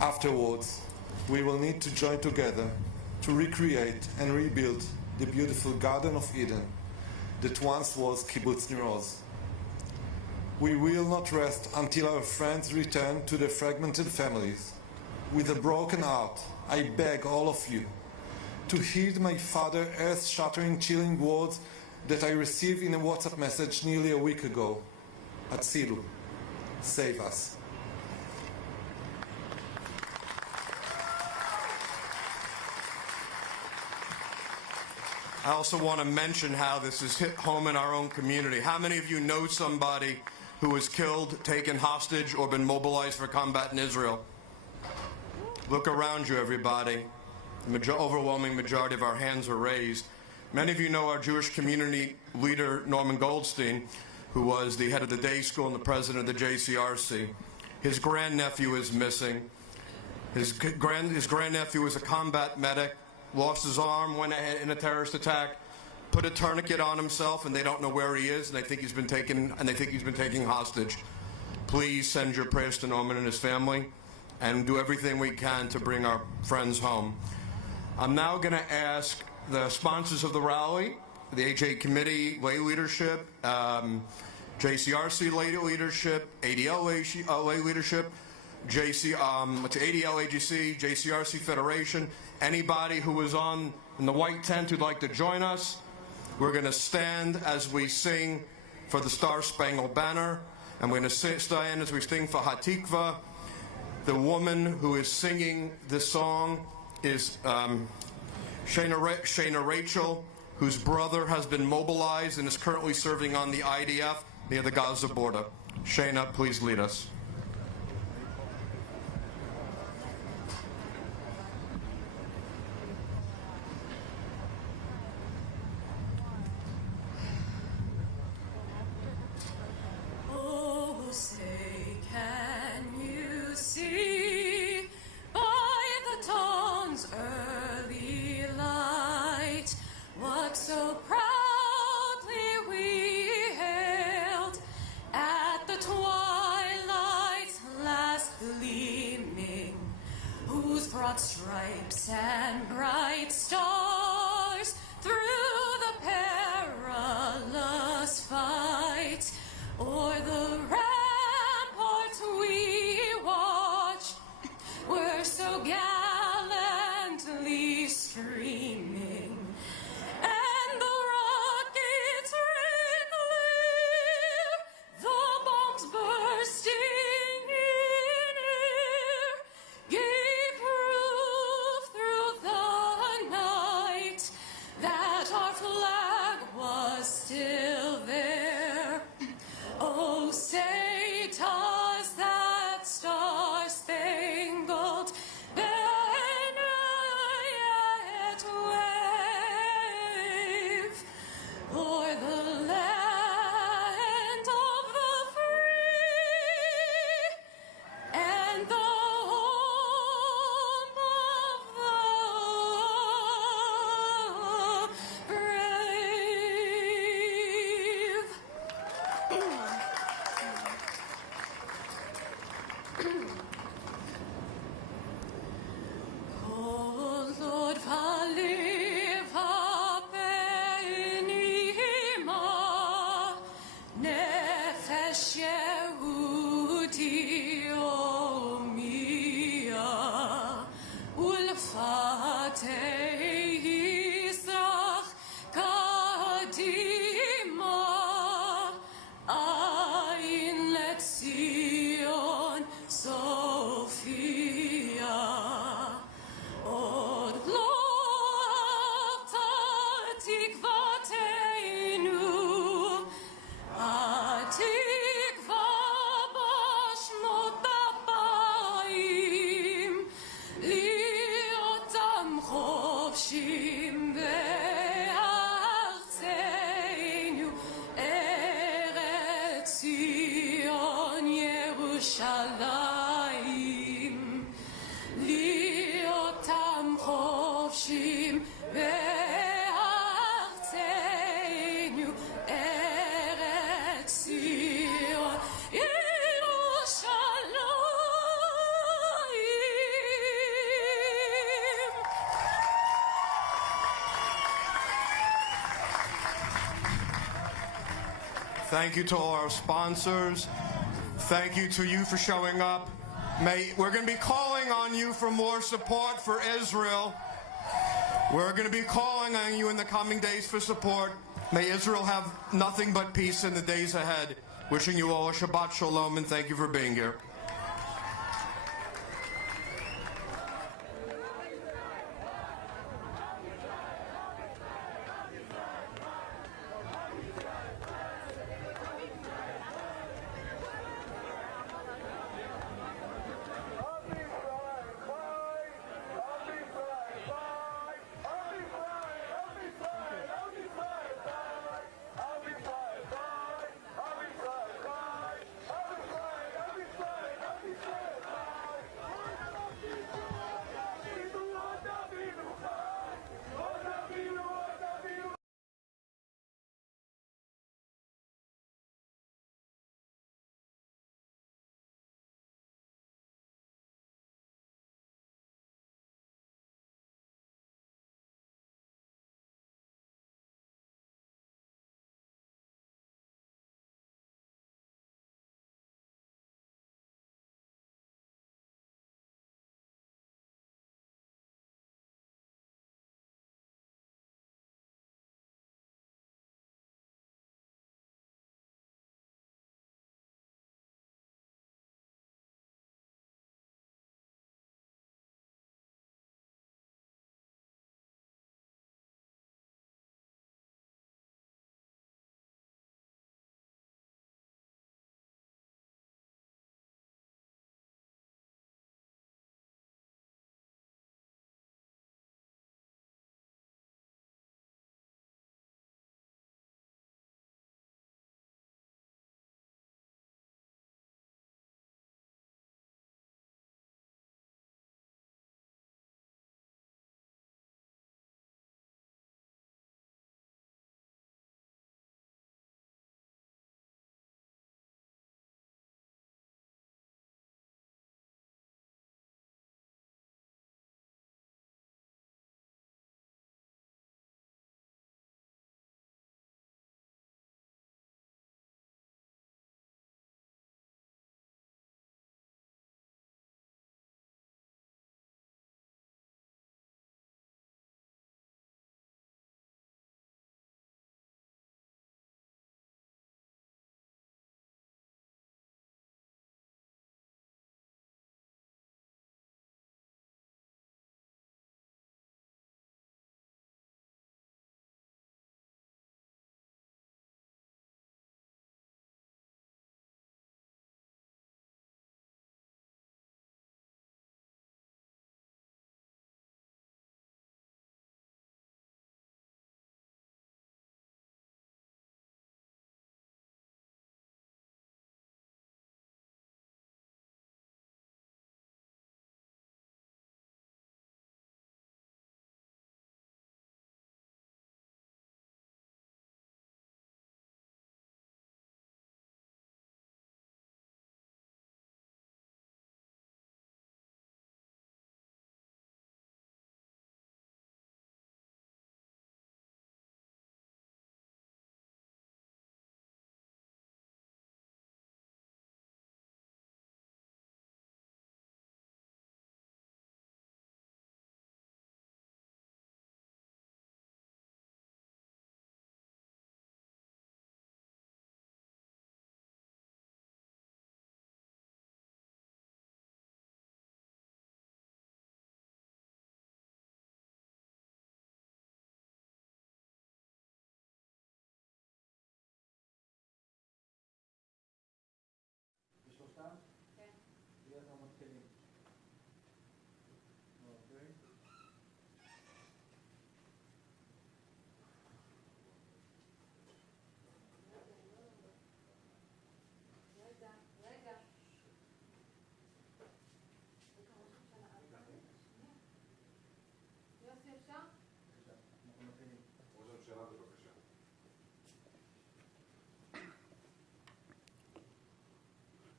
Afterwards, we will need to join together to recreate and rebuild the beautiful Garden of Eden that once was Kibbutz Nir Oz. We will not rest until our friends return to their fragmented families. With a broken heart, I beg all of you to heed my father earth-shattering, chilling words that I received in a WhatsApp message nearly a week ago. Atzilu, save us. I also want to mention how this has hit home in our own community. How many of you know somebody who was killed, taken hostage, or been mobilized for combat in Israel? Look around you, everybody. The overwhelming majority of our hands are raised. Many of you know our Jewish community leader, Norman Goldstein, who was the head of the day school and the president of the JCRC. His grandnephew is missing. His grandnephew was a combat medic, lost his arm, went ahead in a terrorist attack, put a tourniquet on himself, and they don't know where he is, and they think he's been taken hostage. Please send your prayers to Norman and his family, and do everything we can to bring our friends home. I'm now going to ask the sponsors of the rally, the HA committee, lay leadership, JCRC lay leadership, ADL lay leadership, ADL AGC, JCRC Federation, anybody who was in the white tent who'd like to join us. We're going to stand as we sing for the Star Spangled Banner, and we're going to stand as we sing for Hatikva. The woman who is singing this song is Shana Rachel, whose brother has been mobilized and is currently serving on the IDF near the Gaza border. Shana, please lead us. Oh, say, can you see by the dawn's early light what so proudly we hailed at the twilight shehuti omia ulfatei Yisrach kadima ayin letzion Sophia od lo tikvateinu atikva bashmot abayim liotam chofshim be'artzeinu eretz Zion Yerushalayim liotam chofshim be'artzeinu eretz Zion Yerushalayim. Thank you to all our sponsors. Thank you to you for showing up. We're going to be calling on you for more support for Israel. We're going to be calling on you in the coming days for support. May Israel have nothing but peace in the days ahead. Wishing you all a Shabbat Shalom and thank you for being here.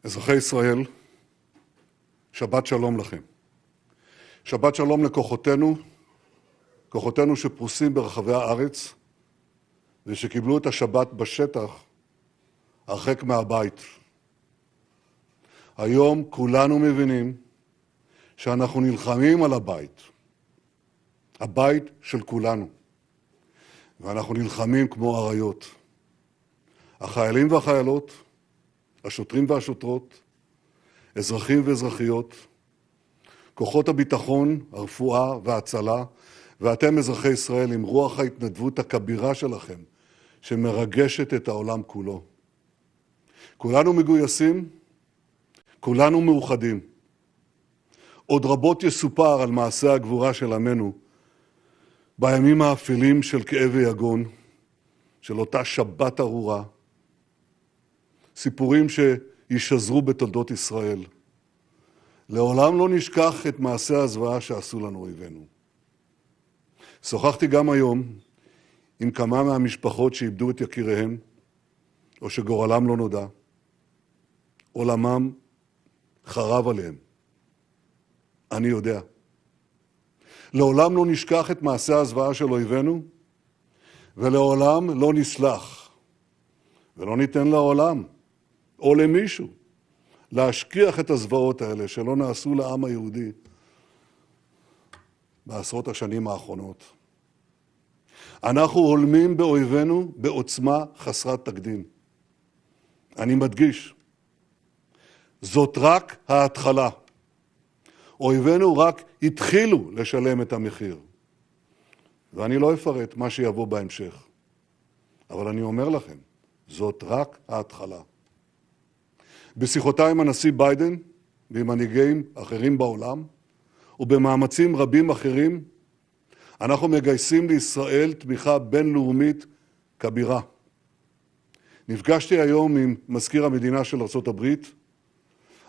אזרחי ישראל, שבת שלום לכם. שבת שלום לכוחותינו, כוחותינו שפרוסים ברחבי הארץ ושקיבלו את השבת בשטח הרחק מהבית. היום כולנו מבינים שאנחנו נלחמים על הבית, הבית של כולנו, ואנחנו נלחמים כמו אריות. החיילים והחיילות, השוטרים והשוטרות, אזרחים ואזרחיות, כוחות הביטחון, הרפואה וההצלה, ואתם אזרחי ישראל עם רוח ההתנדבות הכבירה שלכם, שמרגשת את העולם כולו. כולנו מגויסים, כולנו מאוחדים. עוד רבות יסופר על מעשה הגבורה של עמנו, בימים האפלים של כאב ויגון, של אותה שבת ארורה, סיפורים שישזרו בתולדות ישראל. לעולם לא נשכח את מעשה הזוועה שעשו לנו אויבינו. שוחחתי גם היום עם כמה מהמשפחות שאיבדו את יקיריהם, או שגורלם לא נודע. עולמם חרב עליהם. אני יודע. לעולם לא נשכח את מעשה הזוועה של אויבינו, ולעולם לא נסלח. ולא ניתן לעולם, או למישהו, להשכיח את הזוועות האלה שלא נעשו לעם היהודי בעשרות השנים האחרונות. אנחנו הולמים באויבינו בעוצמה חסרת תקדים. אני מדגיש, זאת רק ההתחלה. אויבינו רק התחילו לשלם את המחיר. ואני לא אפרט מה שיבוא בהמשך. אבל אני אומר לכם, זאת רק ההתחלה. בשיחותיי עם הנשיא ביידן ועם מנהיגים אחרים בעולם, ובמאמצים רבים אחרים, אנחנו מגייסים לישראל תמיכה בינלאומית כבירה. נפגשתי היום עם מזכיר המדינה של ארצות הברית.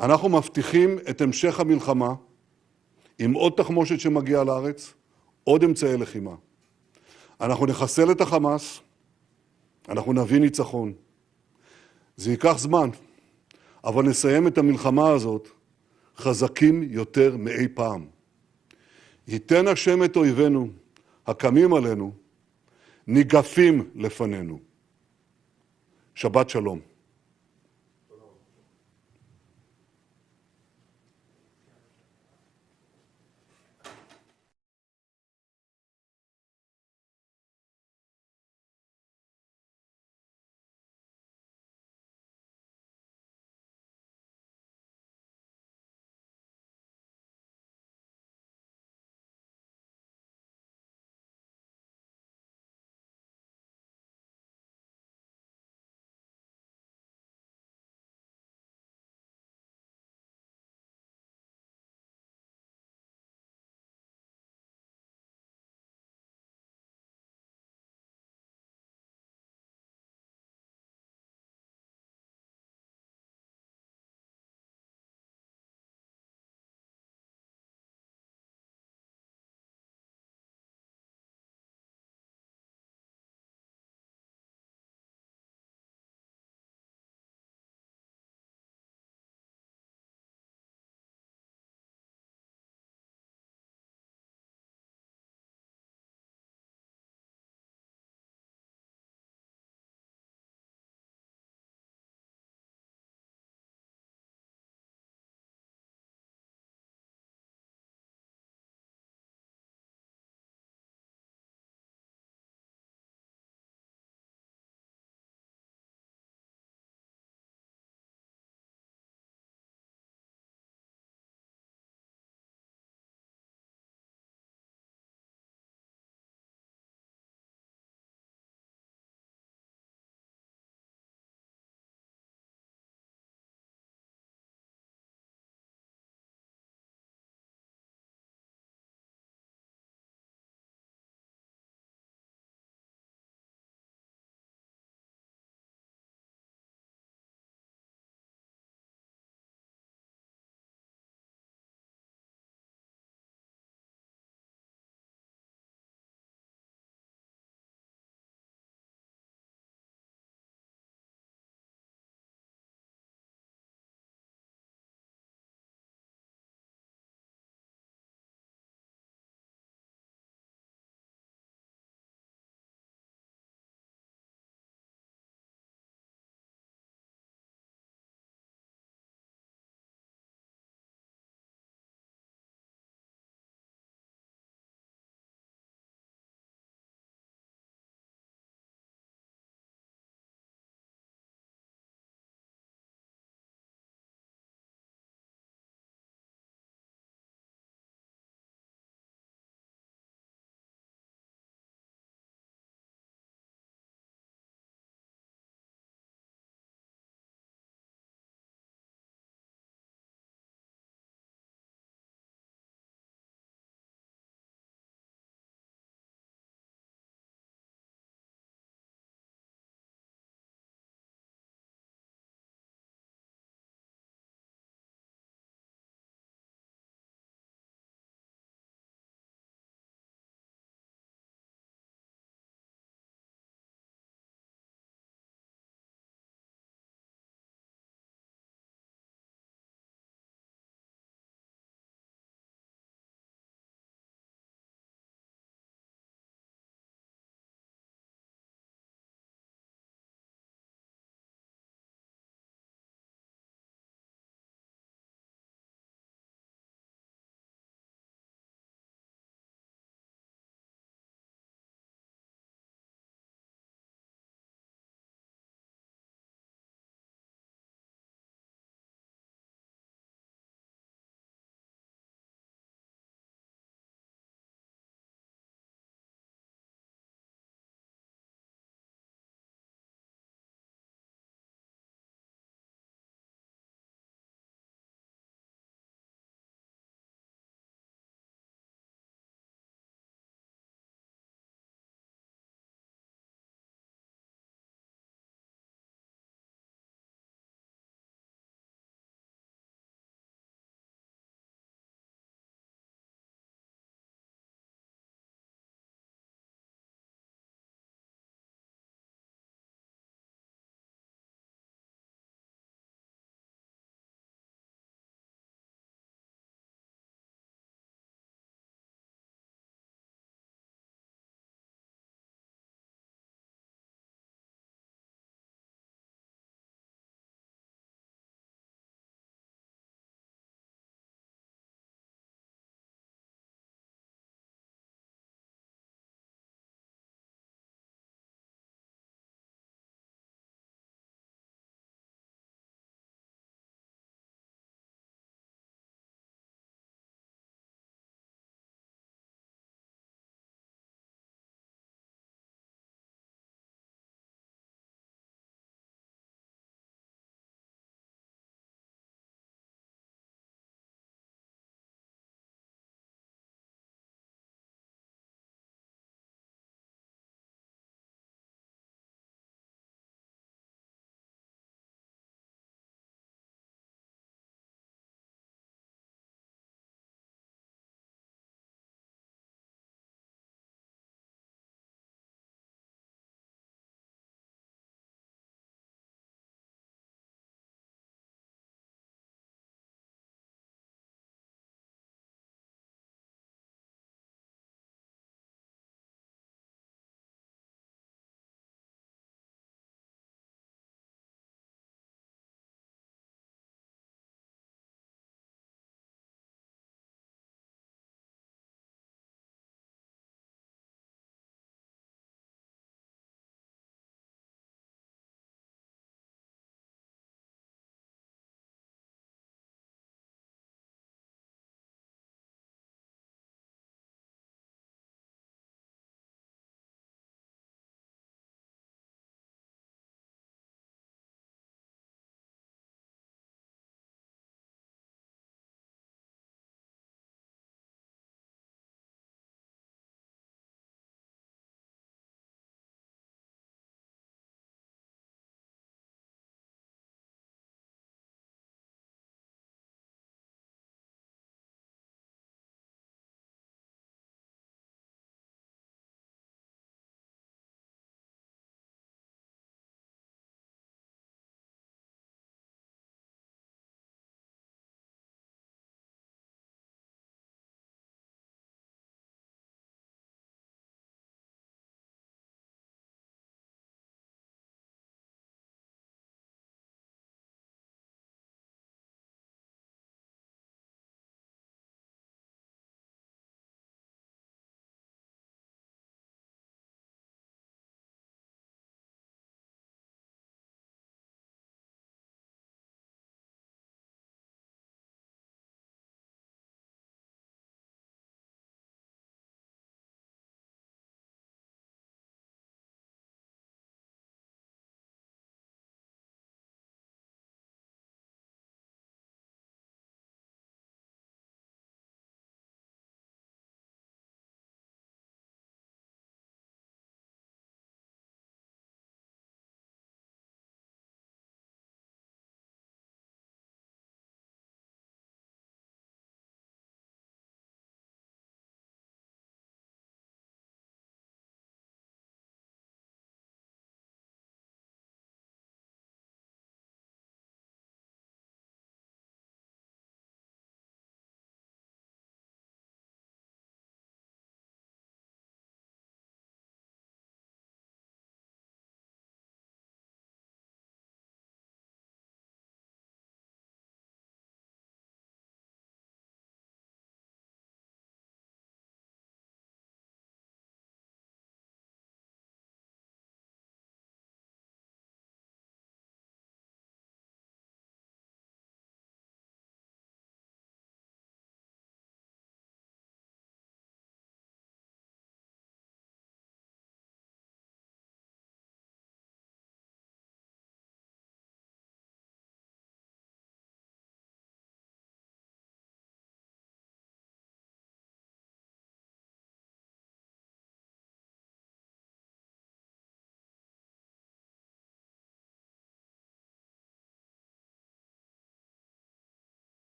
אנחנו מבטיחים את המשך המלחמה עם עוד תחמושת שמגיעה לארץ, עוד אמצעי לחימה. אנחנו נחסל את החמאס, אנחנו נביא ניצחון. זה ייקח זמן, אבל נסיים את המלחמה הזאת חזקים יותר מאי פעם. ייתן השם את אויבינו, הקמים עלינו, ניגפים לפנינו. שבת שלום.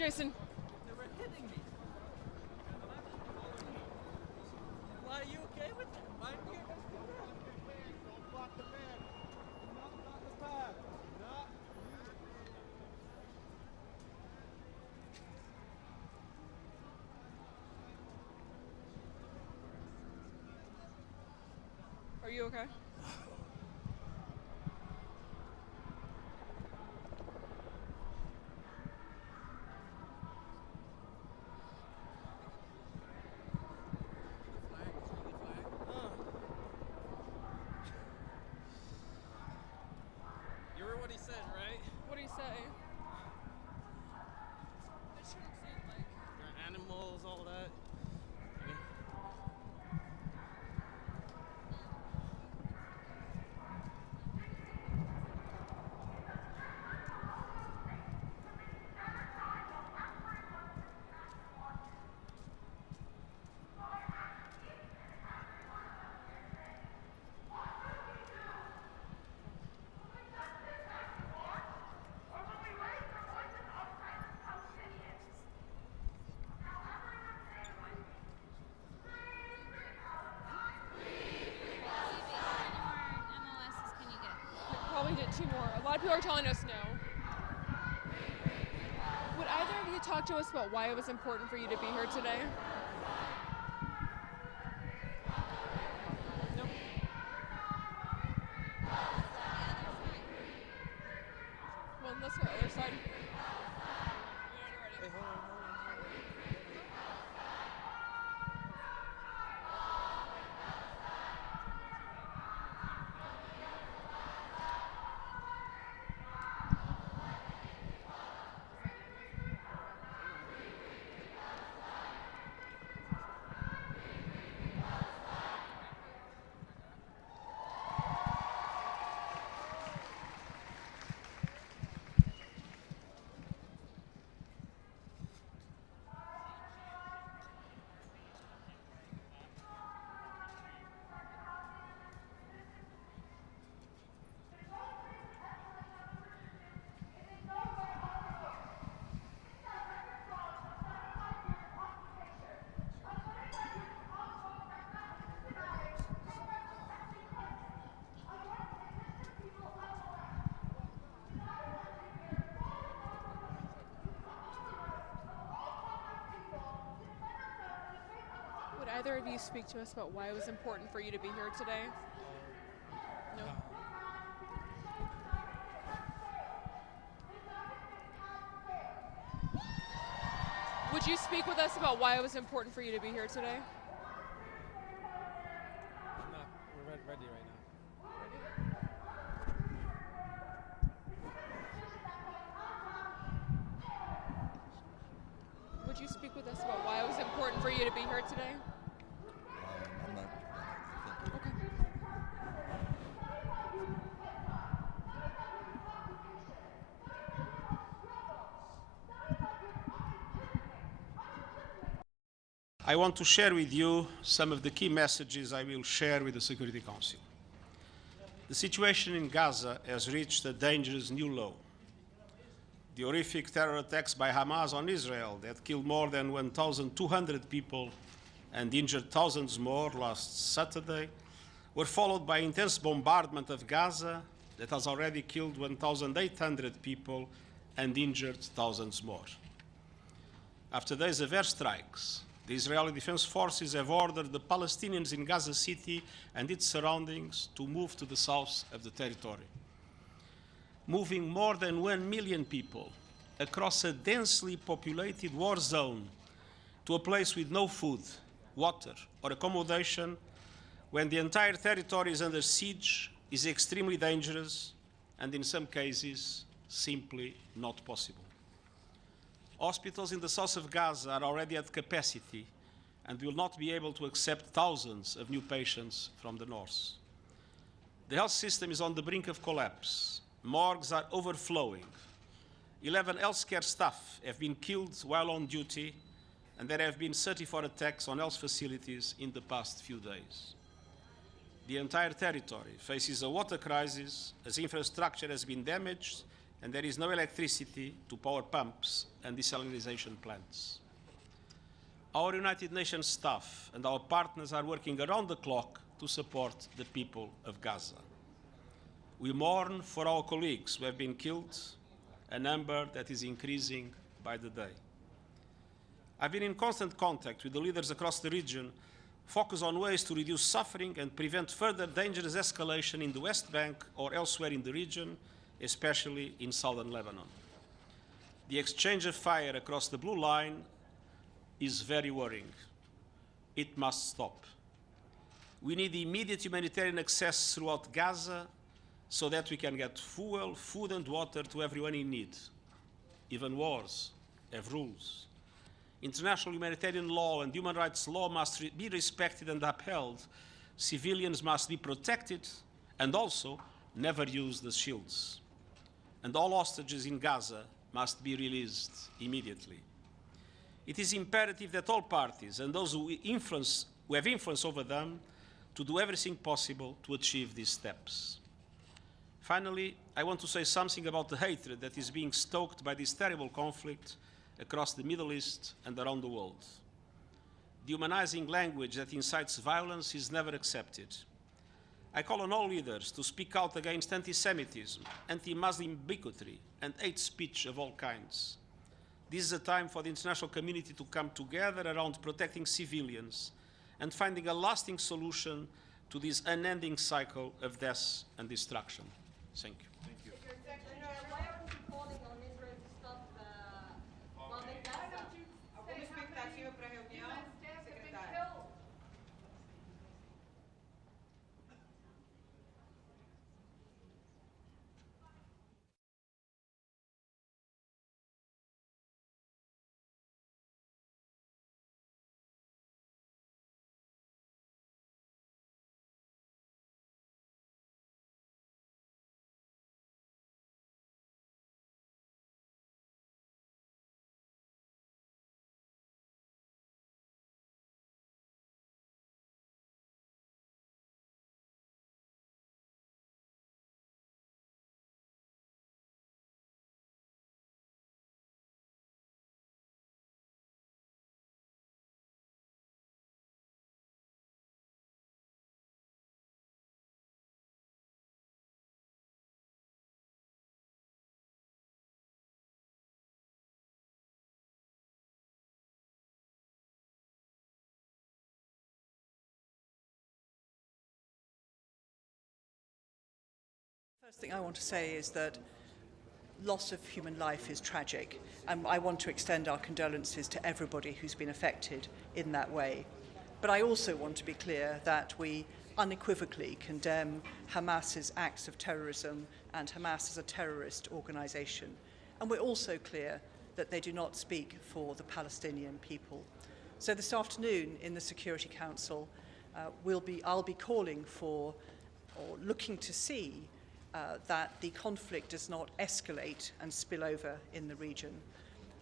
Jason. They were hitting me. Why are you okay with that? Why do you guys do that? Don't block the man. Not block the path. Not you. Are you okay? You heard what he said, right? What do you say? I shouldn't say like they're animals, all that. Probably did 2 more. A lot of people are telling us no. Would either of you talk to us about why it was important for you to be here today? No. Well, let's go other side. Hey, hold on. Would either of you speak to us about why it was important for you to be here today? No. Would you speak with us about why it was important for you to be here today? We're ready right now. Would you speak with us about why it was important for you to be here today? I'm not. Okay. I want to share with you some of the key messages I will share with the Security Council. The situation in Gaza has reached a dangerous new low. The horrific terror attacks by Hamas on Israel that killed more than 1,200 people and injured thousands more last Saturday were followed by intense bombardment of Gaza that has already killed 1,800 people and injured thousands more. After days of airstrikes, the Israeli Defense Forces have ordered the Palestinians in Gaza City and its surroundings to move to the south of the territory. Moving more than 1 million people across a densely populated war zone to a place with no food, water, or accommodation when the entire territory is under siege is extremely dangerous and in some cases simply not possible. Hospitals in the south of Gaza are already at capacity and will not be able to accept thousands of new patients from the north. The health system is on the brink of collapse. Morgues are overflowing. 11 healthcare staff have been killed while on duty, and there have been 34 attacks on health facilities in the past few days. The entire territory faces a water crisis as infrastructure has been damaged and there is no electricity to power pumps and desalination plants. Our United Nations staff and our partners are working around the clock to support the people of Gaza. We mourn for our colleagues who have been killed, a number that is increasing by the day. I've been in constant contact with the leaders across the region, focused on ways to reduce suffering and prevent further dangerous escalation in the West Bank or elsewhere in the region, especially in southern Lebanon. The exchange of fire across the blue line is very worrying. It must stop. We need immediate humanitarian access throughout Gaza so that we can get fuel, food and water to everyone in need. Even wars have rules. International humanitarian law and human rights law must be respected and upheld. Civilians must be protected and also never used as shields. And all hostages in Gaza must be released immediately. It is imperative that all parties and those who have influence over them to do everything possible to achieve these steps. Finally, I want to say something about the hatred that is being stoked by this terrible conflict across the Middle East and around the world. Dehumanizing language that incites violence is never accepted. I call on all leaders to speak out against anti-Semitism, anti-Muslim bigotry, and hate speech of all kinds. This is a time for the international community to come together around protecting civilians and finding a lasting solution to this unending cycle of death and destruction. Thank you. First thing I want to say is that loss of human life is tragic, and I want to extend our condolences to everybody who's been affected in that way. But I also want to be clear that we unequivocally condemn Hamas's acts of terrorism and Hamas as a terrorist organization. And we're also clear that they do not speak for the Palestinian people. So this afternoon in the Security Council, I'll be calling for, or looking to see, that the conflict does not escalate and spill over in the region.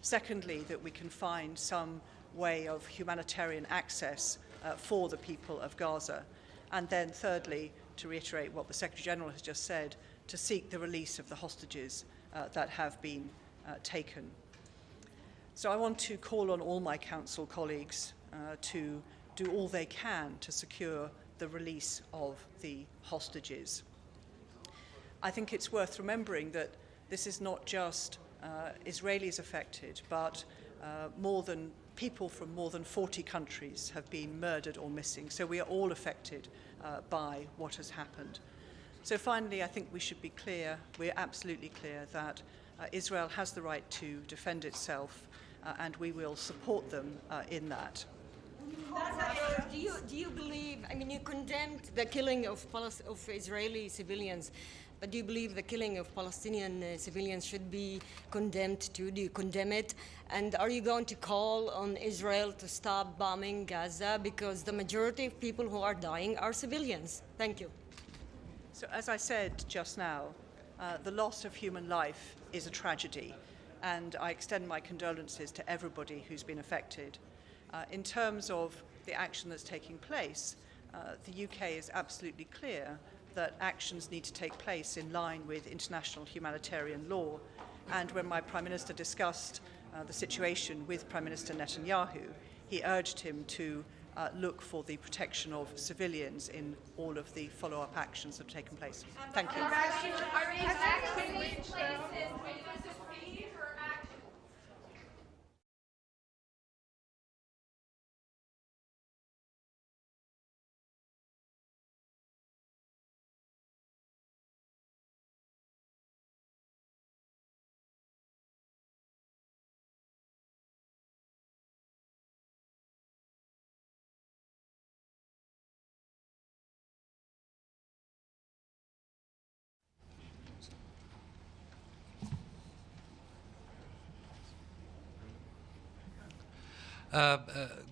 Secondly, that we can find some way of humanitarian access for the people of Gaza. And then thirdly, to reiterate what the Secretary General has just said, to seek the release of the hostages that have been taken. So I want to call on all my council colleagues to do all they can to secure the release of the hostages. I think it's worth remembering that this is not just Israelis affected, but people from more than 40 countries have been murdered or missing. So we are all affected by what has happened. So finally, I think we should be clear, we're absolutely clear that Israel has the right to defend itself, and we will support them in that. Do you believe, I mean, you condemned the killing of Israeli civilians, but do you believe the killing of Palestinian civilians should be condemned too? Do you condemn it? And are you going to call on Israel to stop bombing Gaza? Because the majority of people who are dying are civilians. Thank you. So as I said just now, the loss of human life is a tragedy, and I extend my condolences to everybody who's been affected. In terms of the action that's taking place, the UK is absolutely clear that actions need to take place in line with international humanitarian law. And when my Prime Minister discussed the situation with Prime Minister Netanyahu, he urged him to look for the protection of civilians in all of the follow-up actions that have taken place. Thank you.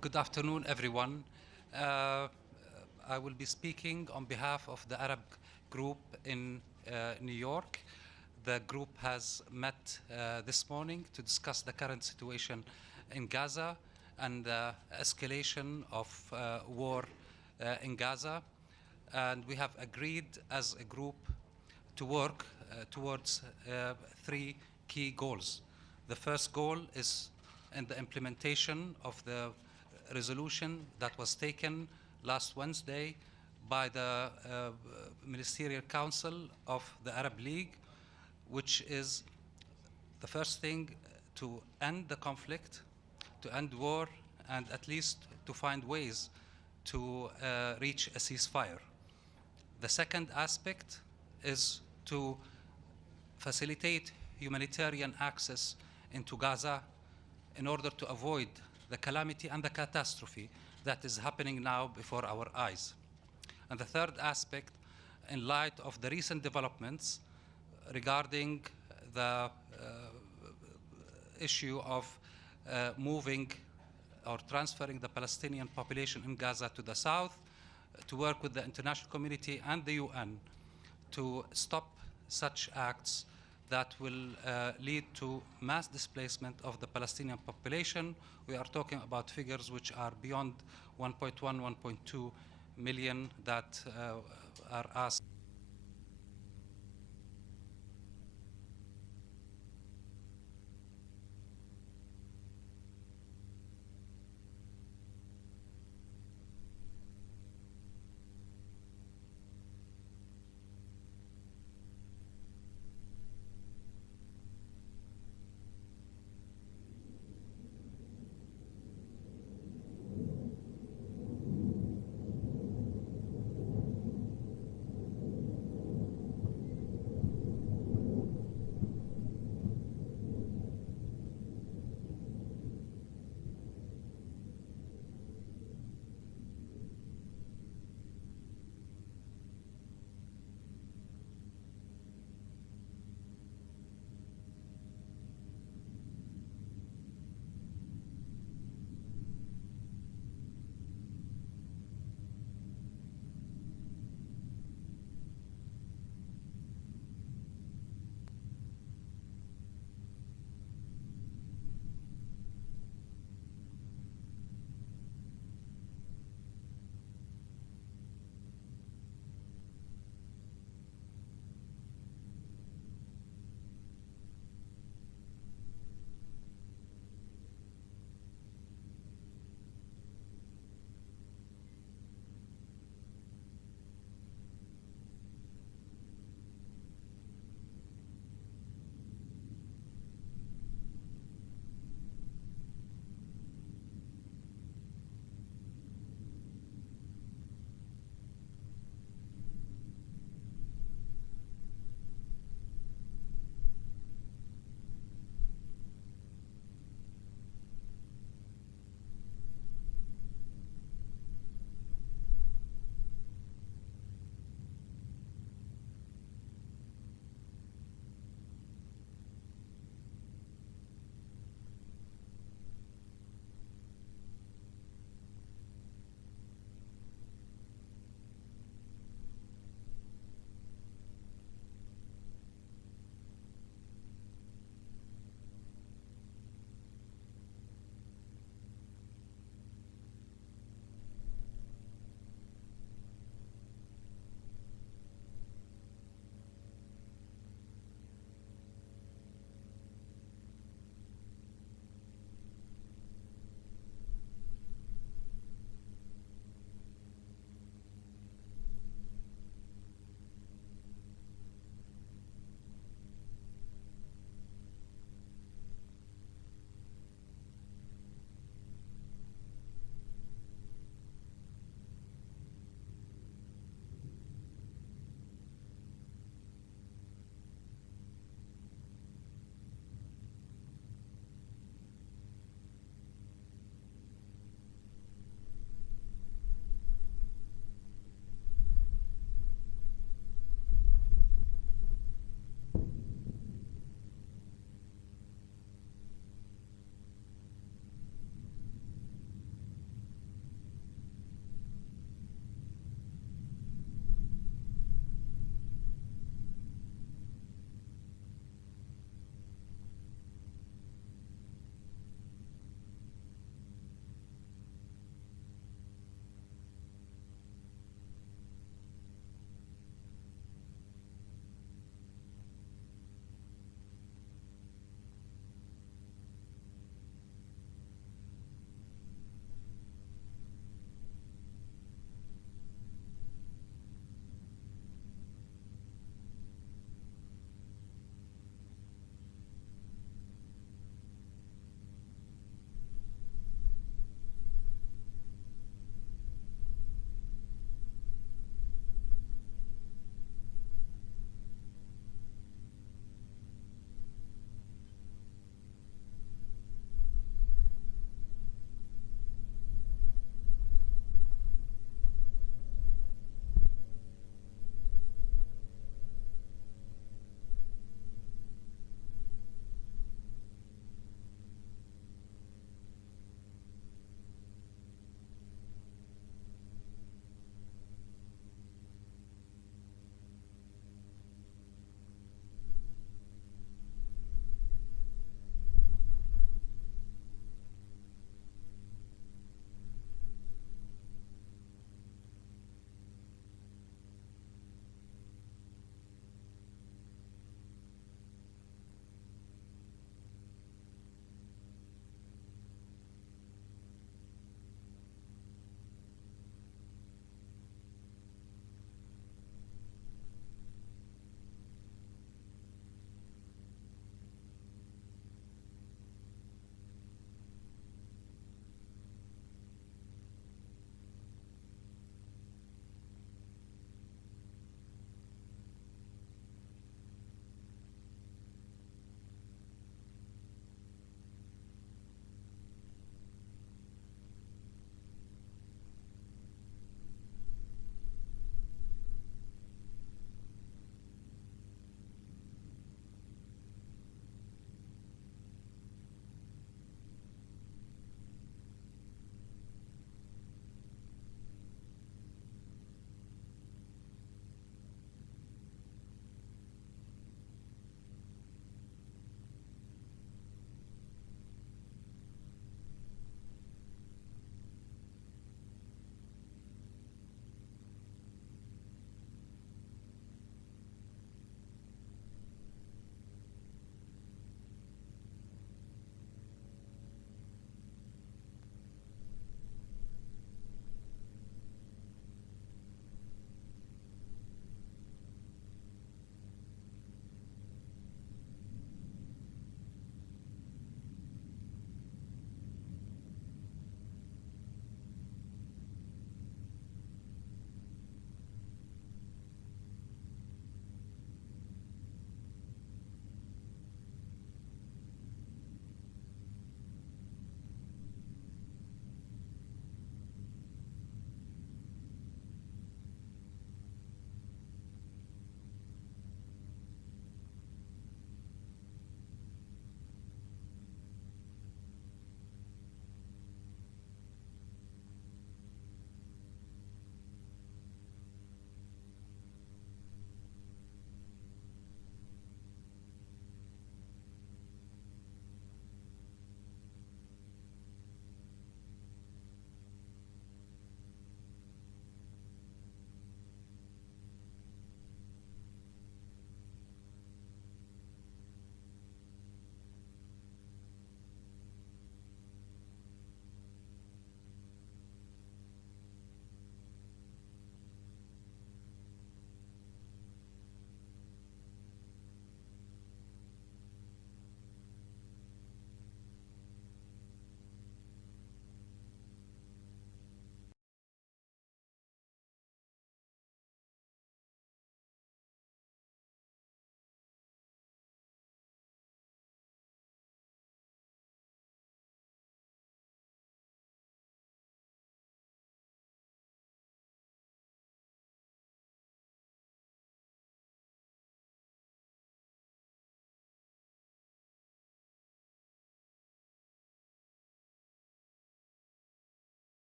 Good afternoon, everyone. I will be speaking on behalf of the Arab group in New York. The group has met this morning to discuss the current situation in Gaza and the escalation of war in Gaza. And we have agreed as a group to work towards three key goals. The first goal is in the implementation of the resolution that was taken last Wednesday by the Ministerial Council of the Arab League, which is the first thing to end the conflict, to end war, and at least to find ways to reach a ceasefire. The second aspect is to facilitate humanitarian access into Gaza in order to avoid the calamity and the catastrophe that is happening now before our eyes. And the third aspect, in light of the recent developments regarding the issue of moving or transferring the Palestinian population in Gaza to the south, to work with the international community and the UN to stop such acts that will lead to mass displacement of the Palestinian population. We are talking about figures which are beyond 1.1, 1.2 million that are asked.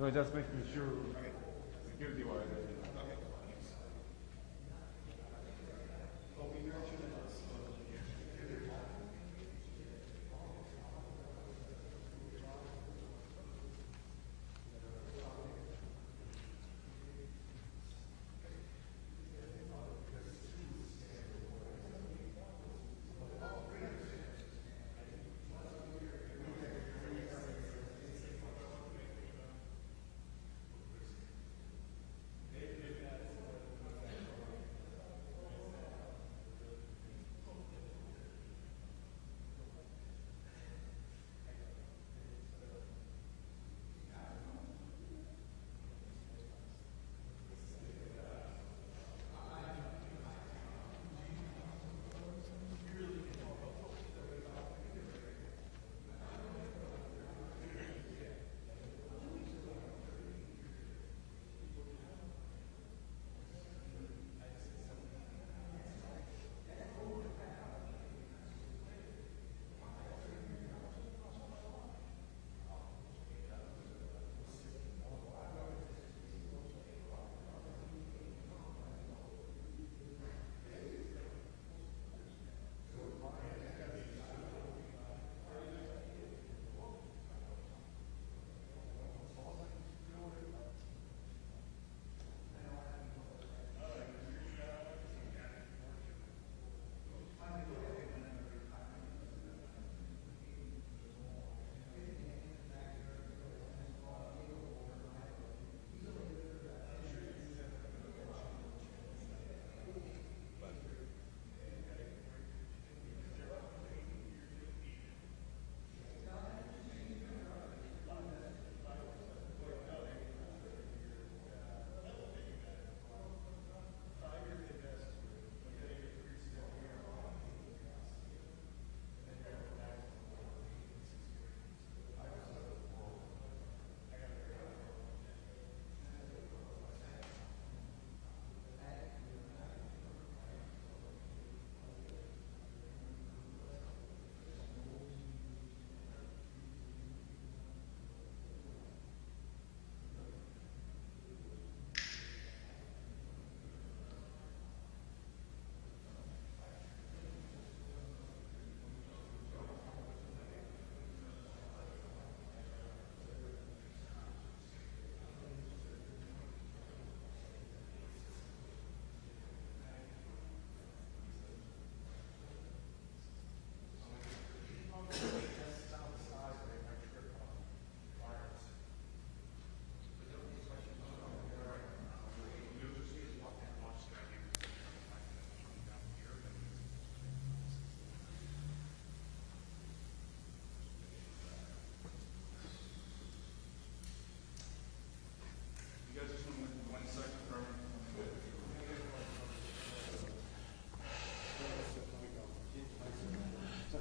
No, just making sure security wise.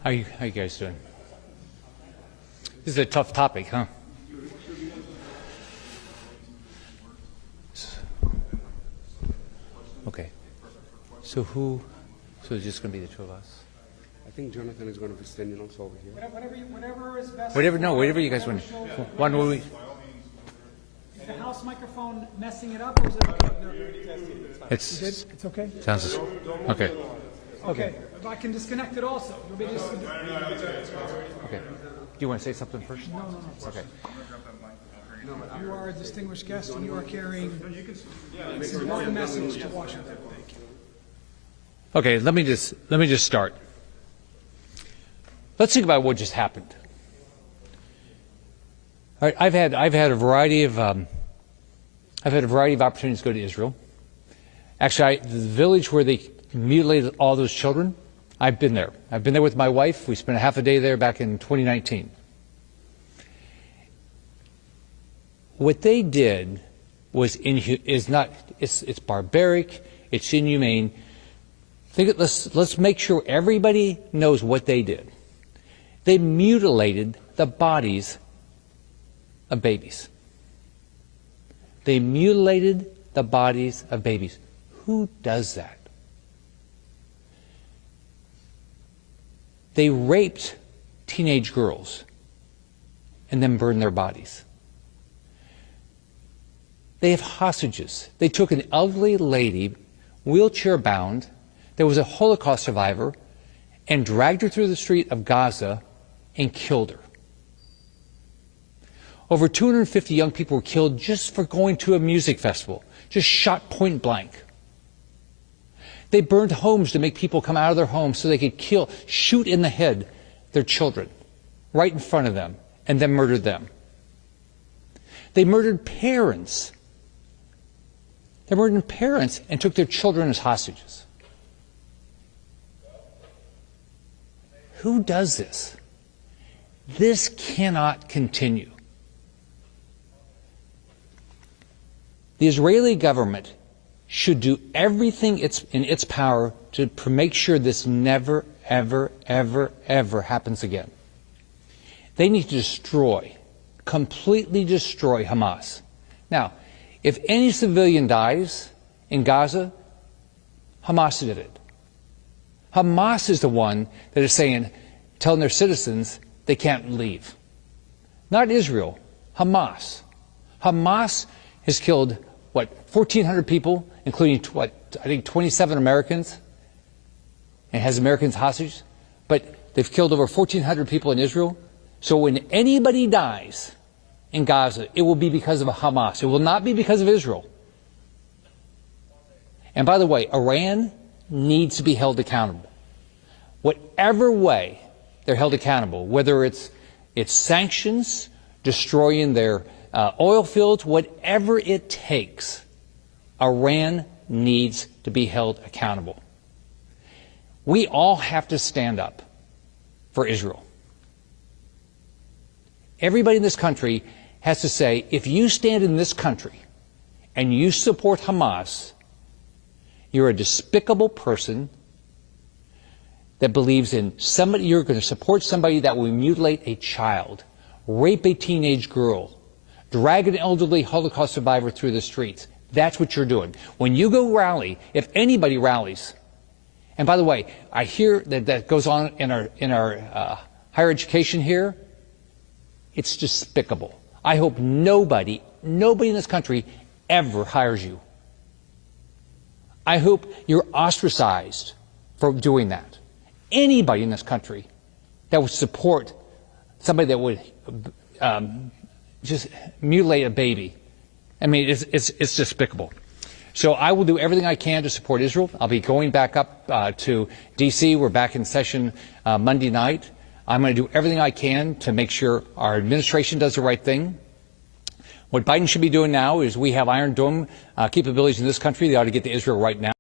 How you guys doing? This is a tough topic, huh? Okay. So it's just going to be the two of us? I think Jonathan is going to be standing also over here. Whatever is best. Whatever you guys want. One will we? Is the house microphone messing it up, or is it okay? It's okay. Sounds okay. Okay. If I can disconnect it also. You'll be just... Okay. Do you want to say something first? No. Okay. You are a distinguished guest, and you are carrying an important message to Washington. Thank you. Okay. Let me just start. Let's think about what just happened. All right, I've had a variety of opportunities to go to Israel. Actually, the village where they mutilated all those children, I've been there. I've been there with my wife. We spent a half a day there back in 2019. What they did was it's barbaric, it's inhumane. Let's make sure everybody knows what they did. They mutilated the bodies of babies. They mutilated the bodies of babies. Who does that? They raped teenage girls and then burned their bodies. They have hostages. They took an elderly lady, wheelchair bound, that was a Holocaust survivor, and dragged her through the street of Gaza and killed her. Over 250 young people were killed just for going to a music festival, just shot point blank. They burned homes to make people come out of their homes so they could shoot in the head their children right in front of them and then murdered them. They murdered parents. They murdered parents and took their children as hostages. Who does this? This cannot continue. The Israeli government should do everything in its power to make sure this never, ever, ever, ever happens again. They need to destroy, completely destroy Hamas. Now, if any civilian dies in Gaza, Hamas did it. Hamas is the one that is telling their citizens they can't leave. Not Israel, Hamas. Hamas has killed, 1,400 people, including, I think 27 Americans, and has Americans hostage. But they've killed over 1,400 people in Israel. So when anybody dies in Gaza, it will be because of Hamas. It will not be because of Israel. And by the way, Iran needs to be held accountable. Whatever way they're held accountable, whether it's sanctions, destroying their oil fields, whatever it takes, Iran needs to be held accountable. We all have to stand up for Israel. Everybody in this country has to say, if you stand in this country and you support Hamas, you're a despicable person that believes in somebody, you're going to support somebody that will mutilate a child, rape a teenage girl, drag an elderly Holocaust survivor through the streets. That's what you're doing. When you go rally, if anybody rallies, and by the way, I hear that goes on in our higher education here, it's despicable. I hope nobody in this country ever hires you. I hope you're ostracized for doing that. Anybody in this country that would support somebody that would just mutilate a baby, I mean, it's despicable. So I will do everything I can to support Israel. I'll be going back up to D.C. We're back in session Monday night. I'm going to do everything I can to make sure our administration does the right thing. What Biden should be doing now is we have Iron Dome capabilities in this country. They ought to get to Israel right now.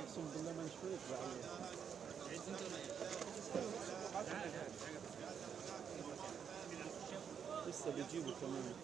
اقسم بالله ما نشوف لسه بيجيبوا كمان.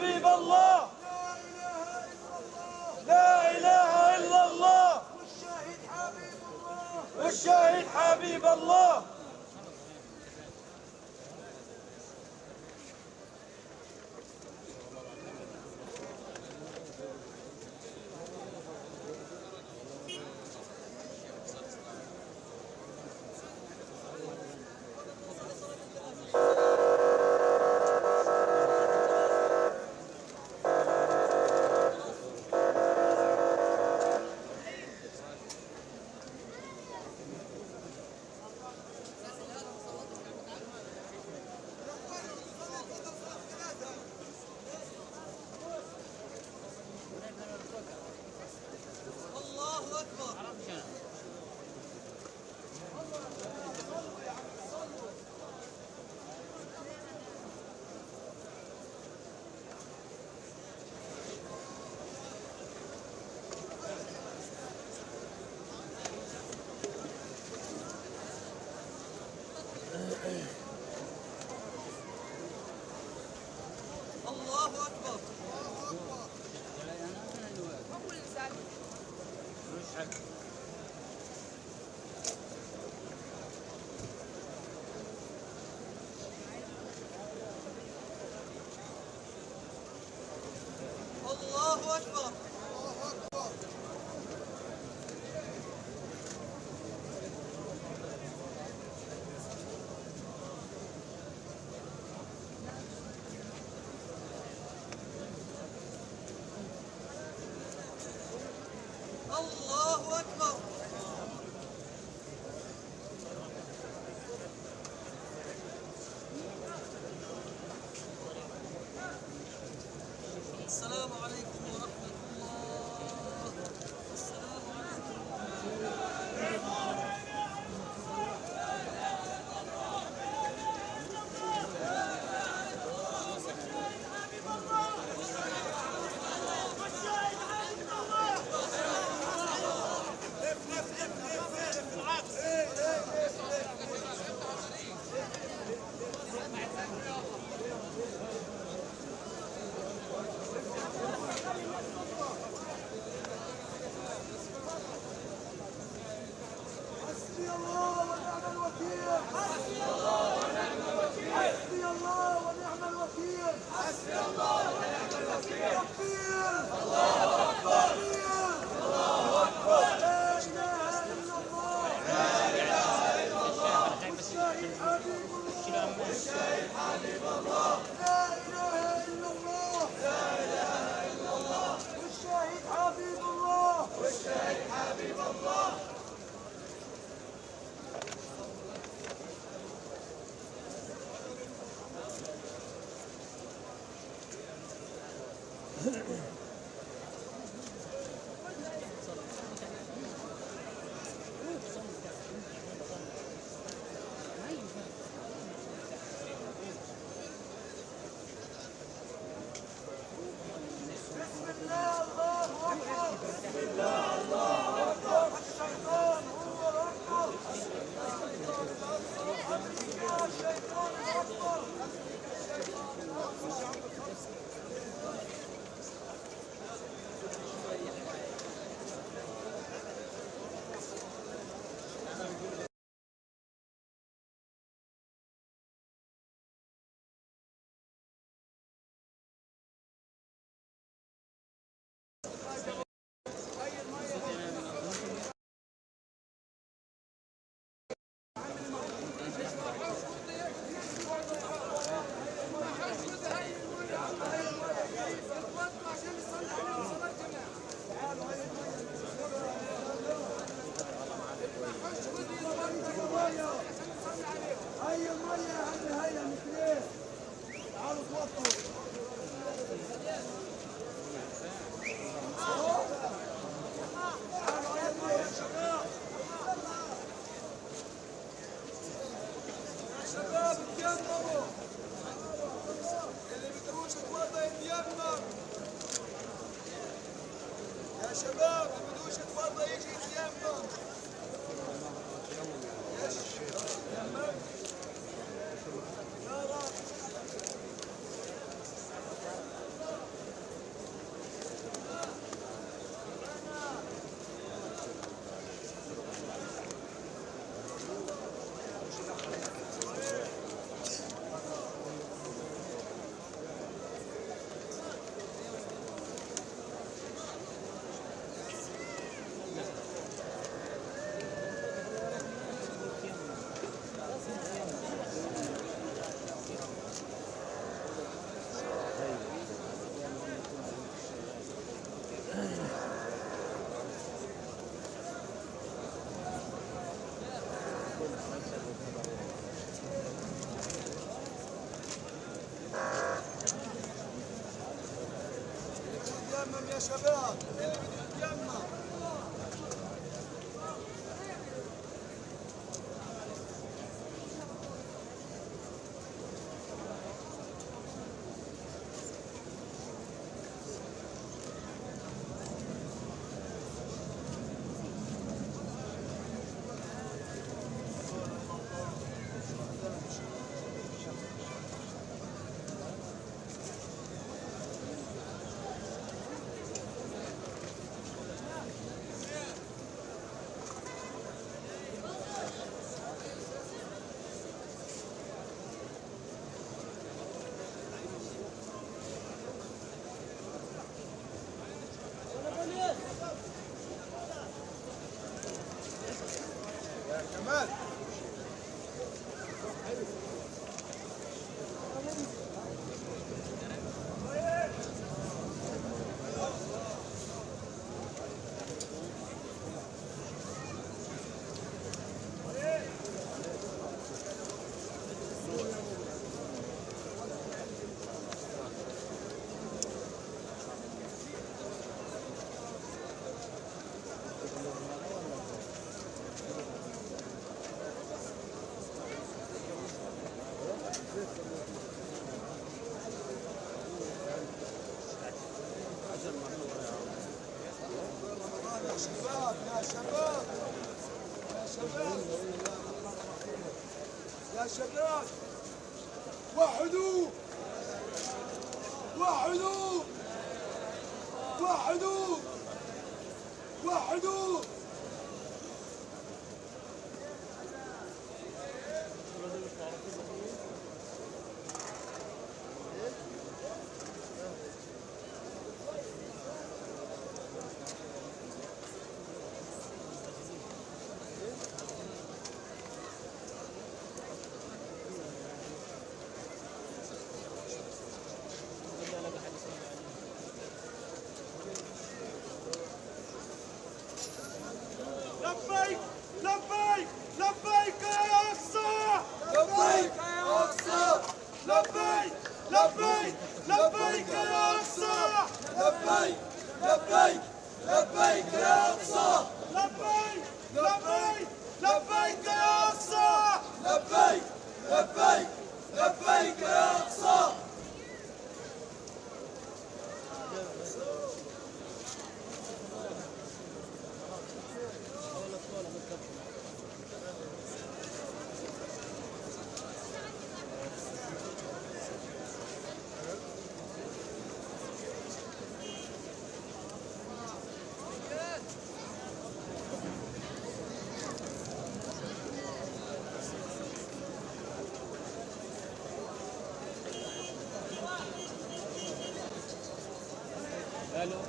حبيب الله لا إله إلا الله والشهيد حبيب الله الله أكبر الله أكبر السلام عليكم ورحمة الله السلام حسبي الله ونعم الوكيل حسبي الله ونعم الوكيل حسبي الله ونعم الوكيل حسبي الله ونعم الوكيل تكبير الله أكبر الله أكبر لا إله إلا الله لا إله إلا الله والشهيد حبيب الله والشهيد حبيب الله لا إله إلا الله لا إله إلا الله والشهيد حبيب الله والشهيد حبيب الله شباب اللي بتتجمع. شباب يا شباب يا شباب يا شباب وحدوا وحدوا وحدوا وحدوا لبيك لبيك لبيك يا أقصى لبيك يا أقصى لبيك لبيك لبيك يا أقصى لبيك لبيك لبيك يا أقصى لبيك لبيك لبيك يا أقصى لبيك لبيك لبيك يا أقصى الو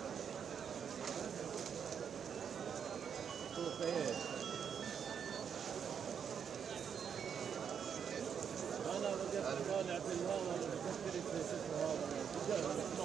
شوف ايه انا وقفت طالع في الهواء بفكر في صفر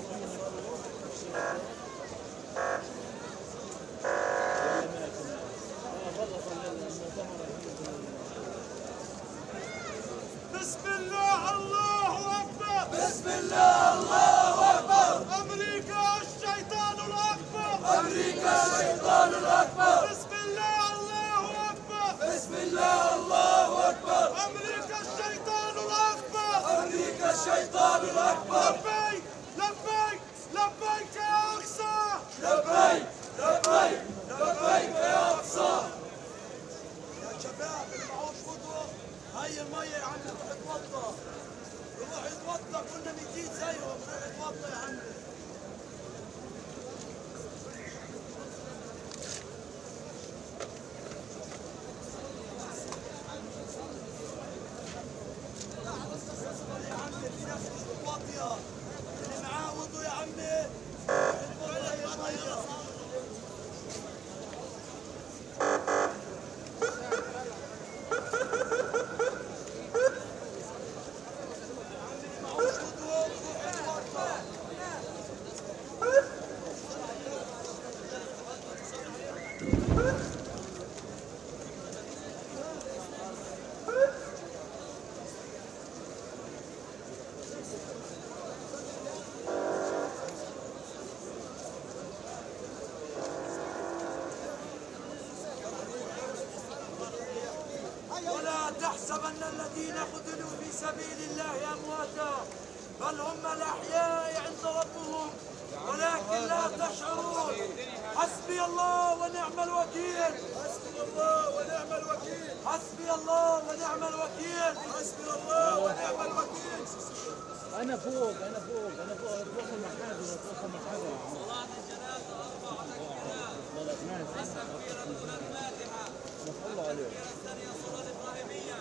بسم الله الله اكبر بسم الله الله اكبر امريكا الشيطان الاكبر امريكا الشيطان الاكبر بسم الله الله اكبر بسم الله الله اكبر امريكا الشيطان الاكبر امريكا الشيطان الاكبر لبيك لبيك لبيك يا اقصى لبيك لبيك لبيك يا اقصى يا شباب اللي معهوش وضوء هاي المية يا عمي روح اتوضى روح اتوضى كنا 200 زيهم روح اتوضى يا عمي يا عمي في ناس مش متوضية اللي معاه وضوء يا عمي تحسبن الذين قتلوا في سبيل الله أمواتا بل هم الأحياء عند ربهم ولكن لا تشعرون. حسبي الله ونعم الوكيل. حسبي الله ونعم الوكيل. حسبي الله ونعم الوكيل. حسبي الله ونعم الوكيل. أنا فوق فوق المحاذر صلاة الجنازة. الله عليك. الصورة الإبراهيمية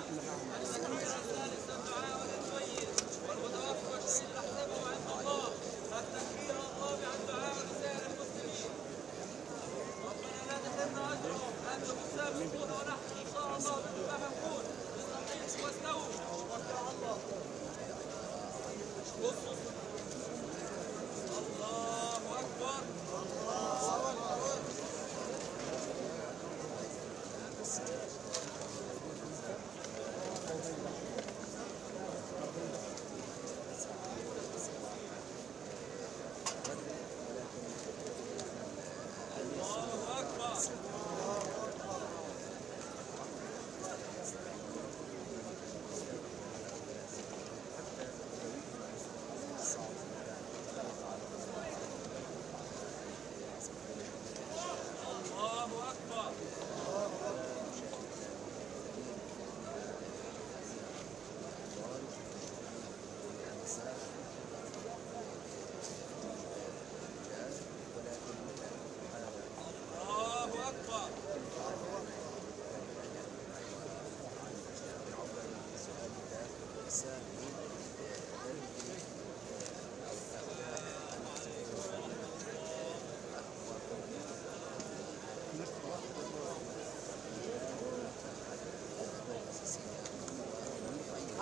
التكبير الثالث الدعاء للميت والمتوفى والشهيد نحسبه عند الله. التكبير الرابع الدعاء لسائر المسلمين. ربنا لا تحرمنا أجرهم أنتم السابقون ونحن إن شاء الله متفقون. استقيموا واستووا. الله أكبر. الله أكبر.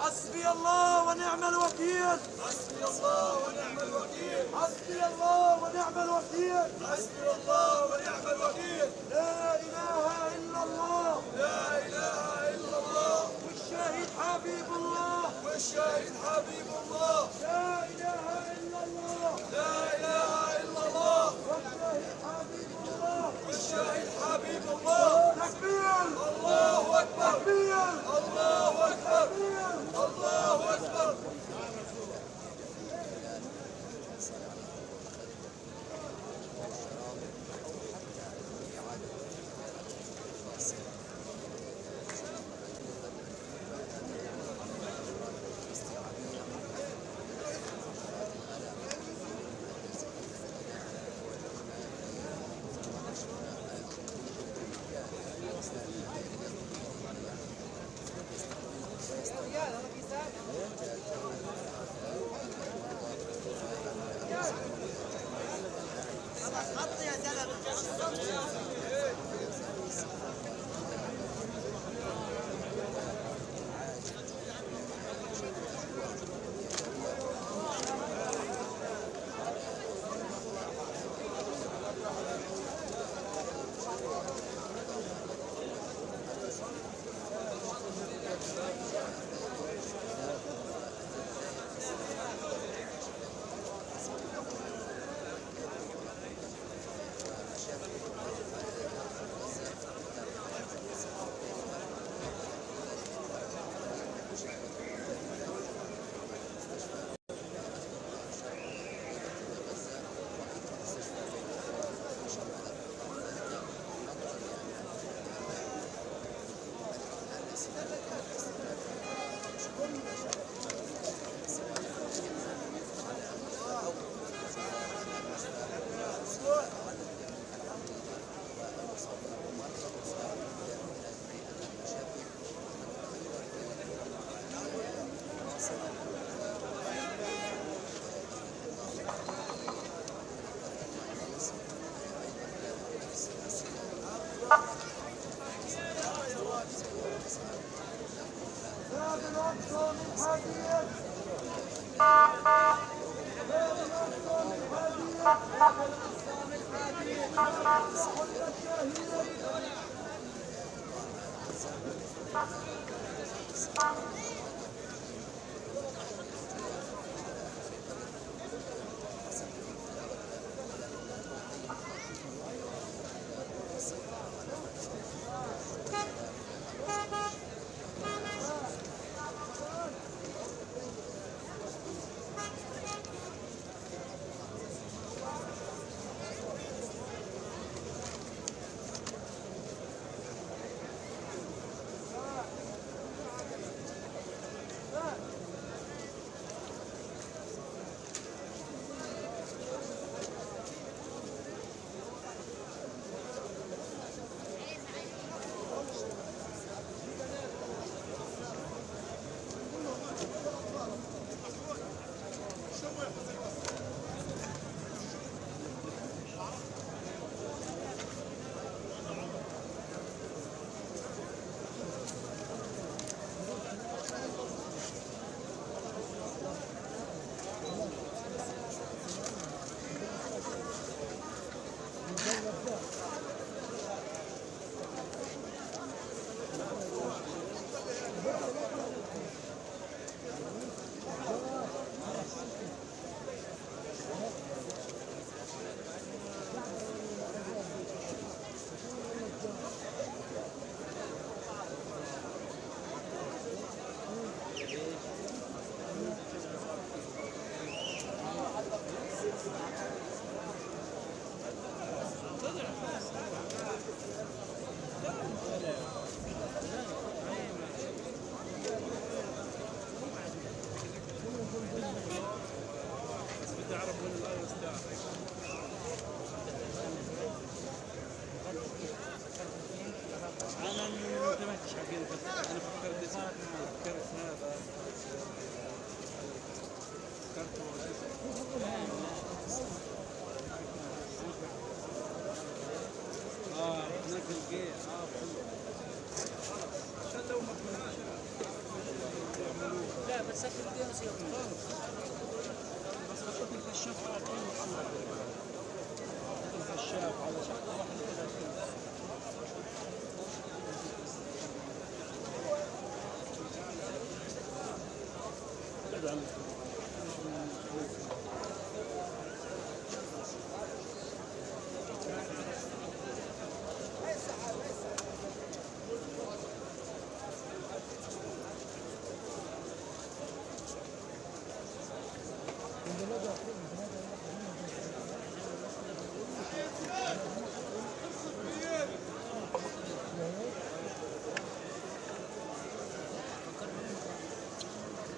حسبي الله ونعم الوكيل. حسبي الله ونعم الوكيل. حسبي الله ونعم الوكيل. حسبي الله ونعم الوكيل. لا إله إلا الله. لا إله إلا الله. والشهيد حبيب الله. والشهيد حبيب الله. لا إله إلا الله. لا إله إلا الله. والشهيد حبيب الله. والشهيد حبيب الله. تكبير. الله أكبر. تكبير. الله أكبر. الله أكبر.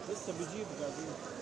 لسه بيجيب قاعدين.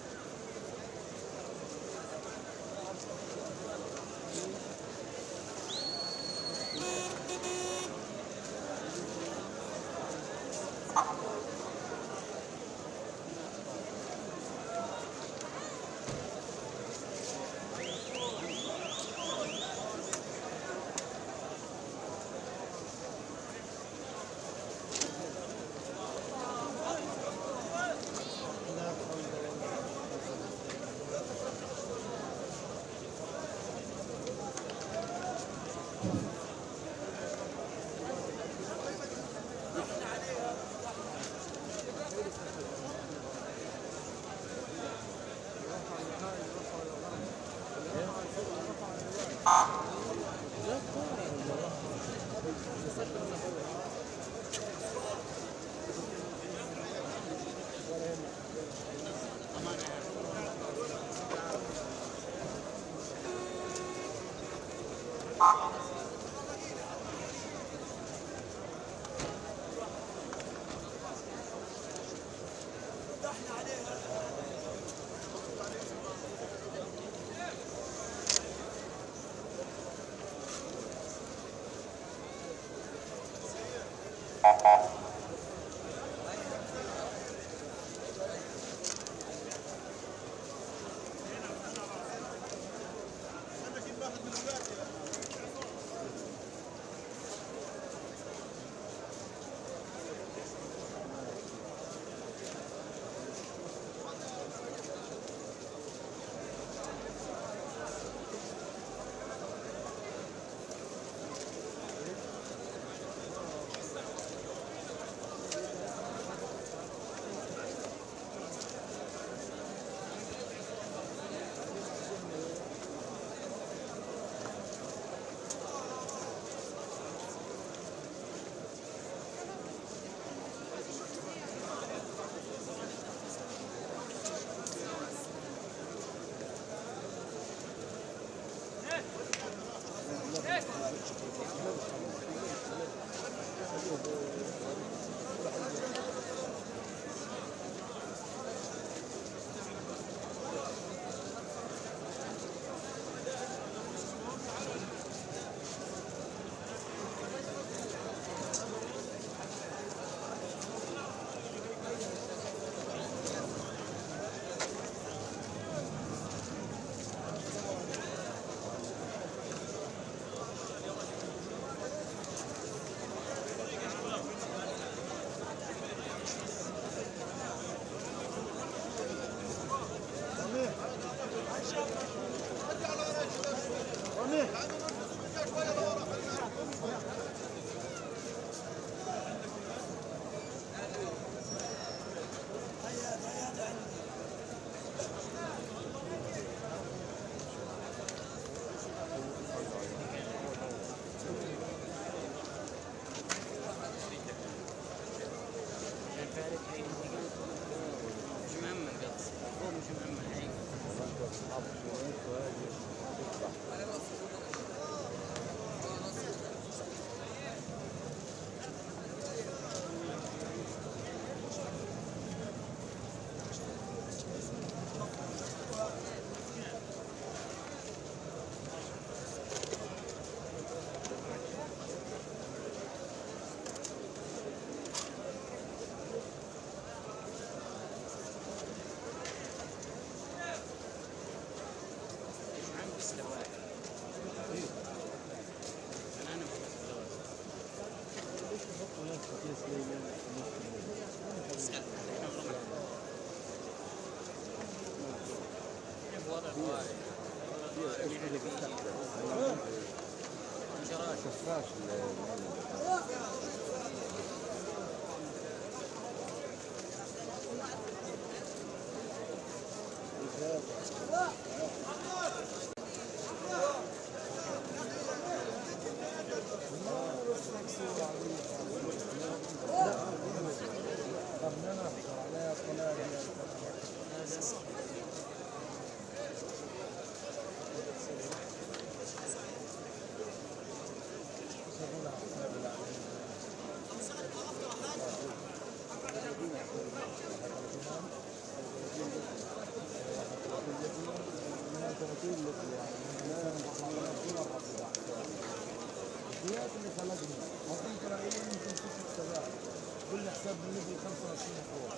كل حساب بيجي 25 فوق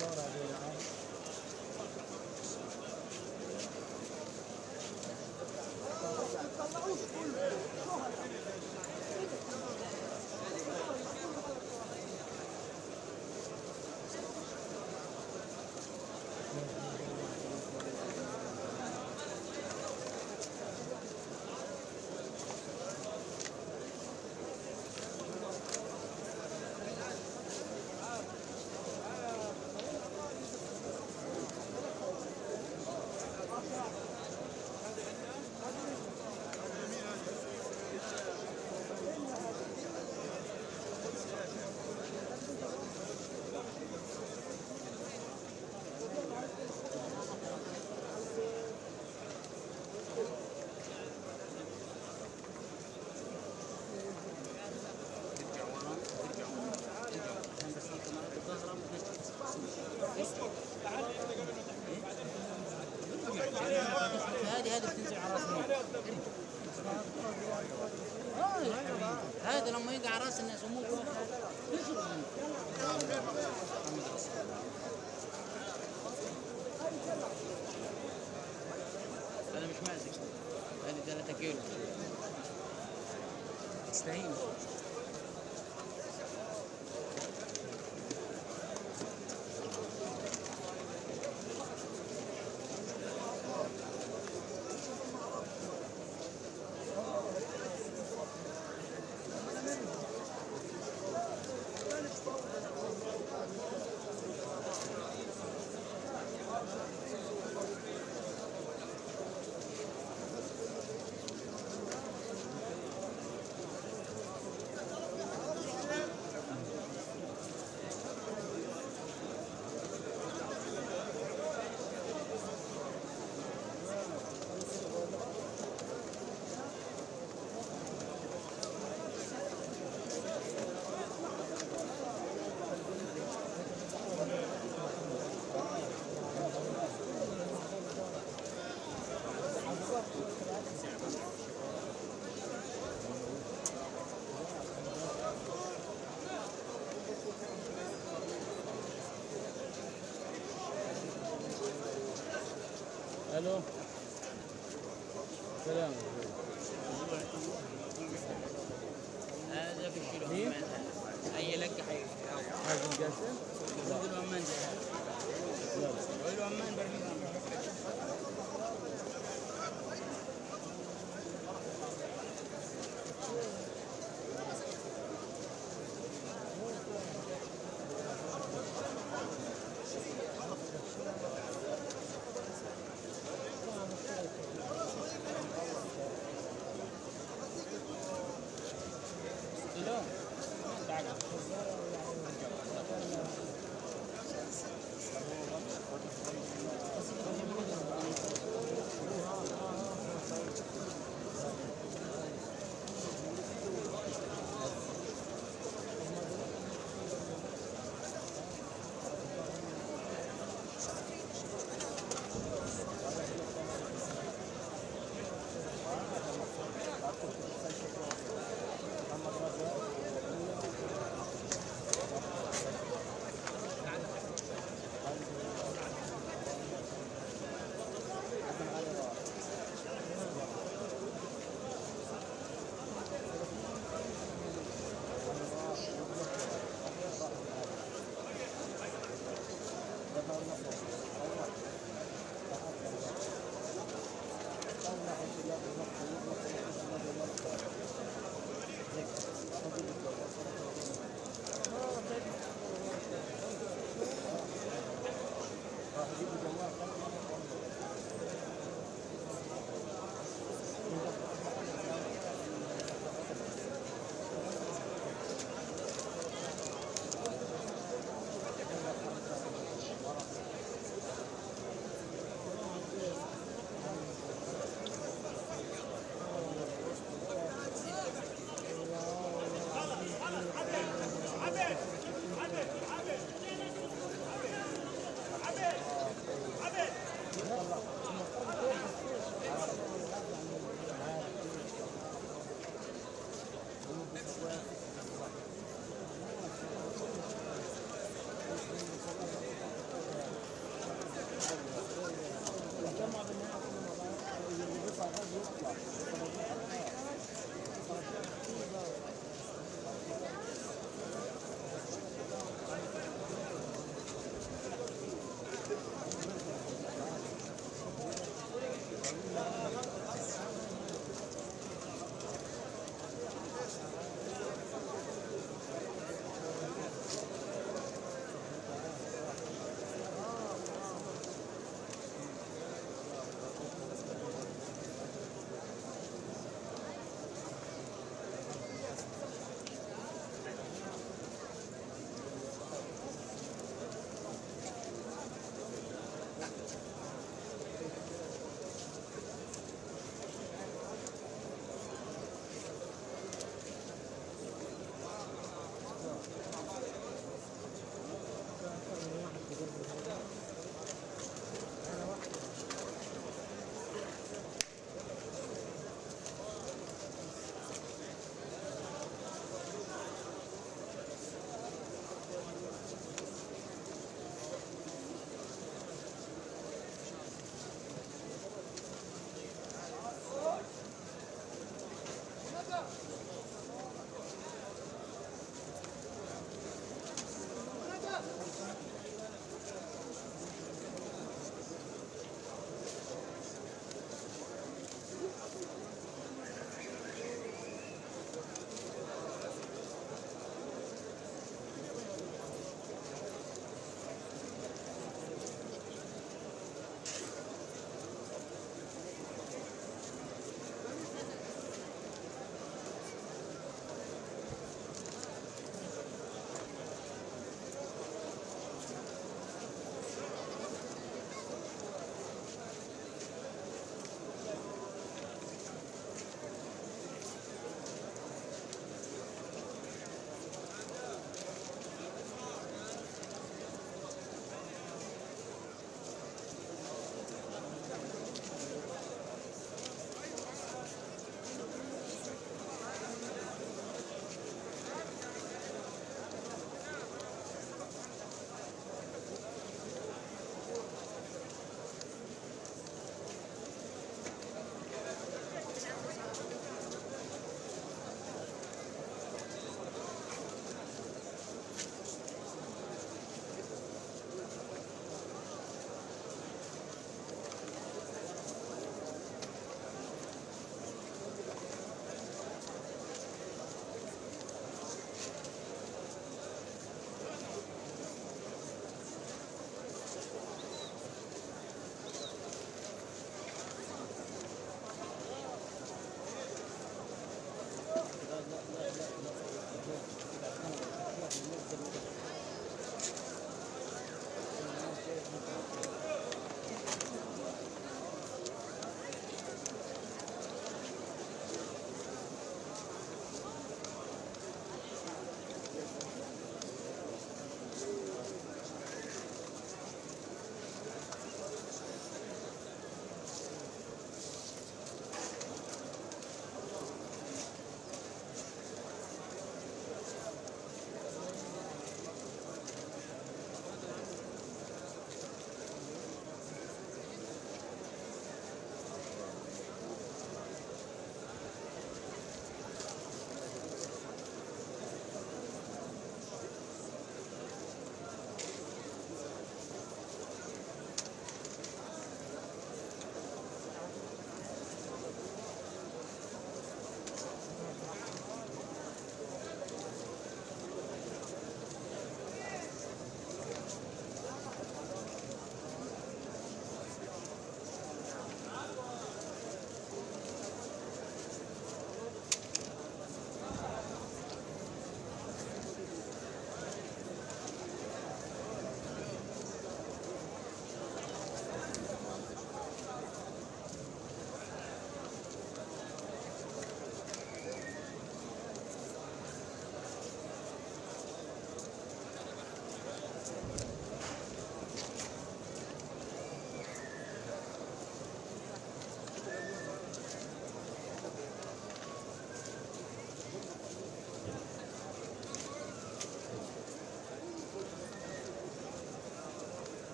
صار عليه هذه بتنزل على راس الناس. هذا لما يقع على راس الناس وموت انا مش ماسك. هذه 3 كيلو تستهين. الو سلام. هذا بشيله مين؟ اي لقى حي حازم قاسم؟ يقولوا عمان يقولوا عمان برميل.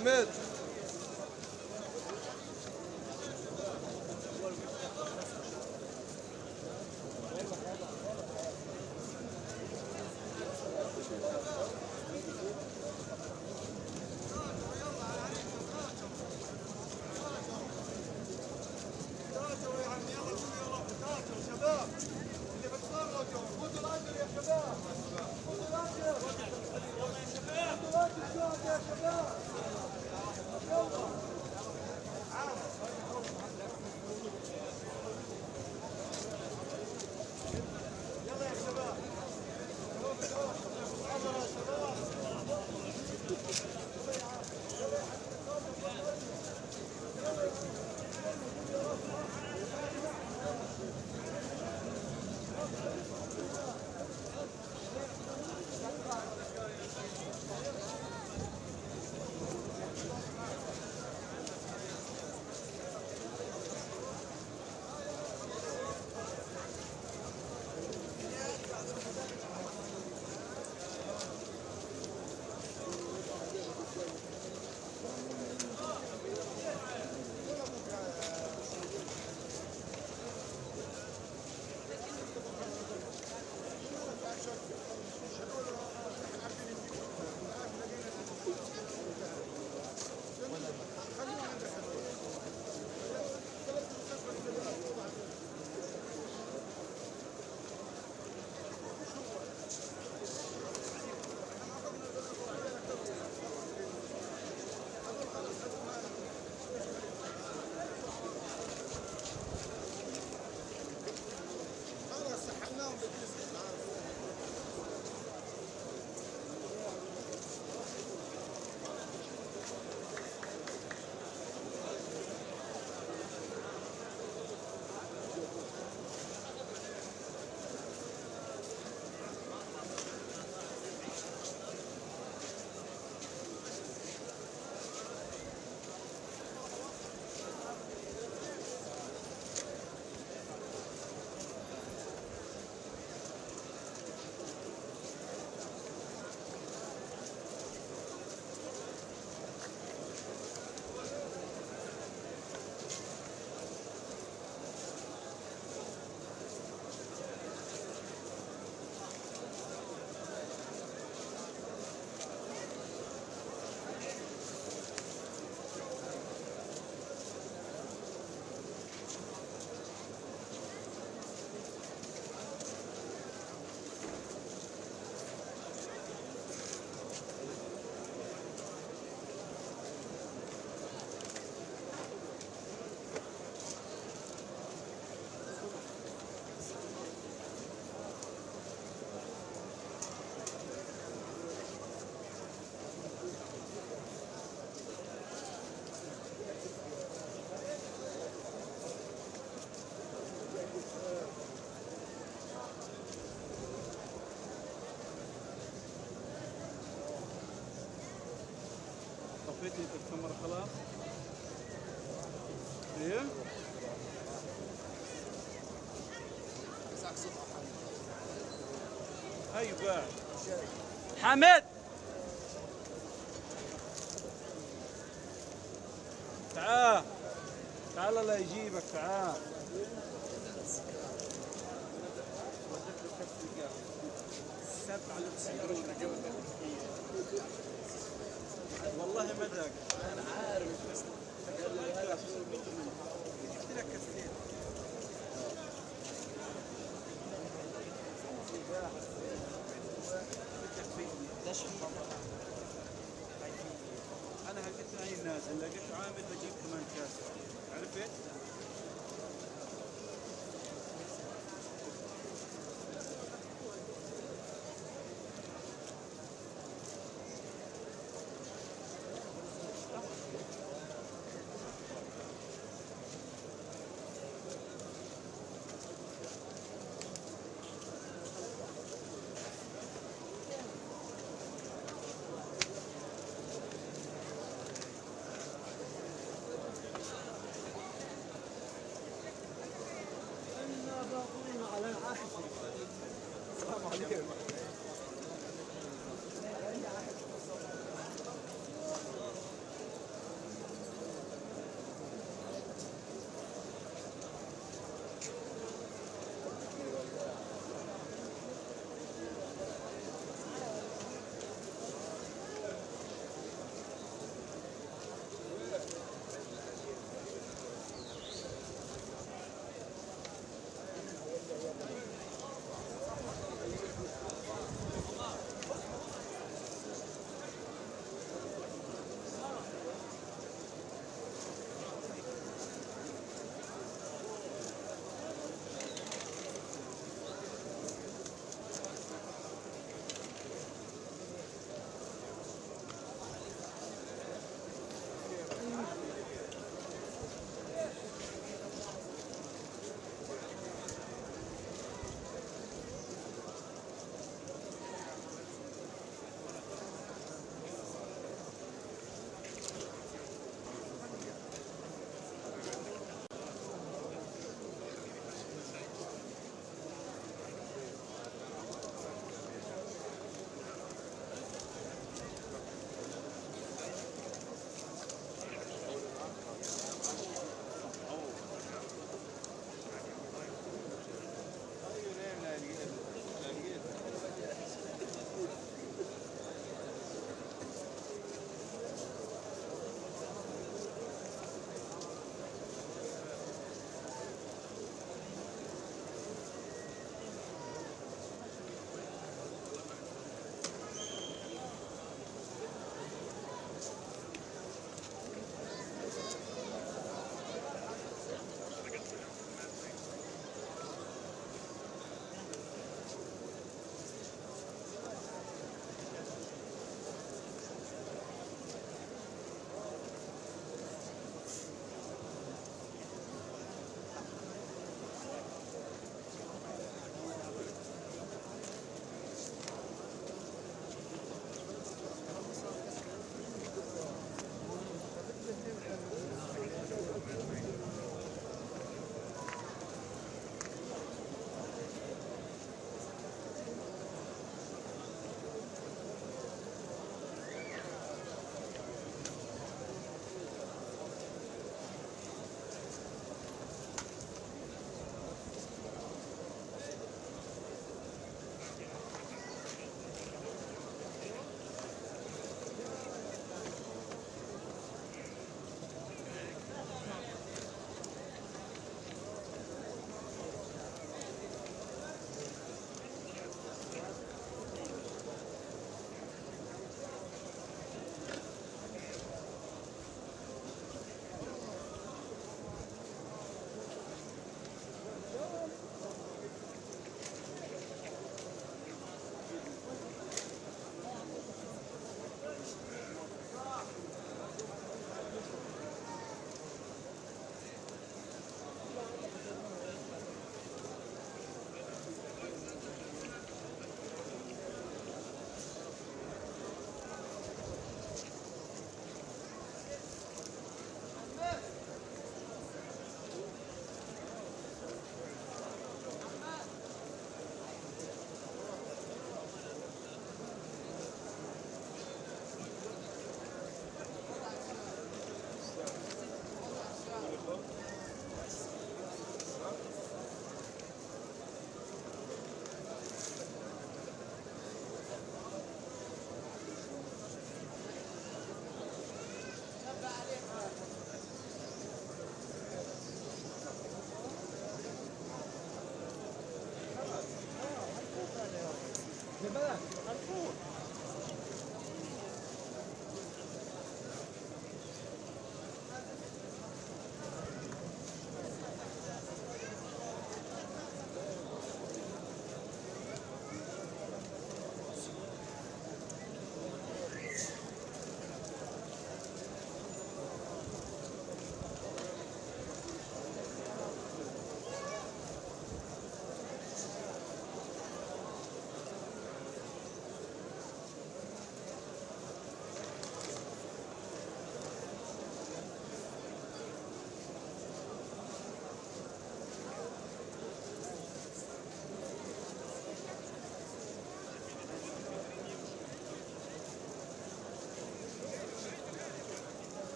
عماد هيبة حمد تعال تعال الله يجيبك تعال والله ما داق انا عارف بس جبت لك كاسين انا هلقيت هاي النازل لقيت عامل بجيب كمان كاس عرفت؟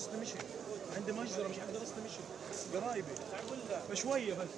استمشي، عندي مجزرة مش قادر استمشي، قرايبي فشوية بس.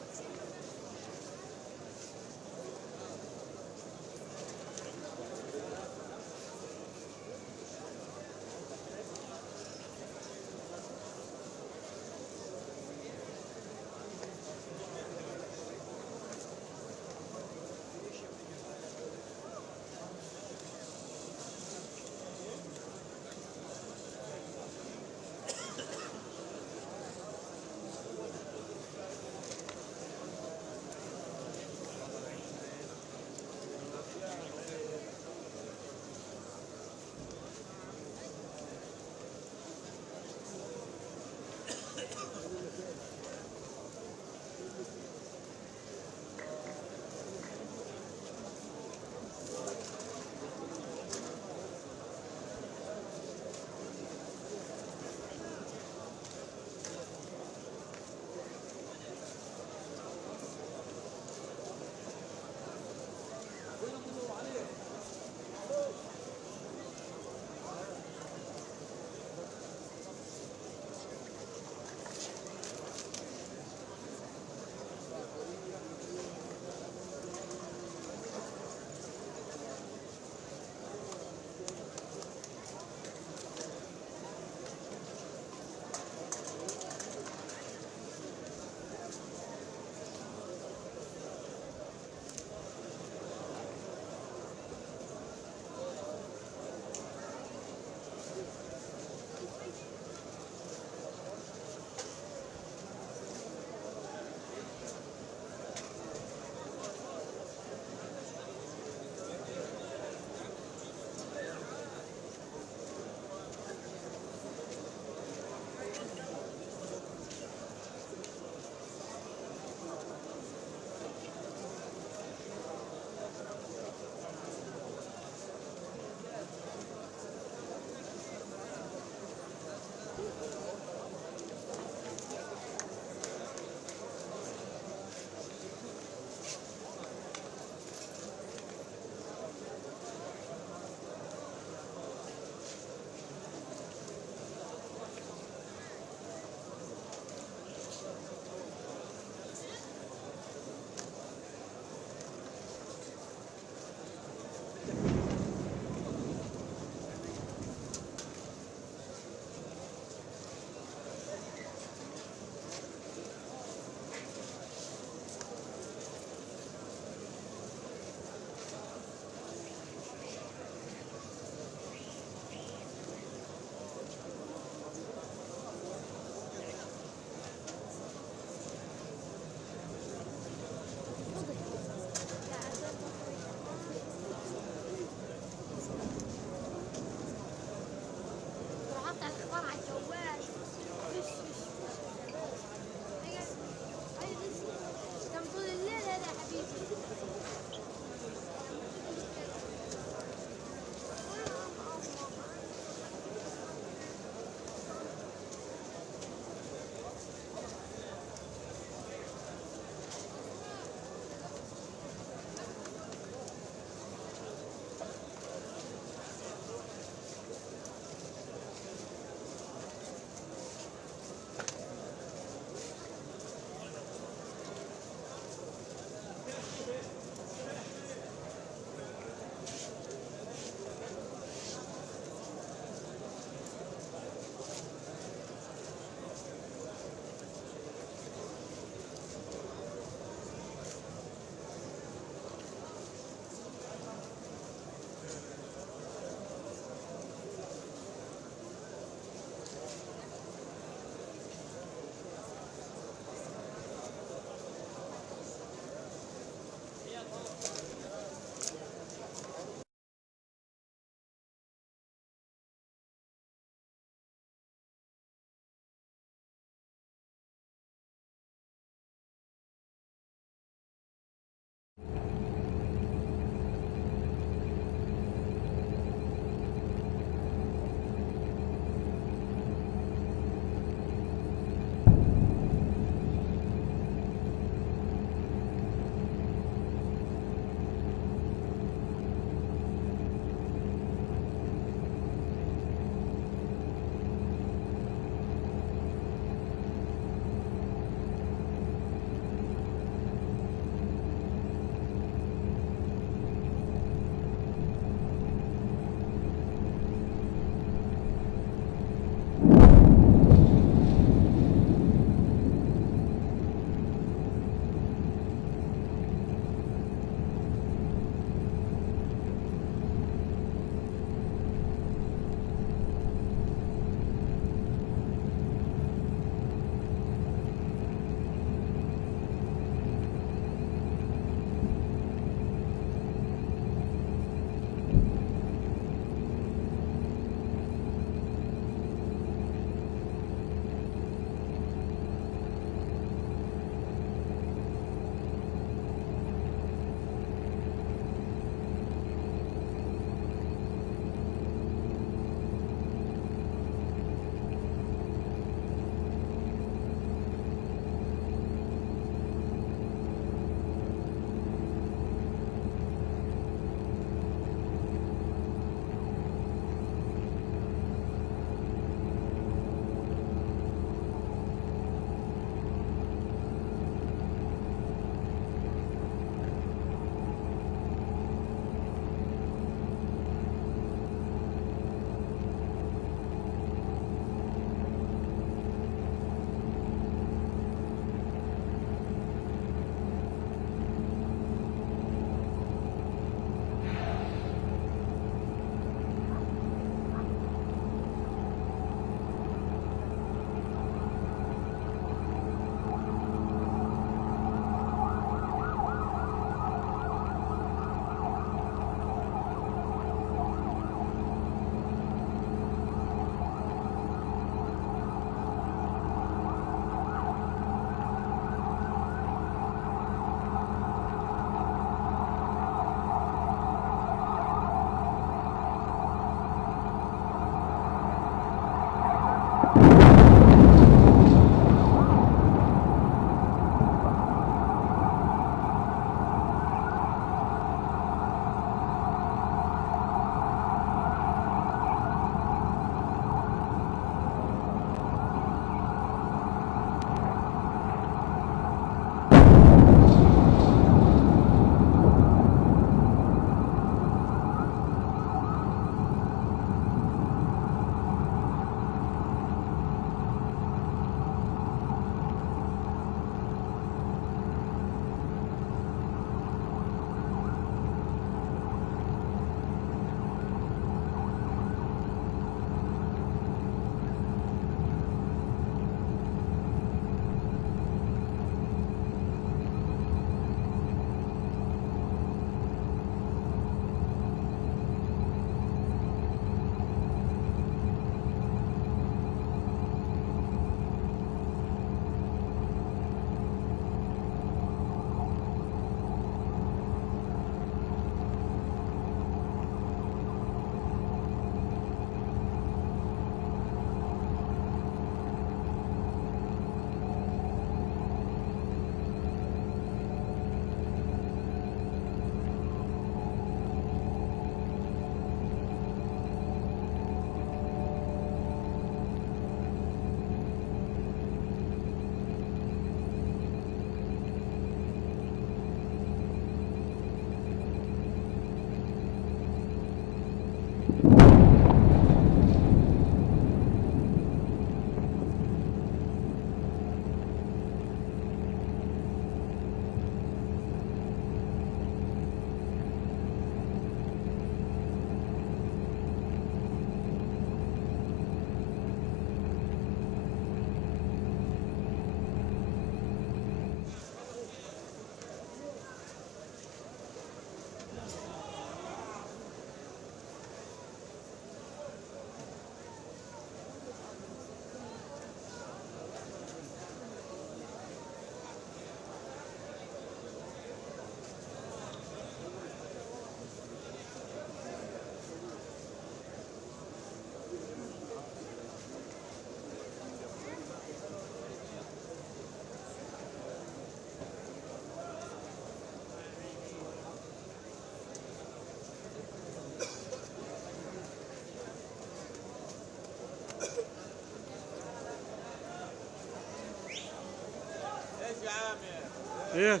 ايه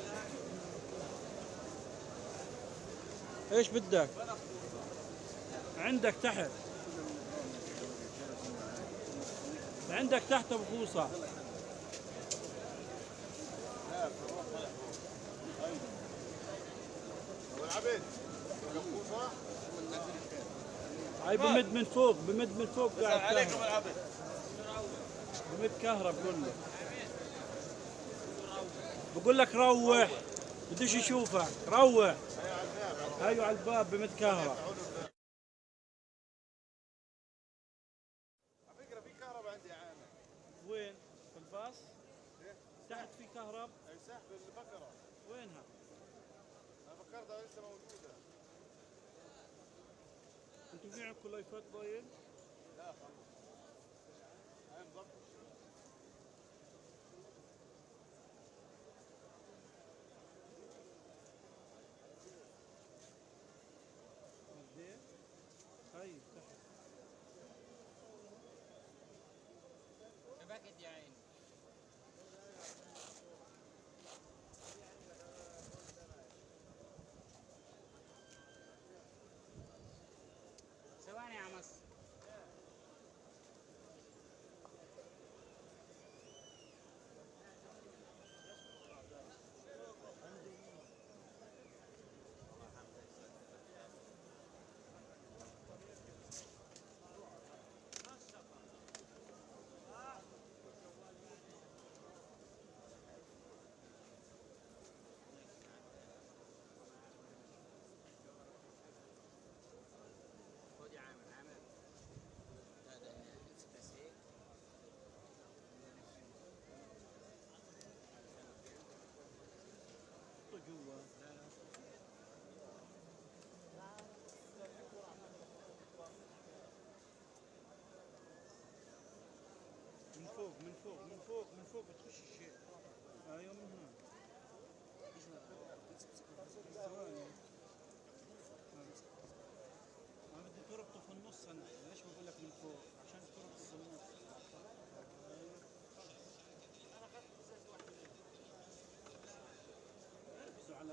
ايش بدك؟ عندك تحت، عندك تحت ابو خوصه. هاي بمد من فوق، بمد من فوق قاعد عليكم العبد، بمد كهرب بقول لك روح، بدوش يشوفك، روح. ايوه على الباب بمد كهرب. على فكرة في كهرباء عندي يا عامر. وين؟ في الباص؟ تحت في كهرب؟ اي سحب البكرة. وينها؟ انا فكرتها لسه موجودة. انتوا في عندكم لايفات ضايل؟ لا خلص. هاي مضبط. طيب تحت. شبكت يا عيني. ثواني يا عمس. من فوق بتخش الشيء. ايوه من هنا. ثواني. انا بدي تربطه في النص، انا ليش بقول لك من فوق؟ عشان تربطه في النص. اركزوا على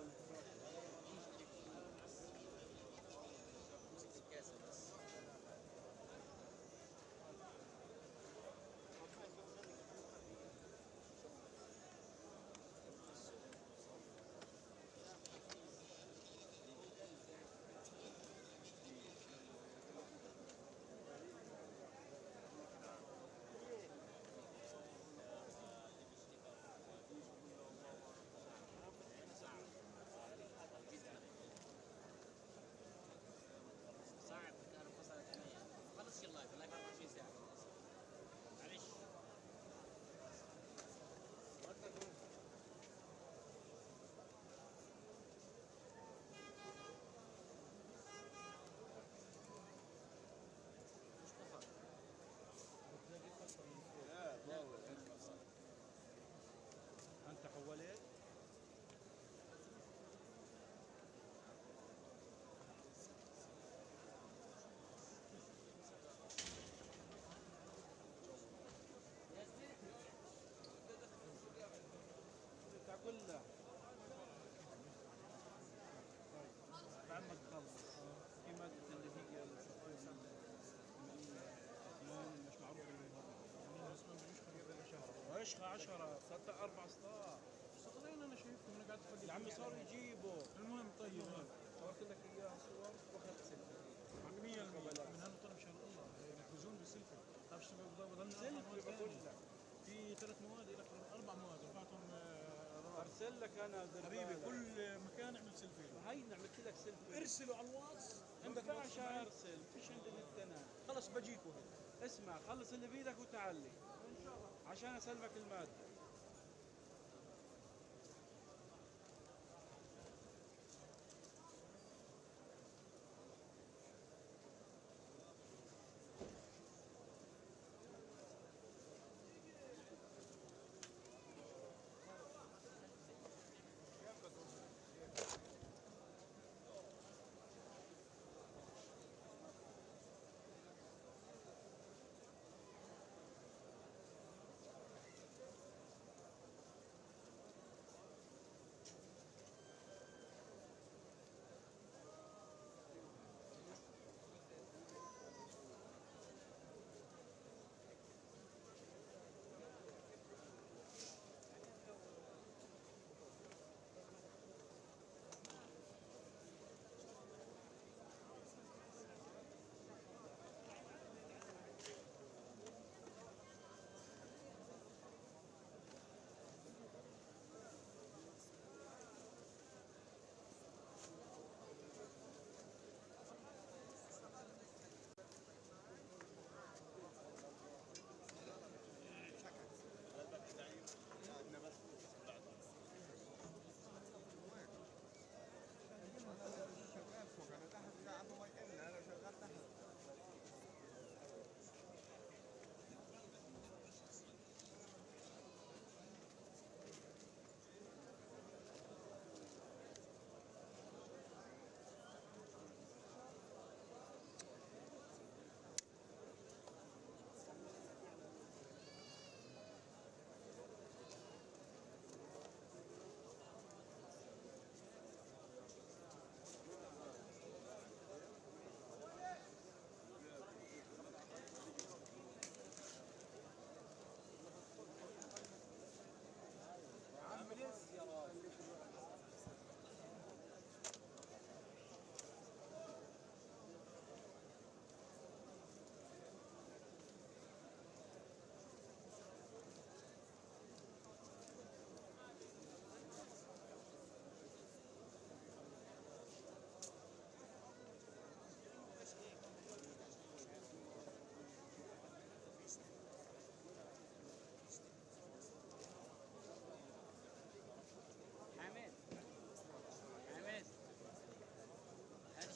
انت حولت؟ تقول له بعد ما تخلص في مادة اللي هي مش معروف ايش 10 صارت 4 سطار. سطرين انا شايفهم، انا قاعد افكر يا عمي صاروا يجيبوا. المهم طيب صورت لك اياها صور واخذت سيلفي 100%. من هالطلب ان شاء الله يركزون بالسيلفي. تعرف شو بضل سيلفي بقول لك في 3 مواد لك 4 مواد رفعتهم. ارسل لك انا حبيبي كل مكان اعمل سيلفي. هاي عملت لك سيلفي، ارسلوا على الواتس. عندك واتس؟ ارسل فيش عندي نت انا. خلص بجيكوا هيك. اسمع خلص اللي بايدك وتعلي ان شاء الله عشان اسلمك الماده.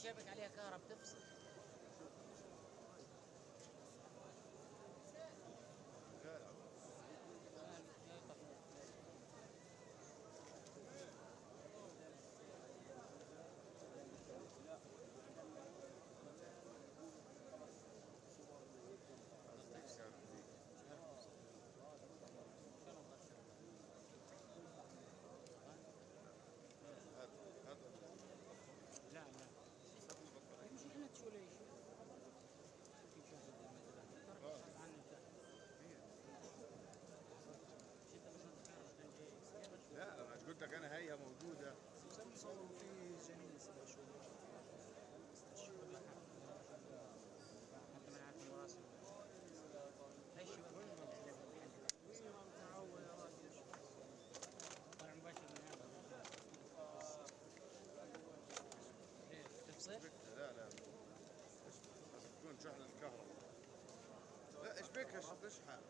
شابك عليها كهرب تفصل. لا انا قلت لك انا هي موجوده. صوروا في جنين لا لا بس تكون شحنة الكهرباء. لا اشبكها اشحن.